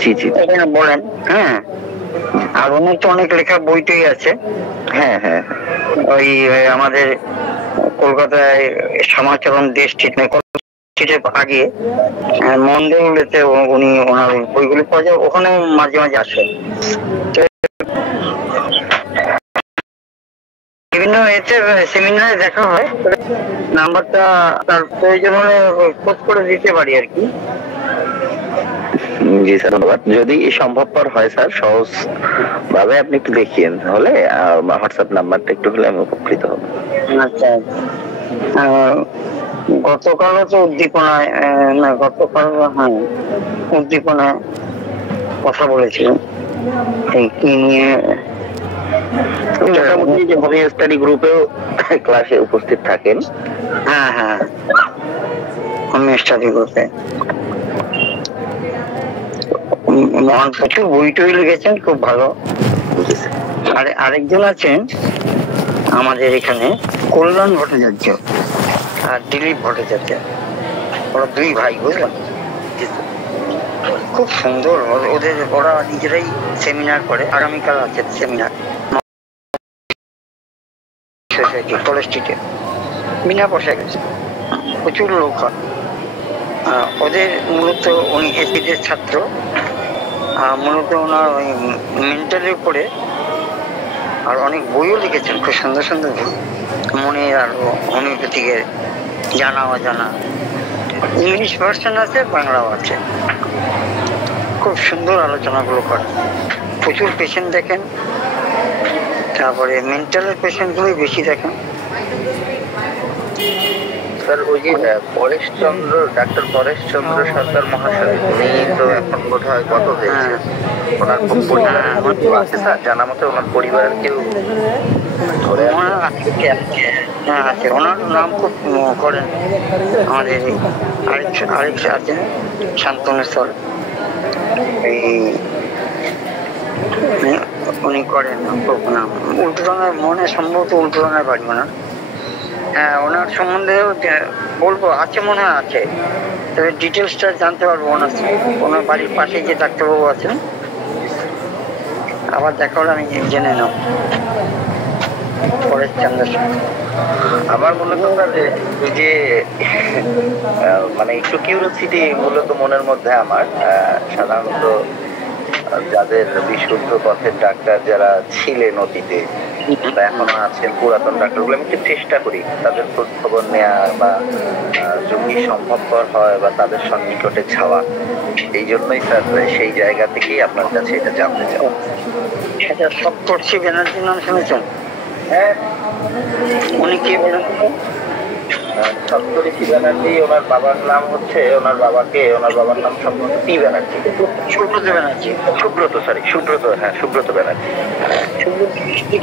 জি জি এখানে বলেন। হ্যাঁ, আর ওনার তো অনেক লেখা বইটই আছে। হ্যাঁ হ্যাঁ, ওই আমাদের কলকাতায় সমাচরণ দেশ ঠিক আগে মন্ডলেতে উনি ওনার বইগুলি পাওয়া যায়, ওখানেও মাঝে মাঝে আসেন। বিভিন্ন এতে সেমিনারে দেখা হয়। নাম্বারটা তার প্রয়োজন হলে খোঁজ করে দিতে পারি আর কি। জি স্যার ধন্যবাদ। যদি সম্ভবপর হয় স্যার সহজ ভাবে আপনি একটু দেখিয়েন, তাহলে হোয়াটসঅ্যাপ নাম্বারটা একটু হলে আমি উপকৃত হব। আচ্ছা, গতকালও তো উদ্দীপনায় উদ্দীপনায় কথা বলেছিলেন কি নিয়ে। মোটামুটি যে হোমিও স্টাডি গ্রুপেও ক্লাসে উপস্থিত থাকেন। হ্যাঁ হ্যাঁ, হোমিও স্টাডি গ্রুপে প্রচুর বই টই লিখেছেন, খুব ভালো। আরেকজন আছেন আমাদের এখানে, কল্যাণ ভট্টাচার্য আর দিলীপ ভট্টাচার্য, ওরা দুই ভাই বুঝলাম। খুব সুন্দর, ওরা নিজেরাই সেমিনার করে। আগামীকাল আছে সেমিনার কলেজ স্ট্রিটে, বিনা পয়সা গেছে, প্রচুর লোক হয়। ওদের মূলত উনি এসিদের ছাত্র, মূলত ওনার ওই মেন্টালের উপরে আর অনেক বইও লিখেছেন, খুব সুন্দর সুন্দর বই, মনে আর হোমিওপ্যাথিকের জানা অজানা। ইংলিশ ভার্সন আছে, বাংলাও আছে। খুব সুন্দর আলোচনাগুলো করেন, প্রচুর পেশেন্ট দেখেন, তারপরে মেন্টালের পেশেন্টগুলোই বেশি দেখেন। স্যার ওই যে পরেশচন্দ্র, ডাক্তার পরেশচন্দ্র সরকার মহাশয়, উনি তো এখন বোধ হয় গত হয়েছে, ওনার আছে স্যার জানা মতো ওনার পরিবারের কেউ ধরে আছে, ওনার নাম খুব করেন। আমাদের আরেক আছে শান্তনেশ্বর, এই উনি করেন খুব নাম। উল্টোডাঙার মনে সম্ভবত উল্টোডাঙার বাড়ি ওনার। হ্যাঁ, ওনার সম্বন্ধে বলবো, আছে মনে হয় আছে, তবে ডিটেলসটা জানতে পারবো। ওনার বাড়ির পাশে যে ডাক্তারবাবু আছেন, আবার দেখা হলে আমি জেনে নেব। আমার মনে হয় যে মানে একটু কিউরিওসিটি মূলত মনের মধ্যে আমার, সাধারণত যাদের বিশুদ্ধ পথের ডাক্তার যারা ছিলেন অতীতে বা এখনো আছেন, পুরাতন ডাক্তারগুলো, আমি একটু চেষ্টা করি তাদের খোঁজ খবর নেওয়া বা যদি সম্ভবপর হয় বা তাদের সন্নিকটে যাওয়া। এই জন্যই স্যার সেই জায়গা থেকেই আপনার কাছে এটা জানতে চাও। সপ্তর্ষি ব্যানার্জির নাম শুনেছেন? হ্যাঁ, উনি কি বলেন? সপ্তর্ষি ব্যানার্জি, ওনার বাবার নাম হচ্ছে, ওনার বাবার নাম সম্ভবত পি ব্যানার্জি, সুব্রত ব্যানার্জি, সুব্রত, হ্যাঁ সুব্রত ব্যানার্জি।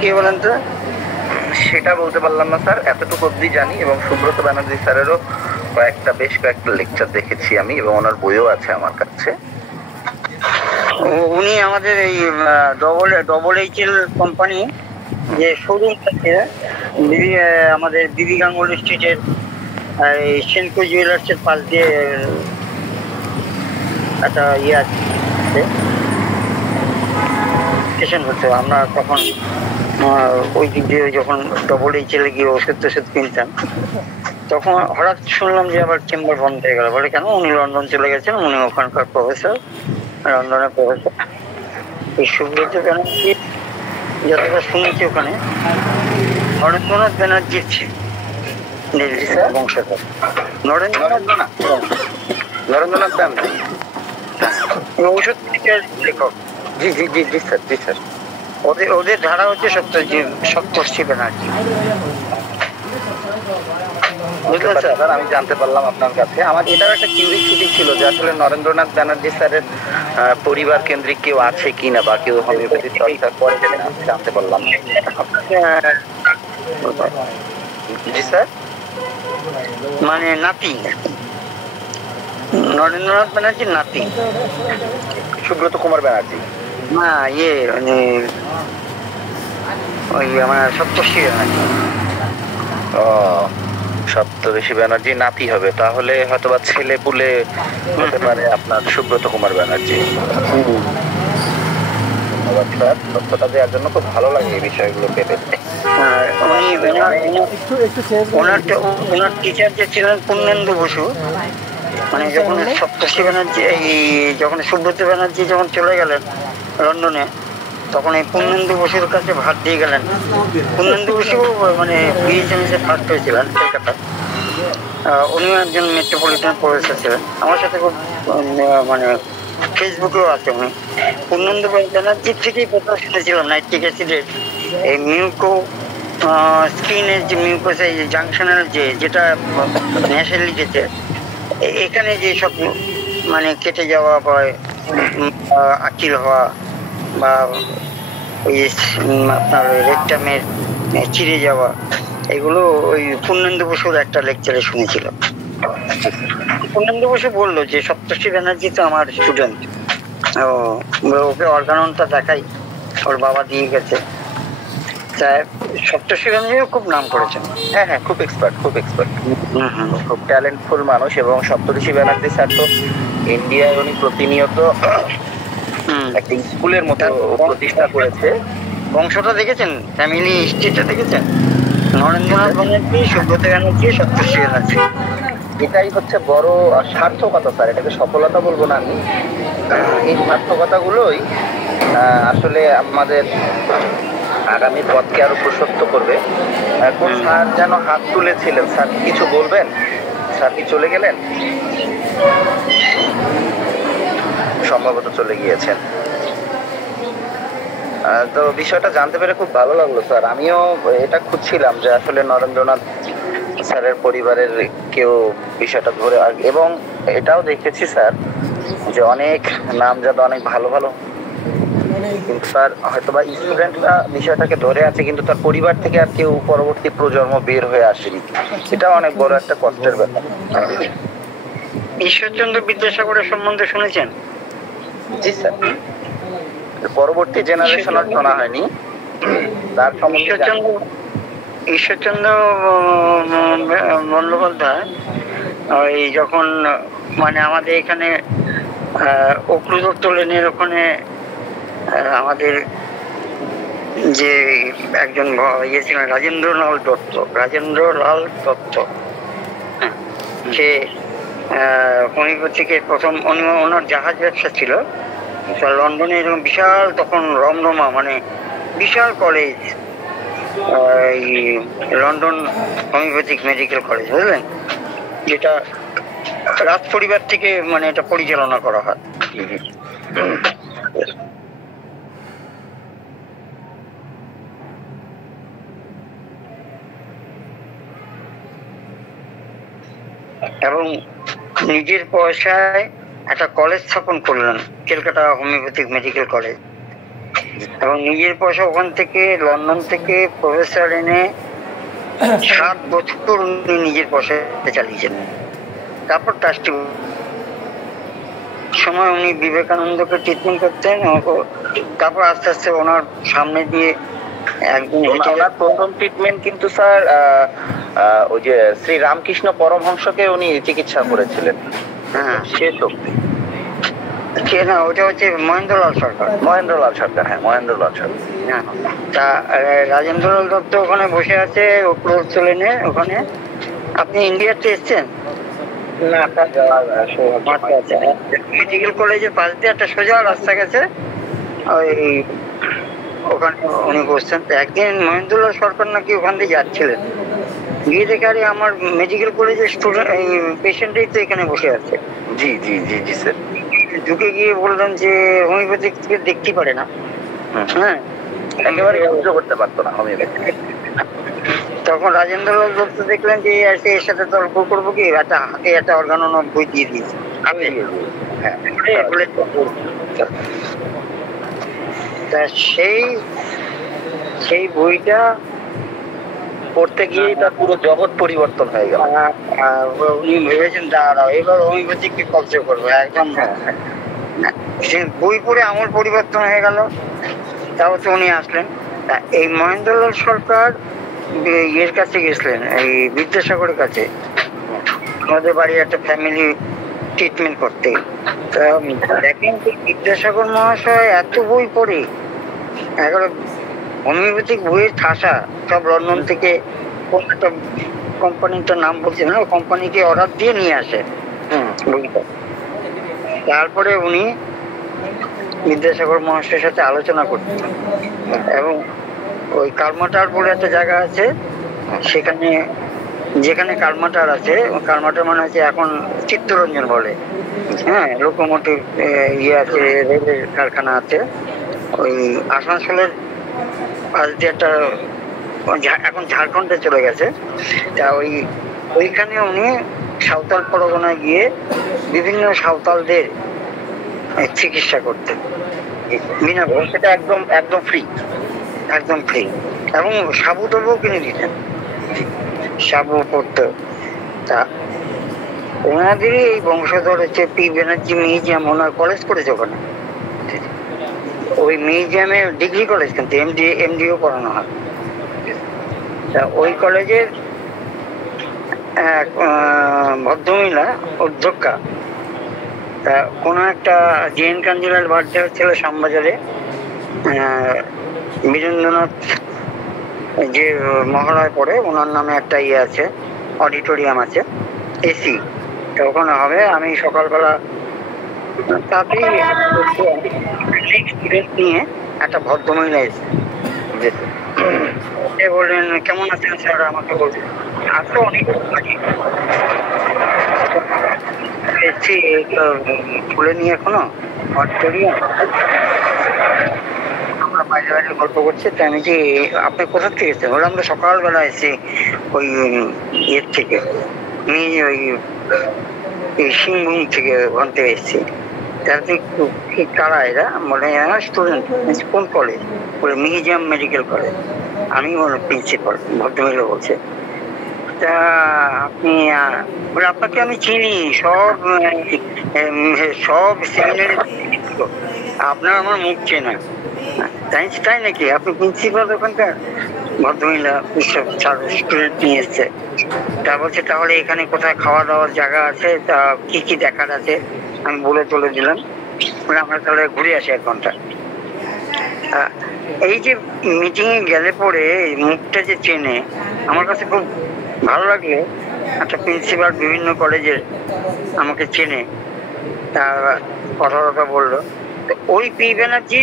কে বলেন তো? সেটা বলতে পারলাম না স্যার, এতটুকু অবধি জানি। এবং সুব্রত ব্যানার্জি স্যারেরও বেশ কয়েকটা লেকচার দেখেছি আমি, এবং ওনার বইও আছে আমার কাছে। উনি আমাদের এই ডবল এইচএল কোম্পানি যে শোরুম আছে আমাদের বিবি গাঙ্গুলি স্ট্রিটের সেনকো জুয়েলার্সের পাশ দিয়ে একটা ইয়ে আছে, স্টেশন হচ্ছে। আমরা তখন ওই দিক দিয়ে যখন ডবল এইচএলে গিয়ে ওষুধ কিনতাম, তখন হঠাৎ শুনলাম যে আবার চেম্বার বন্ধ হয়ে গেল। বলে কেন? উনি লন্ডন চলে গেছেন, উনি ওখানকার প্রফেসর, লন্ডনের প্রফেসর। এই সুব্রত ব্যানার্জি যতটা শুনেছি ওখানে নরেন্দ্রনাথ ব্যানার্জির ছিল বংশধর। নরেন্দ্রনাথ ব্যানার্জি ঔষধ লেখক। জি জি জি জি স্যার, জি স্যার। ওদের ধারা হচ্ছে সপ্তর্ষি ব্যানার্জি। আমি জানতে পারলাম আপনার কাছে। আমার এটাও একটা কিউরিওসিটি ছিল যে আসলে নরেন্দ্রনাথ ব্যানার্জি স্যারের পরিবার কেন্দ্রিক কেউ আছে কিনা বা কেউ হোমিওপ্যাথি চর্চা করে কিনা, জানতে পারলাম। জি স্যার, মানে নাতি, নরেন্দ্রনাথ ব্যানার্জির নাতি সুব্রত কুমার ব্যানার্জি। না, ইয়ে মানে ওই আমার সপ্তর্ষি ব্যানার্জি। ও, সপ্তর্ষি ব্যানার্জি নাতি হবে, তাহলে হয়তোবা ছেলে পুলে হতে পারে আপনার সুব্রত কুমার ব্যানার্জি। তথ্যটা দেওয়ার জন্য খুব ভালো লাগে এই বিষয়গুলো পেতে। ওনার টিচার যে ছিলেন পূর্ণেন্দু বসু, মানে যখন সপ্তর্ষি ব্যানার্জি যখন সুব্রত ব্যানার্জি যখন চলে গেলেন লন্ডনে, তখন এই পূর্ণেন্দু বসুর কাছে ভাত দিয়ে গেলেন। পূর্ণেন্দু বসু মানে বিএসএমএসে ফার্স্ট হয়েছিলেন কলকাতা। উনিও একজন মেট্রোপলিটন প্রফেসর ছিলেন। আমার সাথে খুব মানে ফেসবুকেও আছে উনি। পূর্ণেন্দু ব্যানার্জির থেকেই প্রথম শুনেছিলাম নাইট্রিক অ্যাসিডের এই মিউকো স্কিনের যে মিউকোস এই জাংশনাল যেটা ন্যাশে লিখেছে, এখানে যে সব মানে কেটে যাওয়া বা আকিল হওয়া বা ওই আপনার রেকটামের চিড়ে যাওয়া, এগুলো ওই পূর্ণেন্দু বসুর একটা লেকচারে শুনেছিলাম। পূর্ণেন্দু বসু বললো যে সপ্তর্ষি ব্যানার্জি তো আমার স্টুডেন্ট, ওকে অর্গাননটা দেখাই, ওর বাবা দিয়ে গেছে। সপ্তর্ষি ব্যানার্জিও খুব নাম করেছেন। হ্যাঁ হ্যাঁ, খুব এক্সপার্ট, খুব ট্যালেন্টফুল মানুষ। এবং সপ্তর্ষি ব্যানার্জি স্যার তো ইন্ডিয়ায় উনি প্রতিনিয়ত একটা স্কুলের মতো প্রতিষ্ঠা করেছে। বংশটা দেখেছেন, ফ্যামিলি হিস্ট্রিটা দেখেছেন? নরেন্দ্রনাথ ব্যানার্জি, সুব্রত ব্যানার্জি, সপ্তর্ষি ব্যানার্জি। এটাই হচ্ছে বড় সার্থকতা স্যার, এটাকে সফলতা বলবো না আমি। এই সার্থকতাগুলোই আসলে আমাদের আগামী পথকে আরো প্রশস্ত করবে। এখন স্যার যেন হাত তুলেছিলেন, স্যার কিছু বলবেন? স্যার কি চলে গেলেন? সম্ভবত চলে গিয়েছেন। তো বিষয়টা জানতে পেরে খুব ভালো লাগলো স্যার। আমিও এটা খুঁজছিলাম যে আসলে নরেন্দ্রনাথ স্যারের পরিবারের কেউ বিষয়টা ধরে, এবং এটাও দেখেছি স্যার যে অনেক নামজাদা অনেক ভালো ভালো, কিন্তু স্যার হয়তোবা স্টুডেন্টরা বিষয়টাকে ধরে আছে, কিন্তু তার পরিবার থেকে আর কেউ পরবর্তী প্রজন্ম বের হয়ে আসেনি। এটা অনেক বড় একটা কষ্টের ব্যাপার। ঈশ্বরচন্দ্র বিদ্যাসাগরের সম্বন্ধে শুনেছেন? জি স্যার, পরবর্তী জেনারেশন আর শোনা হয়নি তার সম্বন্ধে। ঈশ্বরচন্দ্র বন্দ্যোপাধ্যায় ওই যখন মানে আমাদের এখানে অক্রুদত্ত লেনের ওখানে আমাদের যে একজন ইয়ে ছিলেন রাজেন্দ্রলাল দত্ত, সে হোমিওপ্যাথিকে প্রথম ওনার জাহাজ ব্যবসা ছিল লন্ডনে, এরকম বিশাল তখন রমরমা মানে বিশাল college, London homeopathic medical college, বুঝলেন, যেটা রাজ পরিবার থেকে মানে এটা পরিচালনা করা হয়। এবং নিজের পয়সায় একটা কলেজ স্থাপন করলেন, ক্যালকাটা হোমিওপ্যাথিক মেডিকেল কলেজ, এবং নিজের পয়সা ওখান থেকে লন্ডন থেকে প্রফেসর এনে 7 বছর উনি নিজের পয়সা চালিয়েছেন। তারপর ট্রাস্টি সময় উনি বিবেকানন্দকে ট্রিটমেন্ট করতেন, তারপর আস্তে আস্তে ওনার সামনে দিয়ে একদিন ওনার প্রথম ট্রিটমেন্ট কিন্তু স্যার ওই যে শ্রী রামকৃষ্ণ পরমহংসকে উনি চিকিৎসা করেছিলেন। হ্যাঁ, শেষ অব্দি। না, ওটা হচ্ছে মহেন্দ্রলাল সরকার। হ্যাঁ, মহেন্দ্রলাল সরকার। তা রাজেন্দ্রলাল দত্ত ওখানে বসে আছে লেনে ওখানে। আপনি ইন্ডিয়াতে এসছেন? মেডিকেল কলেজের পাশ দিয়ে একটা সোজা রাস্তা গেছে, ওই ওখানে উনি বসছেন। একদিন মহেন্দ্রলাল সরকার নাকি ওখান দিয়ে যাচ্ছিলেন, গিয়ে দেখে আরে আমার মেডিকেল কলেজের স্টুডেন্ট এই পেশেন্টই তো এখানে বসে আছে। জি জি জি জি স্যার। ঢুকে গিয়ে বললাম যে হোমিওপ্যাথিক দেখতে পারে না। হ্যাঁ, একেবারে সহ্য করতে পারতো না হোমিওপ্যাথি। তখন রাজেন্দ্রলাল দত্ত দেখলেন যে এর সাথে তর্ক করবো কি, একটা হাতে একটা অর্গানন বই দিয়ে দিয়েছে। তা সেই বইটা পড়তে গিয়ে তার পুরো জগৎ পরিবর্তন হয়ে গেল। উনি ভেবেছেন দাঁড়াও এবার হোমিওপ্যাথিককে কবজা করবো একদম। সে বই পড়ে আমার পরিবর্তন হয়ে গেল। তারপর তো উনি আসলেন। এই মহেন্দ্রলাল সরকার ইয়ের কাছে গেছিলেন, এই বিদ্যাসাগরের কাছে, আমাদের বাড়ির একটা ফ্যামিলি ট্রিটমেন্ট করতে। দেখেন বিদ্যাসাগর মহাশয় এত বই পড়ে, এগারো হোমিওপ্যাথিক বইয়ের ঠাসা, সব লন্ডন থেকে কোন একটা কোম্পানিটার নাম বলছে না, কোম্পানিকে অর্ডার দিয়ে নিয়ে আসে বইটা। তারপরে উনি বিদ্যাসাগর মহাশয়ের সাথে আলোচনা করতেন, এবং ওই কালমাটার বলে একটা জায়গা আছে, সেখানে যেখানে কালমাটার আছে, কালমাটার মানে হচ্ছে এখন চিত্তরঞ্জন বলে, হ্যাঁ, লোকোমোটিভ ইয়ে আছে, রেলের কারখানা আছে, ওই আসানসোলের পাশ দিয়ে একটা, এখন ঝাড়খণ্ডে চলে গেছে। তা ওইখানে উনি সাঁওতাল পরগনায় গিয়ে বিভিন্ন সাঁওতালদের চিকিৎসা করতেন বিনা, সেটা একদম একদম ফ্রি, একদম ফ্রি, এবং সাবু তবুও কিনে দিতেন, সাবু পড়তো। তা ওনাদেরই এই বংশধর হচ্ছে পি ব্যানার্জি মিউজিয়াম, ওনার কলেজ করেছে ওখানে, ওই মিউজিয়ামে ডিগ্রি কলেজ, কিন্তু এমডিও পড়ানো হয়। তা ওই কলেজের এক ভদ্রমহিলা অধ্যক্ষা, তা কোনো একটা জেএন কাঞ্জিলাল বার্থডে হচ্ছিল শ্যামবাজারে, বীরেন্দ্রনাথ যে মহালয় পড়ে ওনার নামে একটা ইয়ে আছে, অডিটোরিয়াম আছে, এসি তখন হবে। আমি সকালবেলা তাড়াতাড়ি স্টুডেন্ট নিয়ে একটা ভদ্রমহিলা এসে বললেন কেমন আছেন স্যার, আমাকে বলছেন আসলে অনেক এসছি খুলে নিয়ে এখনো অডিটোরিয়াম আমরা বাইরে বাইরে গল্প করছি। তো আমি যে আপনি কোথা থেকে এসেছেন? বলে আমরা সকালবেলা এসে ওই ইয়ের থেকে ওই সিংভূম থেকে ওখান থেকে এসেছি। কারা এরা? বলে স্টুডেন্ট। কোন কলেজ? বলে মিউজিয়াম মেডিকেল কলেজ। আমি প্রিন্সিপাল। ভদ্রমহিলা বলছে তা আপনি বলে আপনাকে আমি চিনি, সব সেমিনারে আপনার আমার মুখ চেনা। তাই নাকি? আপনি প্রিন্সিপাল ওখানকার? ভদ্রমহিলা স্টুডেন্ট নিয়ে এসছে। তা বলছে তাহলে এখানে কোথায় খাওয়া দাওয়ার জায়গা আছে, তা কি কি দেখার আছে? আমি বলে চলে দিলাম। আমরা তাহলে ঘুরে আসি 1 ঘন্টা। এই যে মিটিং এ গেলে পরে মুখটা যে চেনে, আমার কাছে খুব ভালো লাগলো। একটা প্রিন্সিপাল বিভিন্ন কলেজের আমাকে চেনে, তা কথা বললো। ওই পি ব্যানার্জি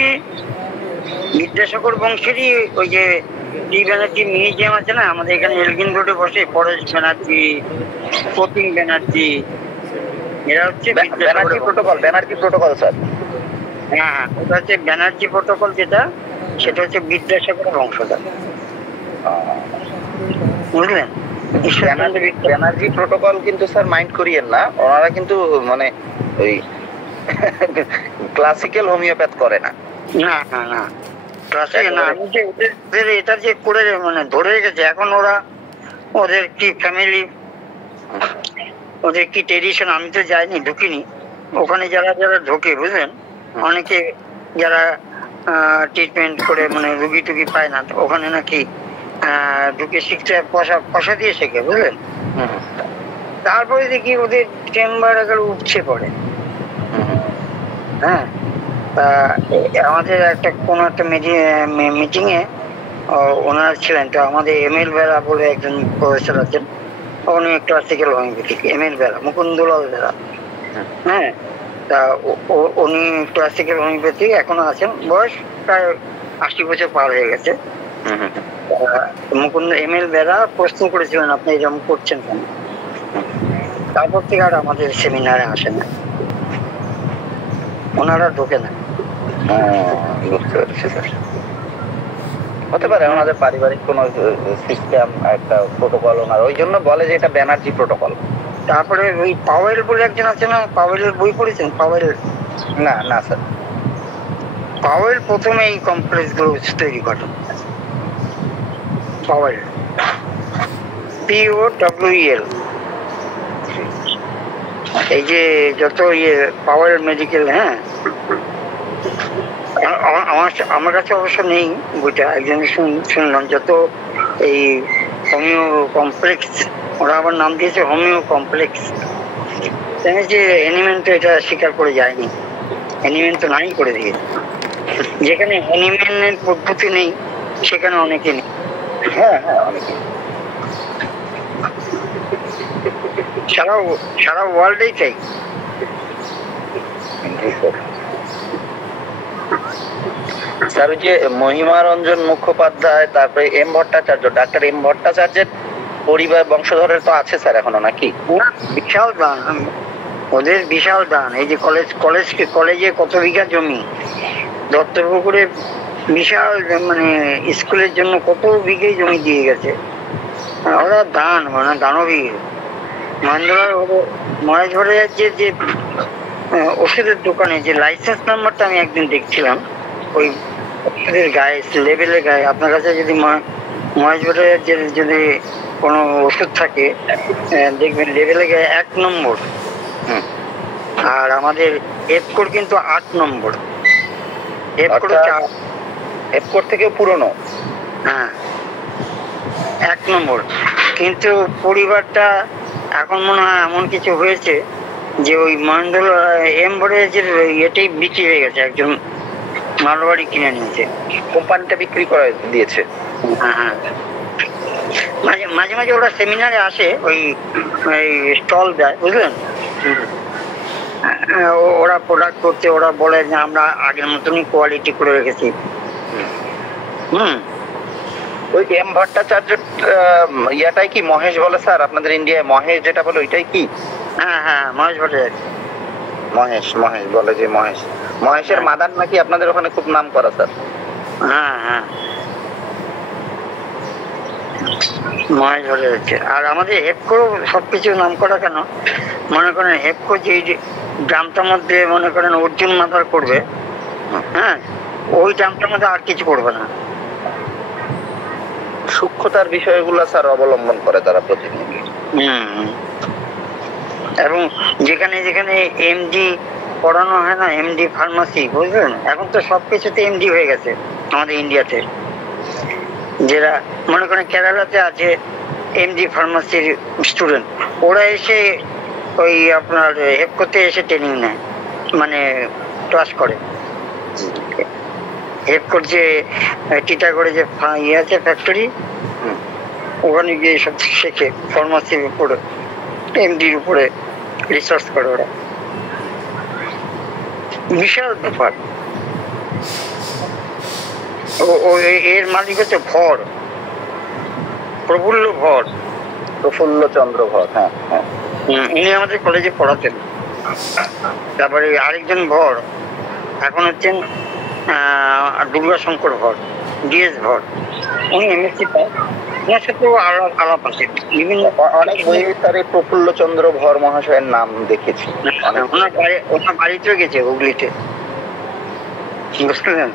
বিদ্যাসাগর বংশেরই ওই যে পি ব্যানার্জি মিউজিয়াম আছে না আমাদের এখানে এলগিন রোডে বসে, পরেশ ব্যানার্জি, প্রতিম ব্যানার্জি, এরা হচ্ছে ব্যানার্জি প্রোটোকল স্যার। হ্যাঁ, ওটা হচ্ছে ব্যানার্জি প্রোটোকল, যেটা সেটা হচ্ছে বিদ্যাসাগর বংশধর, বুঝলেন? ব্যানার্জি প্রোটোকল কিন্তু স্যার মাইন্ড করিয়েন না, ওনারা কিন্তু মানে ওই ক্লাসিক্যাল হোমিওপ্যাথ করে না। না না না ক্লাসিক্যাল না, ওদের এটা যে করে মানে ধরে রেখেছে। এখন ওদের কি ফ্যামিলি, ওদের কি ট্রেডিশন, আমি তো যাইনি, ঢুকিনি ওখানে। যারা ঢোকে বুঝলেন, অনেকে যারা ট্রিটমেন্ট করে মানে রুগী টুগি পায় না, ওখানে নাকি ঢুকে শিখতে পয়সা দিয়ে শেখে, বুঝলেন? তারপরে দেখি ওদের চেম্বার উঠছে পড়ে। হ্যাঁ, তা আমাদের কোনো একটা মিটিং এ ওনারা ছিলেন। তো আমাদের এমএল বেলা বলে একজন প্রফেসর আছেন, উনি ক্লাসিক্যাল হোমিওপ্যাথিক, এমএল বেলা, মুকুন্দলাল বেলা। হ্যাঁ, তা উনি ক্লাসিক্যাল হোমিওপ্যাথিক এখনো আছেন, বয়স প্রায় 80 বছর পার হয়ে গেছে। মুকুন্দ এমএল বেলা প্রশ্ন করেছিলেন আপনি এরকম করছেন কেন? তারপর থেকে আর আমাদের সেমিনারে আসে না, ওনারা ঢোকে না। বুঝতে পারছি স্যার, হতে পারে ওনাদের পারিবারিক কোন সিস্টেম, একটা প্রোটোকল ওনার, ওই জন্য বলে যে এটা ব্যানার্জি প্রোটোকল। তারপরে ওই পাওয়েল বলে একজন আছে না, পাওয়েলের বই পড়েছেন? পাওয়েল? না না স্যার, পাওয়েল প্রথমে এই কমপ্লেক্স গুলো তৈরি করেন। পাওয়েল, POWEL, এই যে যত পাওয়েল মেডিকেল। হ্যাঁ, আমার কাছে অবশ্য নেই বইটা, একজন শুনলাম যত এই হোমিও কমপ্লেক্স, ওরা আবার নাম দিয়েছে হোমিও কমপ্লেক্স। যে অ্যানিমেন্ট তো এটা স্বীকার করে যায়নি, অ্যানিমেন্ট তো নাই করে দিয়েছে। যেখানে অ্যানিমেন্টের পদ্ধতি নেই সেখানে অনেকে নেই। হ্যাঁ হ্যাঁ, অনেকে সারা ওয়ার্ল্ডেই চাই। স্যার ওই যে মহিমারঞ্জন মুখোপাধ্যায়, তারপরে এম ভট্টাচার্য, ডাক্তার এম ভট্টাচার্যের পরিবার বংশধরের তো আছে স্যার এখনো নাকি? বিশাল দান, ওদের বিশাল দান। এই যে কলেজে কত বিঘা জমি, দত্তপুকুরে বিশাল মানে স্কুলের জন্য কত বিঘে জমি দিয়ে গেছে। ওরা দান মানে দানবীর। মহেশ ভট্টাচার্যের যে ওষুধের দোকানে যে লাইসেন্স নাম্বারটা আমি একদিন দেখছিলাম, ওই ওষুধের গায়ে, লেবেলের গায়ে, আপনার কাছে যদি মহেশ ভট্টাচার্যের যদি কোনো ওষুধ থাকে দেখবেন লেবেলের গায়ে 1 নম্বর, আর আমাদের এফকোর কিন্তু 8 নম্বর। এফকোর থেকে পুরনো। হ্যাঁ, 1 নম্বর। কিন্তু পরিবারটা এখন মনে হয় এমন কিছু হয়েছে যে ওই মন্ডল এম ভট্টাচার্যের এটাই বিক্রি হয়ে গেছে, একজন মালবাড়ি কিনে নিয়েছে, কোম্পানিটা বিক্রি করে দিয়েছে। হ্যাঁ হ্যাঁ, মাঝে মাঝে ওরা সেমিনারে আসে, ওই স্টল দেয়, বুঝলেন? ওরা প্রোডাক্ট করতে, ওরা বলে যে আমরা আগের মতনই কোয়ালিটি করে রেখেছি। ওই এম ভট্টাচার্য ইয়াটাই কি মহেশ বলে স্যার আপনাদের ইন্ডিয়ায়? মহেশ যেটা বলে ওইটাই কি? হ্যাঁ, মহেশ ভট্টাচার্য। মহেশ বলে যে মহেশের মাদান নাকি আপনাদের ওখানে খুব নাম করা স্যার। হ্যাঁ, মহেশ ভট্টাচার্য। আর আমাদের হেপকো সবকিছু নাম করা কেন, মনে করেন হেপকো যে গ্রামটার মধ্যে মনে করেন অর্জুন মাদার করবে, হ্যাঁ, ওই গ্রামটার মধ্যে আর কিছু করবে না। সূক্ষ্মতার বিষয়গুলো স্যার অবলম্বন করে তারা প্রতিনিধি। এবং যেখানে যেখানে এমডি পড়ানো হয় না, এমডি ফার্মাসি, বুঝলেন? এখন তো সবকিছুতে এমডি হয়ে গেছে আমাদের ইন্ডিয়াতে। যারা মনে করেন কেরালাতে আছে এমডি ফার্মাসির স্টুডেন্ট, ওরা এসে ওই আপনার হেপকোতে এসে ট্রেনিং নেয়, মানে ক্লাস করে। হেপকোর যে টিটাগড়ে যে ইয়ে আছে ফ্যাক্টরি, ওখানে গিয়ে সব শেখে, ফার্মাসির উপরে, এমডির উপরে রিসার্চ করে ওরা। বিশাল ব্যাপার। এর মালিক হচ্ছে ভর, প্রফুল্ল চন্দ্র ভর। হ্যাঁ, উনি আমাদের কলেজে পড়াতেন। তারপরে আরেকজন ভর এখন হচ্ছেন দুর্গাশঙ্কর ভর, ডিএস ভর, উনি এমএসসি পায়। ওনার সাথেও আলাপ আছে বিভিন্ন, অনেক বই তার এই প্রফুল্ল চন্দ্র ভর মহাশয়ের নাম দেখেছি। ওনার বাড়িতেও গেছে হুগলিতে, বুঝলেন?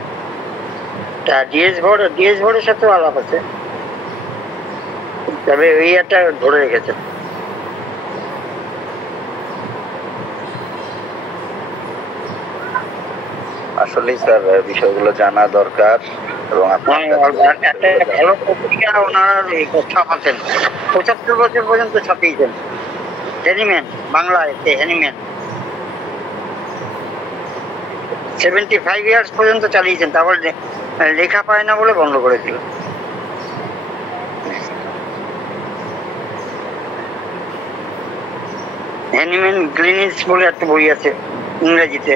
তা ডিএস ভরের সাথেও আলাপ আছে, তবে ওই একটা ধরে রেখেছে। আসলে স্যার বিষয়গুলো জানা দরকার। এবং একটা ভালো পত্রিকা ওনারা ছাপাতেন, ৭৫ বছর পর্যন্ত ছাপিয়েছেন। হ্যানিম্যান, বাংলায় হ্যানিম্যান 75 ইয়ার্স পর্যন্ত চালিয়েছেন, তারপর লেখা পায় না বলে বন্ধ করে দিল। হ্যানিম্যান গ্লিনিস বলে একটা বই আছে ইংরেজিতে,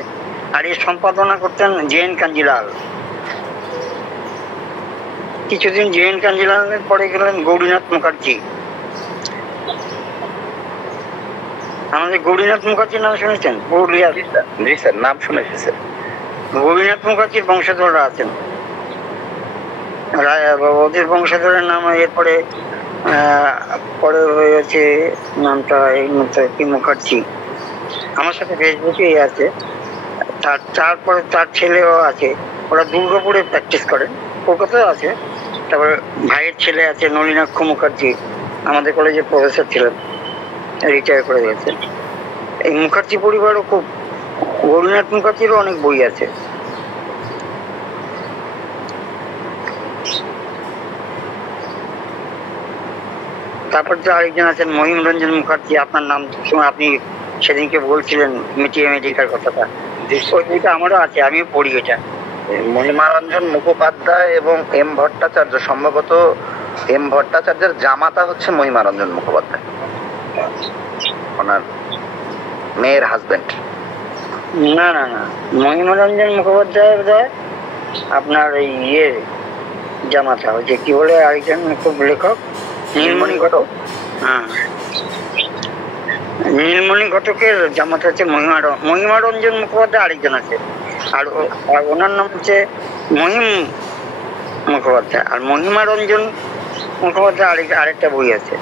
আর এর সম্পাদনা করতেন জেএন কাঞ্জিলাল। কিছুদিন জেএন কাঞ্জিলালের পরে গেলেন গৌরীনাথ মুখার্জি। আমাদের গৌরীনাথ মুখার্জির নাম শুনেছেন? পুরুলিয়া। জি স্যার, নাম শুনেছি স্যার। গৌরীনাথ মুখার্জির বংশধররা আছেন, ওদের বংশধরের নাম এরপরে পরে হয়েছে নামটা এই মতো কি মুখার্জি, আমার সাথে ফেসবুকে আছে। তারপরে তার ছেলেও আছে, ওরা দুর্গাপুরে প্র্যাকটিস করেন, কলকাতায় আছে। তারপরে ভাইয়ের ছেলে আছে নলিনাক্ষ মুখার্জি, আমাদের কলেজে প্রফেসর ছিলেন, রিটায়ার করে গেছেন। এই মুখার্জি পরিবারও খুব, গৌরীনাথ মুখার্জিরও অনেক বই আছে। তারপর যে আরেকজন আছেন মহিম রঞ্জন মুখার্জি, আপনার নাম সময় আপনি সেদিনকে বলছিলেন মিটিয়ে মেডিকার কথাটা, ওই বইটা আমারও আছে, আমিও পড়ি এটা। মহিমারঞ্জন মুখোপাধ্যায় এবং এম ভট্টাচার্য, সম্ভবত এম ভট্টাচার্যের জামাতা হচ্ছে মহিমারঞ্জন মুখোপাধ্যায়, ওনার মেয়ের হাজবেন্ড। না, মহিমারঞ্জন মুখোপাধ্যায় আপনার ইয়ে জামাতা, ওই যে কি বলে আরেকজন খুব লেখক, নীলমণি ঘটক। হ্যাঁ, নীলমণি ঘটকের জামাতা হচ্ছে মহিমারঞ্জন মুখোপাধ্যায়, আরেকজন আছে, আর ওনার নাম হচ্ছে মহিম মুখোপাধ্যায়। আর মহিমারঞ্জন মুখোপাধ্যায় আরেকটা বই আছে।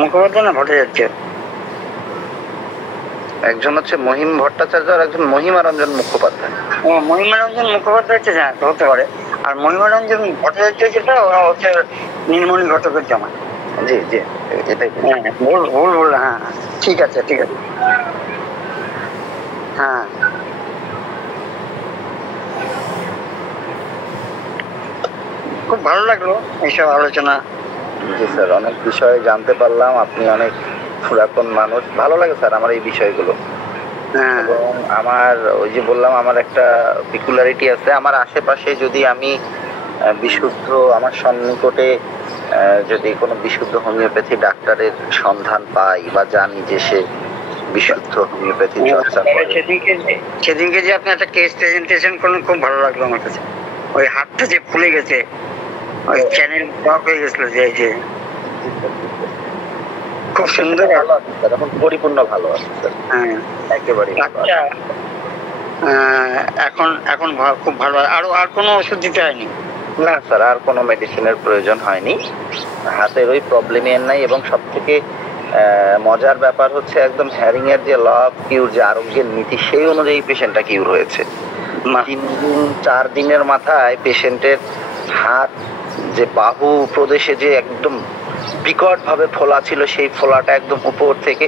মুখোপাধ্যায় না ভট্টাচার্য, একজন হচ্ছে মহিম ভট্টাচার্য আর একজন মহিমারঞ্জন মুখোপাধ্যায়। ও, মহিমারঞ্জন মুখোপাধ্যায় হচ্ছে, হ্যাঁ হতে পারে। আর মহিমারঞ্জন ভট্টাচার্য যেটা, ওরা হচ্ছে নীলমণি ঘটকের জামাই। জি, এটাই ভুল বললে। হ্যাঁ, ঠিক আছে। হ্যাঁ, খুব ভালো লাগলো এইসব আলোচনা। জি স্যার, অনেক বিষয়ে জানতে পারলাম। আপনি অনেক পুরাতন মানুষ, ভালো লাগে স্যার আমার এই বিষয়গুলো। এবং আমার ওই যে বললাম আমার একটা পিকুলারিটি আছে, আমার আশেপাশে যদি আমি বিশুদ্ধ আমার সন্নিকটে যদি কোনো বিশুদ্ধ হোমিওপ্যাথি ডাক্তারের সন্ধান পাই বা জানি যে সে বিশুদ্ধ হোমিওপ্যাথি চর্চা করে। সেদিনকে যে আপনি একটা কেস প্রেজেন্টেশন করলেন খুব ভালো লাগলো আমার কাছে। ওই হাতটা যে ফুলে গেছে, ওই চ্যানেল ব্লক হয়ে গেছিল, যে খুব সুন্দর, ভালো আছে স্যার, এখন পরিপূর্ণ ভালো আছে স্যার। হ্যাঁ একেবারে এখন এখন খুব ভালো। আর কোনো ওষুধ দিতে হয়নি? না স্যার, আর কোনো মেডিসিনের প্রয়োজন হয়নি, হাতের ওই প্রবলেমই নাই। এবং সব থেকে মজার ব্যাপার হচ্ছে একদম হ্যারিং এর যে ল অফ কিউর, যে আরোগ্যের নীতি, সেই অনুযায়ী পেশেন্টটা কিউর হয়েছে। 3-4 দিনের মাথায় পেশেন্টের হাত যে বাহু প্রদেশে যে একদম বিকট ভাবে ফোলা ছিল, সেই ফোলাটা একদম উপর থেকে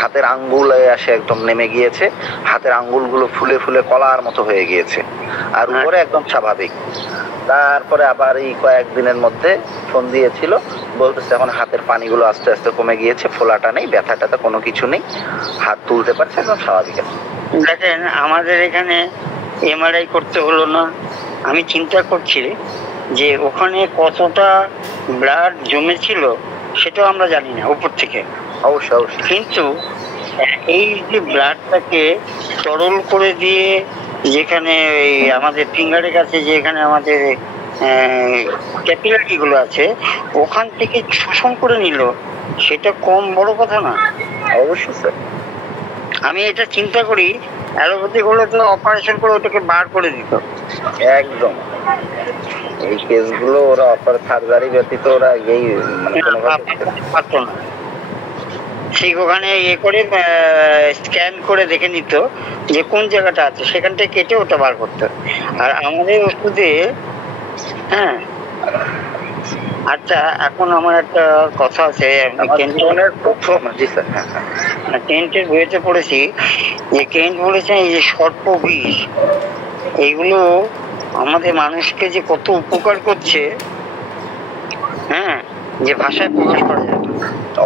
হাতের আঙ্গুলে আসে একদম নেমে গিয়েছে, হাতের আঙ্গুলগুলো ফুলে ফুলে কলার মতো হয়ে গিয়েছে, আর উপরে একদম স্বাভাবিক। তারপরে আবার এই কয়েকদিনের মধ্যে ফোন দিয়েছিল, বলতেছে এখন হাতের পানিগুলো আস্তে আস্তে কমে গিয়েছে, ফোলাটা নেই, ব্যথাটা কোনো কিছু নেই, হাত তুলতে পারছে, একদম স্বাভাবিক আছে। দেখেন আমাদের এখানে এমআরআই করতে হলো না। আমি চিন্তা করছি যে ওখানে কতটা ব্লাড জমেছিল সেটাও আমরা জানি না উপর থেকে, অবশ্যই অবশ্যই। কিন্তু এই যে ব্লাডটাকে তরল করে দিয়ে যেখানে আমাদের ফিঙ্গারের কাছে যেখানে আমাদের ক্যাপিলারি গুলো আছে ওখান থেকে শোষণ করে নিল, সেটা কম বড় কথা না। অবশ্যই স্যার, আমি এটা চিন্তা করি অ্যালোপ্যাথিক হলে তো অপারেশন করে ওটাকে বার করে দিত। একদম এই কেসগুলো ওরা সার্জারি ব্যতীত ওরা এই মানে পারতো না। ঠিক ওখানে ইয়ে করে স্ক্যান করে দেখে নিত যে কোন জায়গাটা আছে, সেখানটা কেটে ওটা বার করতো। আর আমাদের ওষুধে হ্যাঁ। আচ্ছা, এখন আমার একটা কথা আছে, কেন্টের বইতে পড়েছি যে কেন্ট বলেছেন এই যে সর্প বিষ, এইগুলো আমাদের মানুষকে যে কত উপকার করছে, হ্যাঁ, যে ভাষায় প্রকাশ করা যায়।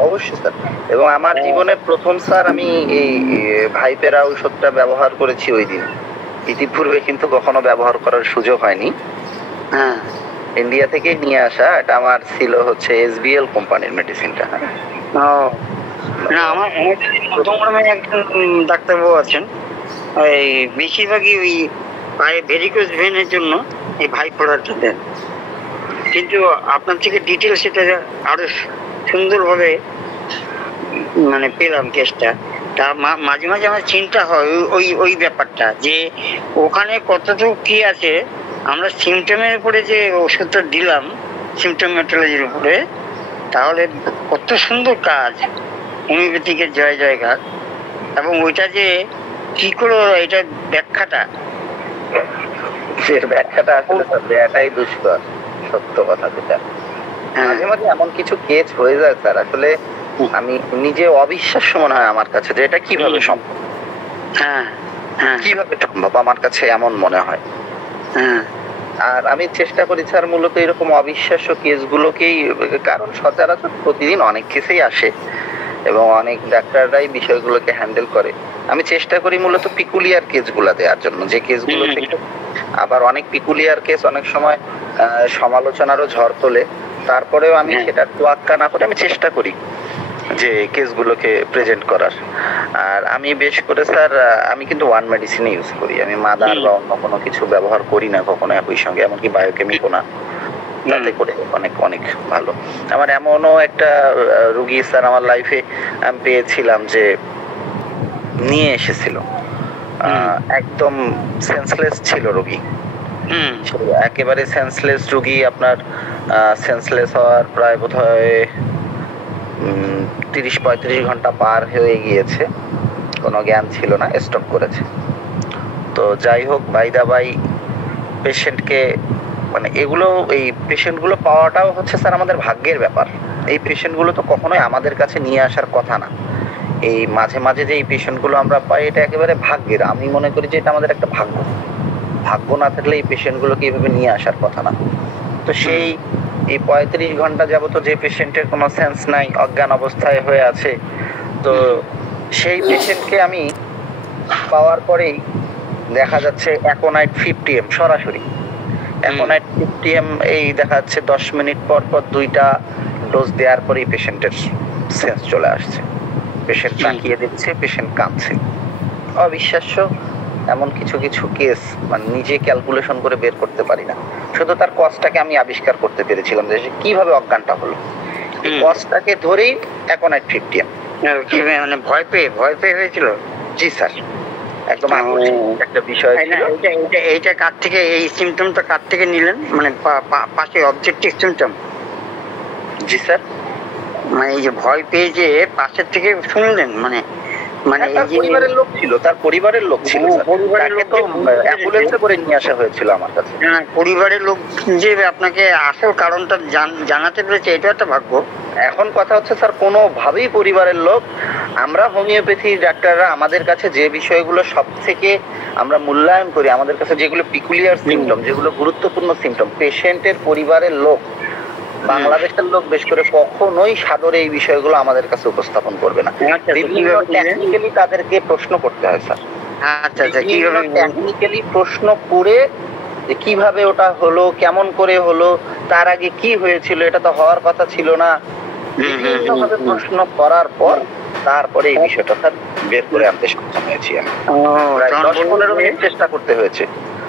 অবশ্যই স্যার, এবং আমার জীবনে প্রথম স্যার আমি এই ভাইপেরা ঔষধটা ব্যবহার করেছি ওই দিন। ইতিপূর্বে কিন্তু কখনো ব্যবহার করার সুযোগ হয়নি। হ্যাঁ, ইন্ডিয়া থেকে নিয়ে আসা, এটা আমার ছিল হচ্ছে এসবিএল কোম্পানির মেডিসিনটা। না, আমার মধ্যমগ্রামে একজন ডাক্তারবাবু আছেন, এই বেশিরভাগই ওই পায়ে ভেরিকোজ ভেনের জন্য এই ভাই প্রোডাক্টটা দেন, কিন্তু আপনার থেকে ডিটেলস এটা আরো সুন্দরভাবে মানে পেলাম কেসটা। তা মাঝে মাঝে আমার চিন্তা হয় ওই ব্যাপারটা যে ওখানে কতটুকু কি আছে। আমরা সিমটমের উপরে যে ওষুধটা দিলাম, সিমটোমেটোলজির উপরে, তাহলে কত সুন্দর কাজ হোমিওপ্যাথিকের জয় জয়কার। এবং ওইটা যে কি করে এটা ব্যাখ্যাটা আসলে দেয়াটাই দুষ্কর, সত্য কথা যেটা। মাঝে মাঝে এমন কিছু কেস হয়ে যায় স্যার, আসলে আমি নিজে অবিশ্বাস্য মনে হয় আমার কাছে যে এটা কিভাবে সম্ভব। কিভাবে সম্ভব আমার কাছে এমন মনে হয়। আর আমি চেষ্টা করি স্যার মূলত এরকম অবিশ্বাস্য কেসগুলোকেই, কারণ সচরাচর প্রতিদিন অনেক কেসেই আসে এবং অনেক ডাক্তাররাই বিষয়গুলোকে হ্যান্ডেল করে। আমি চেষ্টা করি মূলত পিকুলিয়ার কেসগুলো দেওয়ার জন্য, যে কেসগুলো থেকে আবার অনেক পিকুলিয়ার কেস অনেক সময় সমালোচনারও ঝড় তোলে, তারপরেও আমি সেটা তোয়াক্কা না করে আমি চেষ্টা করি যে কেসগুলোকে প্রেজেন্ট করার। আর আমি বেশ করে স্যার আমি কিন্তু ওয়ান মেডিসিনে ইউজ করি, আমি মাদার বা অন্য কোনো কিছু ব্যবহার করি না কখনো একই সঙ্গে, এমনকি বায়োকেমিকও না, তাতে করে অনেক অনেক ভালো। আমার এমনও একটা রুগী স্যার আমার লাইফে আমি পেয়েছিলাম যে নিয়ে এসেছিল, একদম সেন্সলেস ছিল রোগী, একেবারে সেন্সলেস রোগী। আপনার সেন্সলেস হওয়ার প্রায় বোধহয় 30-35 ঘন্টা পার হয়ে গিয়েছে, কোনো জ্ঞান ছিল না, স্ট্রোক করেছে। তো যাই হোক, বাই দা বাই পেশেন্টকে মানে এগুলো এই পেশেন্টগুলো পাওয়াটাও হচ্ছে স্যার আমাদের ভাগ্যের ব্যাপার। এই পেশেন্টগুলো তো কখনোই আমাদের কাছে নিয়ে আসার কথা না। এই মাঝে মাঝে যে এই পেশেন্টগুলো আমরা পাই, এটা একেবারে ভাগ্যের। আমি মনে করি যে এটা আমাদের একটা ভাগ্য। ভাগ্য না থাকলে এই পেশেন্টগুলোকে এইভাবে নিয়ে আসার কথা না। তো সেই এই 35 ঘন্টা যাবত যে পেশেন্টের কোনো সেন্স নাই, অজ্ঞান অবস্থায় হয়ে আছে, তো সেই পেশেন্টকে আমি পাওয়ার পরেই দেখা যাচ্ছে অ্যাকোনাইট 50m সরাসরি অ্যাকোনাইট 50m এই দেখা যাচ্ছে 10 মিনিট পর পর 2টা ডোজ দেওয়ার পরেই পেশেন্টের সেন্স চলে আসছে, পেশেন্ট তাকিয়ে দিচ্ছে, পেশেন্ট কাঁদছে। অবিশ্বাস্য এমন কিছু কিছু কেস মানে নিজে ক্যালকুলেশন করে বের করতে পারি না। শুধু তার কজটাকে আমি আবিষ্কার করতে পেরেছিলাম যে কিভাবে অজ্ঞানটা হলো। এই কজটাকে ধরেই অ্যাকোনাইট 50m মানে ভয় পেয়ে হয়েছিল। জি স্যার, একদম একটা বিষয় ছিল। এইটা কার থেকে, এই সিমটমটা কার থেকে নিলেন, মানে পাশে অবজেক্টিভ সিমটম? জি স্যার, মানে এই যে ভয় পেয়ে যে পাশের থেকে শুনলেন, মানে তার পরিবারের লোক ছিল, তার পরিবারের লোক ছিল, পরিবারের লোক তো অ্যাম্বুলেন্সে করে নিয়ে আসা হয়েছিল আমার কাছে। পরিবারের লোক যে আপনাকে আসল কারণটা জানাতে পেরেছে, এটা একটা ভাগ্য। এখন কথা হচ্ছে স্যার, কোনোভাবেই পরিবারের লোক, আমরা হোমিওপ্যাথি ডাক্তাররা আমাদের কাছে যে বিষয়গুলো সব থেকে আমরা মূল্যায়ন করি, আমাদের কাছে যেগুলো পিকুলিয়ার সিমটম, যেগুলো গুরুত্বপূর্ণ সিমটম, পেশেন্টের পরিবারের লোক, বাংলাদেশের লোক বেশ করে কখনোই সাদরে এই বিষয়গুলো আমাদের কাছে উপস্থাপন করবে না। বিভিন্ন টেকনিক্যালি তাদেরকে প্রশ্ন করতে হয় স্যার। টেকনিক্যালি প্রশ্ন করে যে কিভাবে ওটা হলো, কেমন করে হলো, তার আগে কি হয়েছিল, এটা তো হওয়ার কথা ছিল না, বিভিন্নভাবে প্রশ্ন করার পর তারপরে এই বিষয়টা স্যার বের করে আনতে সক্ষম হয়েছি। আমি প্রায় 10-15 মিনিট চেষ্টা করতে হয়েছে।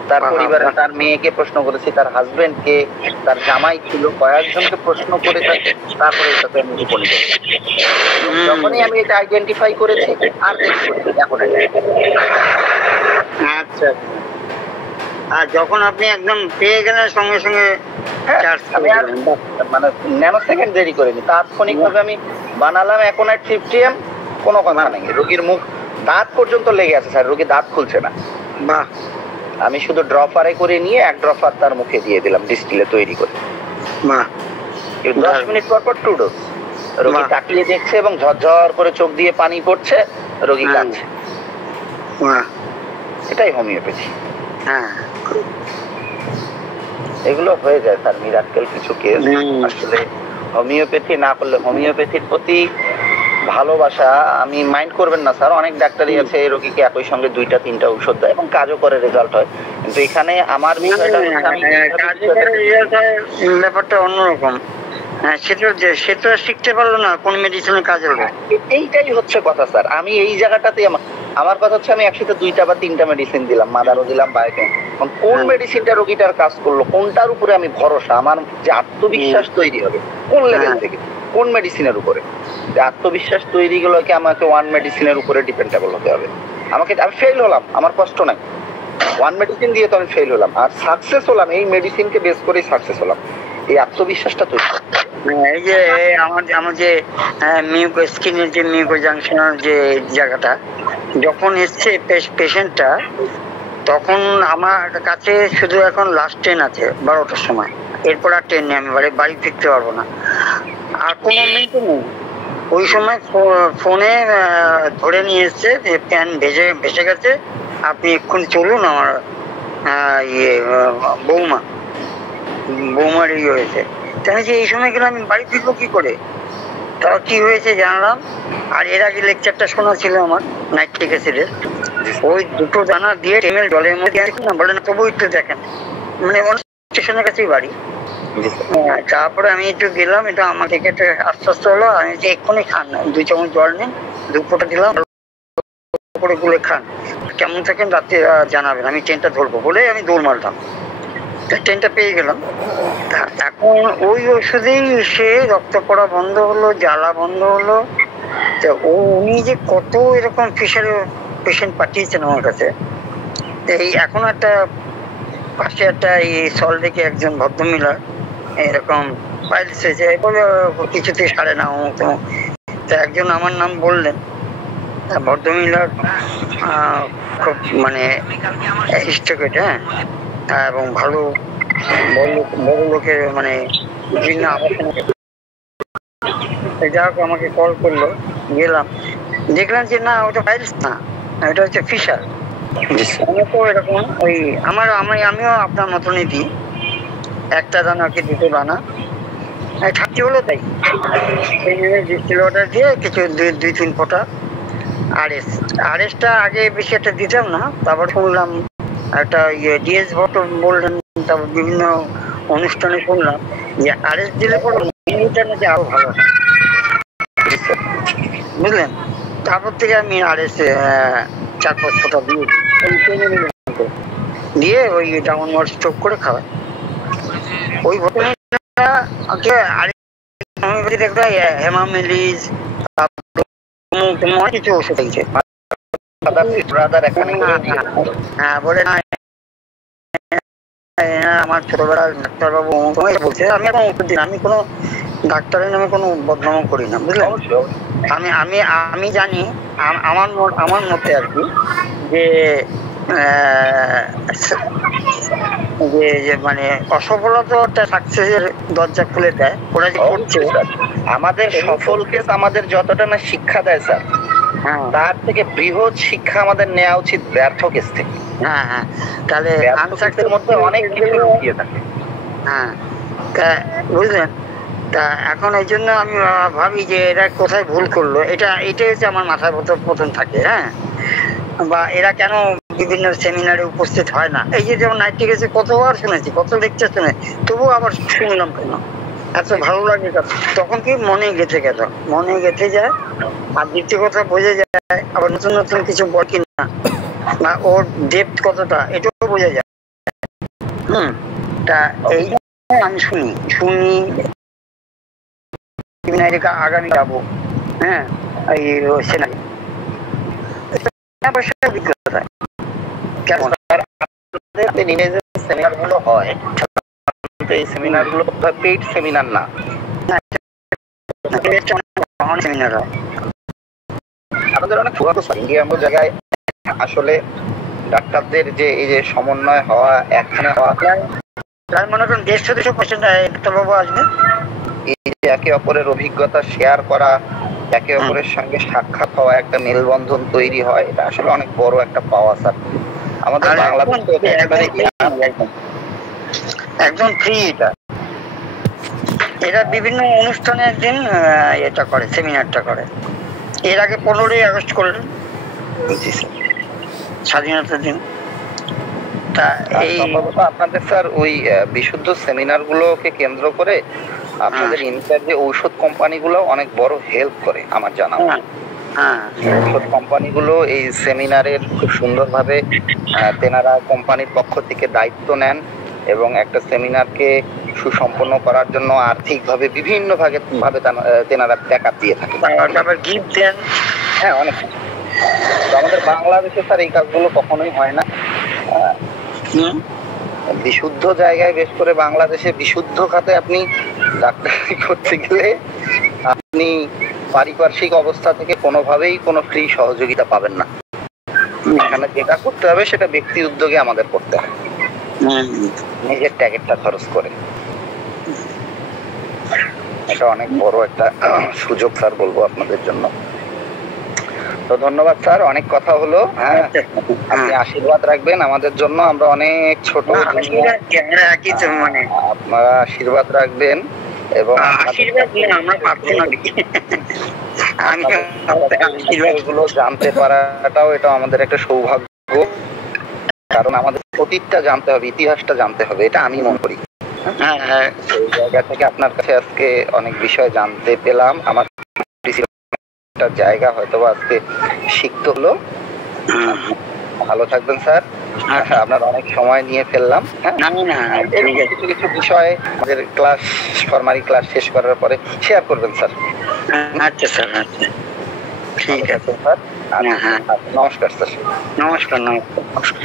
তার পরিবারের, তার মেয়েকে প্রশ্ন করেছি, তার হাজবেন্ডকে, তার জামাই ছিল, কয়েকজনকে প্রশ্ন করে তারপরে এটাতে আমি উপনীত হয়েছি। যখনই আমি এটা আইডেন্টিফাই করেছি আর এখন আচ্ছা, আর যখন আপনি একদম পেয়ে গেলেন সঙ্গে সঙ্গে মানে ন্যানো সেকেন্ড দেরি করিনি, তাৎক্ষণিক ভাবে আমি বানালাম অ্যাকোনাইট 50m। কোনো কথা নেই, রোগীর মুখ দাঁত পর্যন্ত লেগে আছে স্যার, রোগী দাঁত খুলছে না। বাহ, আমি শুধু ড্রপারে করে নিয়ে 1 ড্রপার তার মুখে দিয়ে দিলাম ডিস্টিলে তৈরি করে। 10 মিনিট পর পর 2 ডোজ। রোগী তাকিয়ে দেখছে এবং ঝরঝর করে চোখ দিয়ে পানি পড়ছে, রোগী কাঁদছে। এটাই হোমিওপ্যাথি। এগুলো হয়ে যায় স্যার, মিরাক্কেল কিছু কেস। আসলে হোমিওপ্যাথি না করলে, হোমিওপ্যাথির প্রতি ভালোবাসা, আমি মাইন্ড করবেন না স্যার, অনেক ডাক্তারই আছে এই রোগীকে একই সঙ্গে 2-3টা ঔষধ দেয় এবং কাজও করে, রেজাল্ট হয়। কিন্তু এখানে আমার ব্যাপারটা অন্যরকম। সেটা শিখতে পারলো না কোন মেডিসিনের কাজ হবে, এইটাই হচ্ছে কথা স্যার। আমি এই জায়গাটাতে আমার কথা হচ্ছে, আমি একসাথে 2টা বা 3টা মেডিসিন দিলাম, মাদারও দিলাম, বায়োকেম, কোন মেডিসিনটা রোগীটার কাজ করলো, কোনটার উপরে আমি ভরসা, আমার যে আত্মবিশ্বাস তৈরি হবে কোন লেভেল থেকে, কোন মেডিসিনের উপরে যে আত্মবিশ্বাস তৈরি গুলোকে আমাকে 1 মেডিসিনের উপরে ডিপেন্ডেবল হতে হবে। আমি ফেল হলাম, আমার কষ্ট নাই, 1 মেডিসিন দিয়ে তো আমি ফেল হলাম, আর সাকসেস হলাম এই মেডিসিনকে বেস করেই সাকসেস হলাম। এই আত্মবিশ্বাসটা তৈরি। এই যে আমার যে মিউকো স্কিনের যে মিউকো জাংশনের যে জায়গাটা যখন এসছে পেশেন্টটা, তখন আমার কাছে শুধু এখন লাস্ট ট্রেন আছে 12টার সময়, এরপর আর ট্রেন নেই, আমি বাড়ি ফিরতে পারবো না, আর কোনো মিনিটও নেই। ওই সময় ফোনে ধরে নিয়ে এসছে যে প্যান ভেসে গেছে, আপনি এক্ষুনি চলুন, আমার বৌমার ইয়ে হয়েছে। তাহলে যে এই সময় গেলে আমি বাড়ি ফিরবো কি করে? তাও কি হয়েছে জানলাম। আর এর আগে লেকচারটা শোনা ছিল আমার নাইট্রিক অ্যাসিডের, ওই 2টো দানা দিয়ে টেমেল জলের মধ্যে বলে না, তবু একটু দেখেন, মানে স্টেশনের কাছেই বাড়ি। তারপরে আমি একটু গেলাম, এটা আমার থেকে একটা আস্তে আস্তে হলো, আমি যে এক্ষুনি খান, 2 চামচ জল নিন, 2 ফোঁটা দিলাম করে গুলে খান, কেমন থাকেন রাত্রে জানাবেন, আমি ট্রেনটা ধরবো বলে আমি দৌড় মারলাম, ট্রেনটা পেয়ে গেলাম। এখন ওই ওষুধেই সে রক্ত পড়া বন্ধ হলো, জ্বালা বন্ধ হলো। তো উনি যে কত এরকম পেশেন্ট পাঠিয়েছেন আমার কাছে। এই এখন একটা পাশে একটা এই সল্টলেকে একজন ভদ্রমহিলা এরকম পাইলস হয়েছে, কিছুতে সারে না, তা একজন আমার নাম বললেন, ভদ্রমহিলার খুব মানে স্ট্রোকেট, এবং ভালো বড় লোকের মানে বিভিন্ন আবাসন। যাই হোক আমাকে কল করলো, গেলাম, দেখলাম যে না ওটা পাইলস না, ওটা হচ্ছে ফিশার। তো এরকম ওই আমিও আপনার মতনই দিই, একটা দানা কি 2টো দানা ঠাকি হলো, তাই ডিস্টিল ওয়াটার দিয়ে কিছু 2-3 ফোঁটা আরএসটা আগে বেশি একটা দিতাম না, তারপর শুনলাম একটা ডিএস ভট্ট বললেন, তারপর বিভিন্ন অনুষ্ঠানে শুনলাম যে আরএস দিলে পরে মিনিটা নাকি আরো ভালো হয়, বুঝলেন। তারপর থেকে আমি আরএস 4-5 ফোঁটা দিয়ে ওই ডাউনওয়ার্ড স্ট্রোক করে খাওয়াই। ওই ঘটনাটা একটা হেমামেলিজ কিছু ওষুধ আছে, হ্যাঁ বলে না আমার ছোটবেলার ডাক্তারবাবু বলছে। আমি এখন ওষুধ দিই, আমি কোনো ডাক্তারের নামে কোনো বদনাম করি না, বুঝলেন। আমি আমি আমি জানি আমার মতে আর কি যে মানে অসফলতা সাকসেসের দরজা খুলে দেয়। ওরা যে করছে আমাদের সফল কেস আমাদের যতটা না শিক্ষা দেয় স্যার, তার থেকে বৃহৎ শিক্ষা আমাদের নেওয়া উচিত ব্যর্থ কেস থেকে। হ্যাঁ হ্যাঁ, তাহলে আনসাকসেসের মধ্যে অনেক কিছু লুকিয়ে থাকে। হ্যাঁ, বুঝলেন। তা এখন এই জন্য আমি ভাবি যে এরা কোথায় ভুল করলো, এটাই হচ্ছে আমার মাথার প্রথম থাকে। হ্যাঁ, বা এরা কেন বিভিন্ন সেমিনারে উপস্থিত হয় না। এই যে যেমন নাইটে গেছে কতবার শুনেছি, কত লেকচার শুনে, তবুও আবার শুনলাম কেন, এত ভালো লাগে। তখন কি মনে গেঁথে গেল, মনে গেঁথে যায়। আর দ্বিতীয় কথা বোঝা যায় আবার নতুন নতুন কিছু বল কিনা, না ওর ডেপথ কতটা, এটাও বোঝা যায়। তা এই আমি শুনি আগামী যাবো। হ্যাঁ, এই অভিজ্ঞতা কেমন সেমিনার গুলো হয়, এই সেমিনার গুলো পেইড সেমিনার না, সেমিনার হয়। আমাদের অনেক ইন্ডিয়ান জায়গায় আসলে ডাক্তারদের যে এই যে সমন্বয় হওয়া, একখানে হওয়া, মনে করেন 150-200% বাবু আসবে, এই যে একে অপরের অভিজ্ঞতা শেয়ার করা, একে অপরের সঙ্গে সাক্ষাৎ হওয়া, একটা মেলবন্ধন তৈরি হয়, এটা আসলে অনেক বড় একটা পাওয়া স্যার। আমাদের বাংলাদেশে একদম ফ্রি। এরা বিভিন্ন অনুষ্ঠানের দিন এটা করে, সেমিনারটা করে। এর আগে 15ই আগস্ট করলেন, স্বাধীনতার দিন। তা এই আপনাদের স্যার ওই বিশুদ্ধ সেমিনার গুলোকে কেন্দ্র করে আপনাদের ইনচার্জ যে ঔষধ কোম্পানিগুলো অনেক বড় হেল্প করে আমার জানা। ঔষধ কোম্পানিগুলো এই সেমিনারের খুব সুন্দরভাবে তেনারা কোম্পানির পক্ষ থেকে দায়িত্ব নেন এবং একটা সেমিনারকে সুসম্পন্ন করার জন্য আর্থিকভাবে বিভিন্ন ভাবে তেনারা ব্যাকআপ দিয়ে থাকে, গিফট দেন। হ্যাঁ, অনেক। আমাদের বাংলাদেশে স্যার এই কাজগুলো কখনোই হয় না। বিশুদ্ধ জায়গায় বেশ করে বাংলাদেশে বিশুদ্ধ খাতে আপনি ডাক্তারি করতে গেলে আপনি পারিপার্শ্বিক অবস্থা থেকে কোনোভাবেই কোনো ফ্রি সহযোগিতা পাবেন না। এখানে যেটা করতে হবে সেটা ব্যক্তি উদ্যোগে আমাদের করতে হবে, নিজের ট্যাগেটটা খরচ করে। এটা অনেক বড় একটা সুযোগ স্যার বলবো আপনাদের জন্য। তো ধন্যবাদ স্যার, অনেক কথা হলো। হ্যাঁ, আপনি আশীর্বাদ রাখবেন আমাদের জন্য, আমরা অনেক ছোট, আপনারা আশীর্বাদ রাখবেন এবং গুলো জানতে পারাটাও এটা আমাদের একটা সৌভাগ্য, কারণ আমাদের অতীতটা জানতে হবে, ইতিহাসটা জানতে হবে, এটা আমি মনে করি। সেই জায়গা থেকে আপনার কাছে আজকে অনেক বিষয় জানতে পেলাম, আমার জায়গা হয়তো আজকে শিখতে হলো। ভালো থাকবেন স্যার, আপনার অনেক সময় নিয়ে ফেললাম। কিছু কিছু বিষয় আমাদের ক্লাস ফরমালি ক্লাস শেষ করার পরে শেয়ার করবেন স্যার। আচ্ছা স্যার, আচ্ছা ঠিক আছে স্যার। নমস্কার স্যার। নমস্কার। নমস্কার।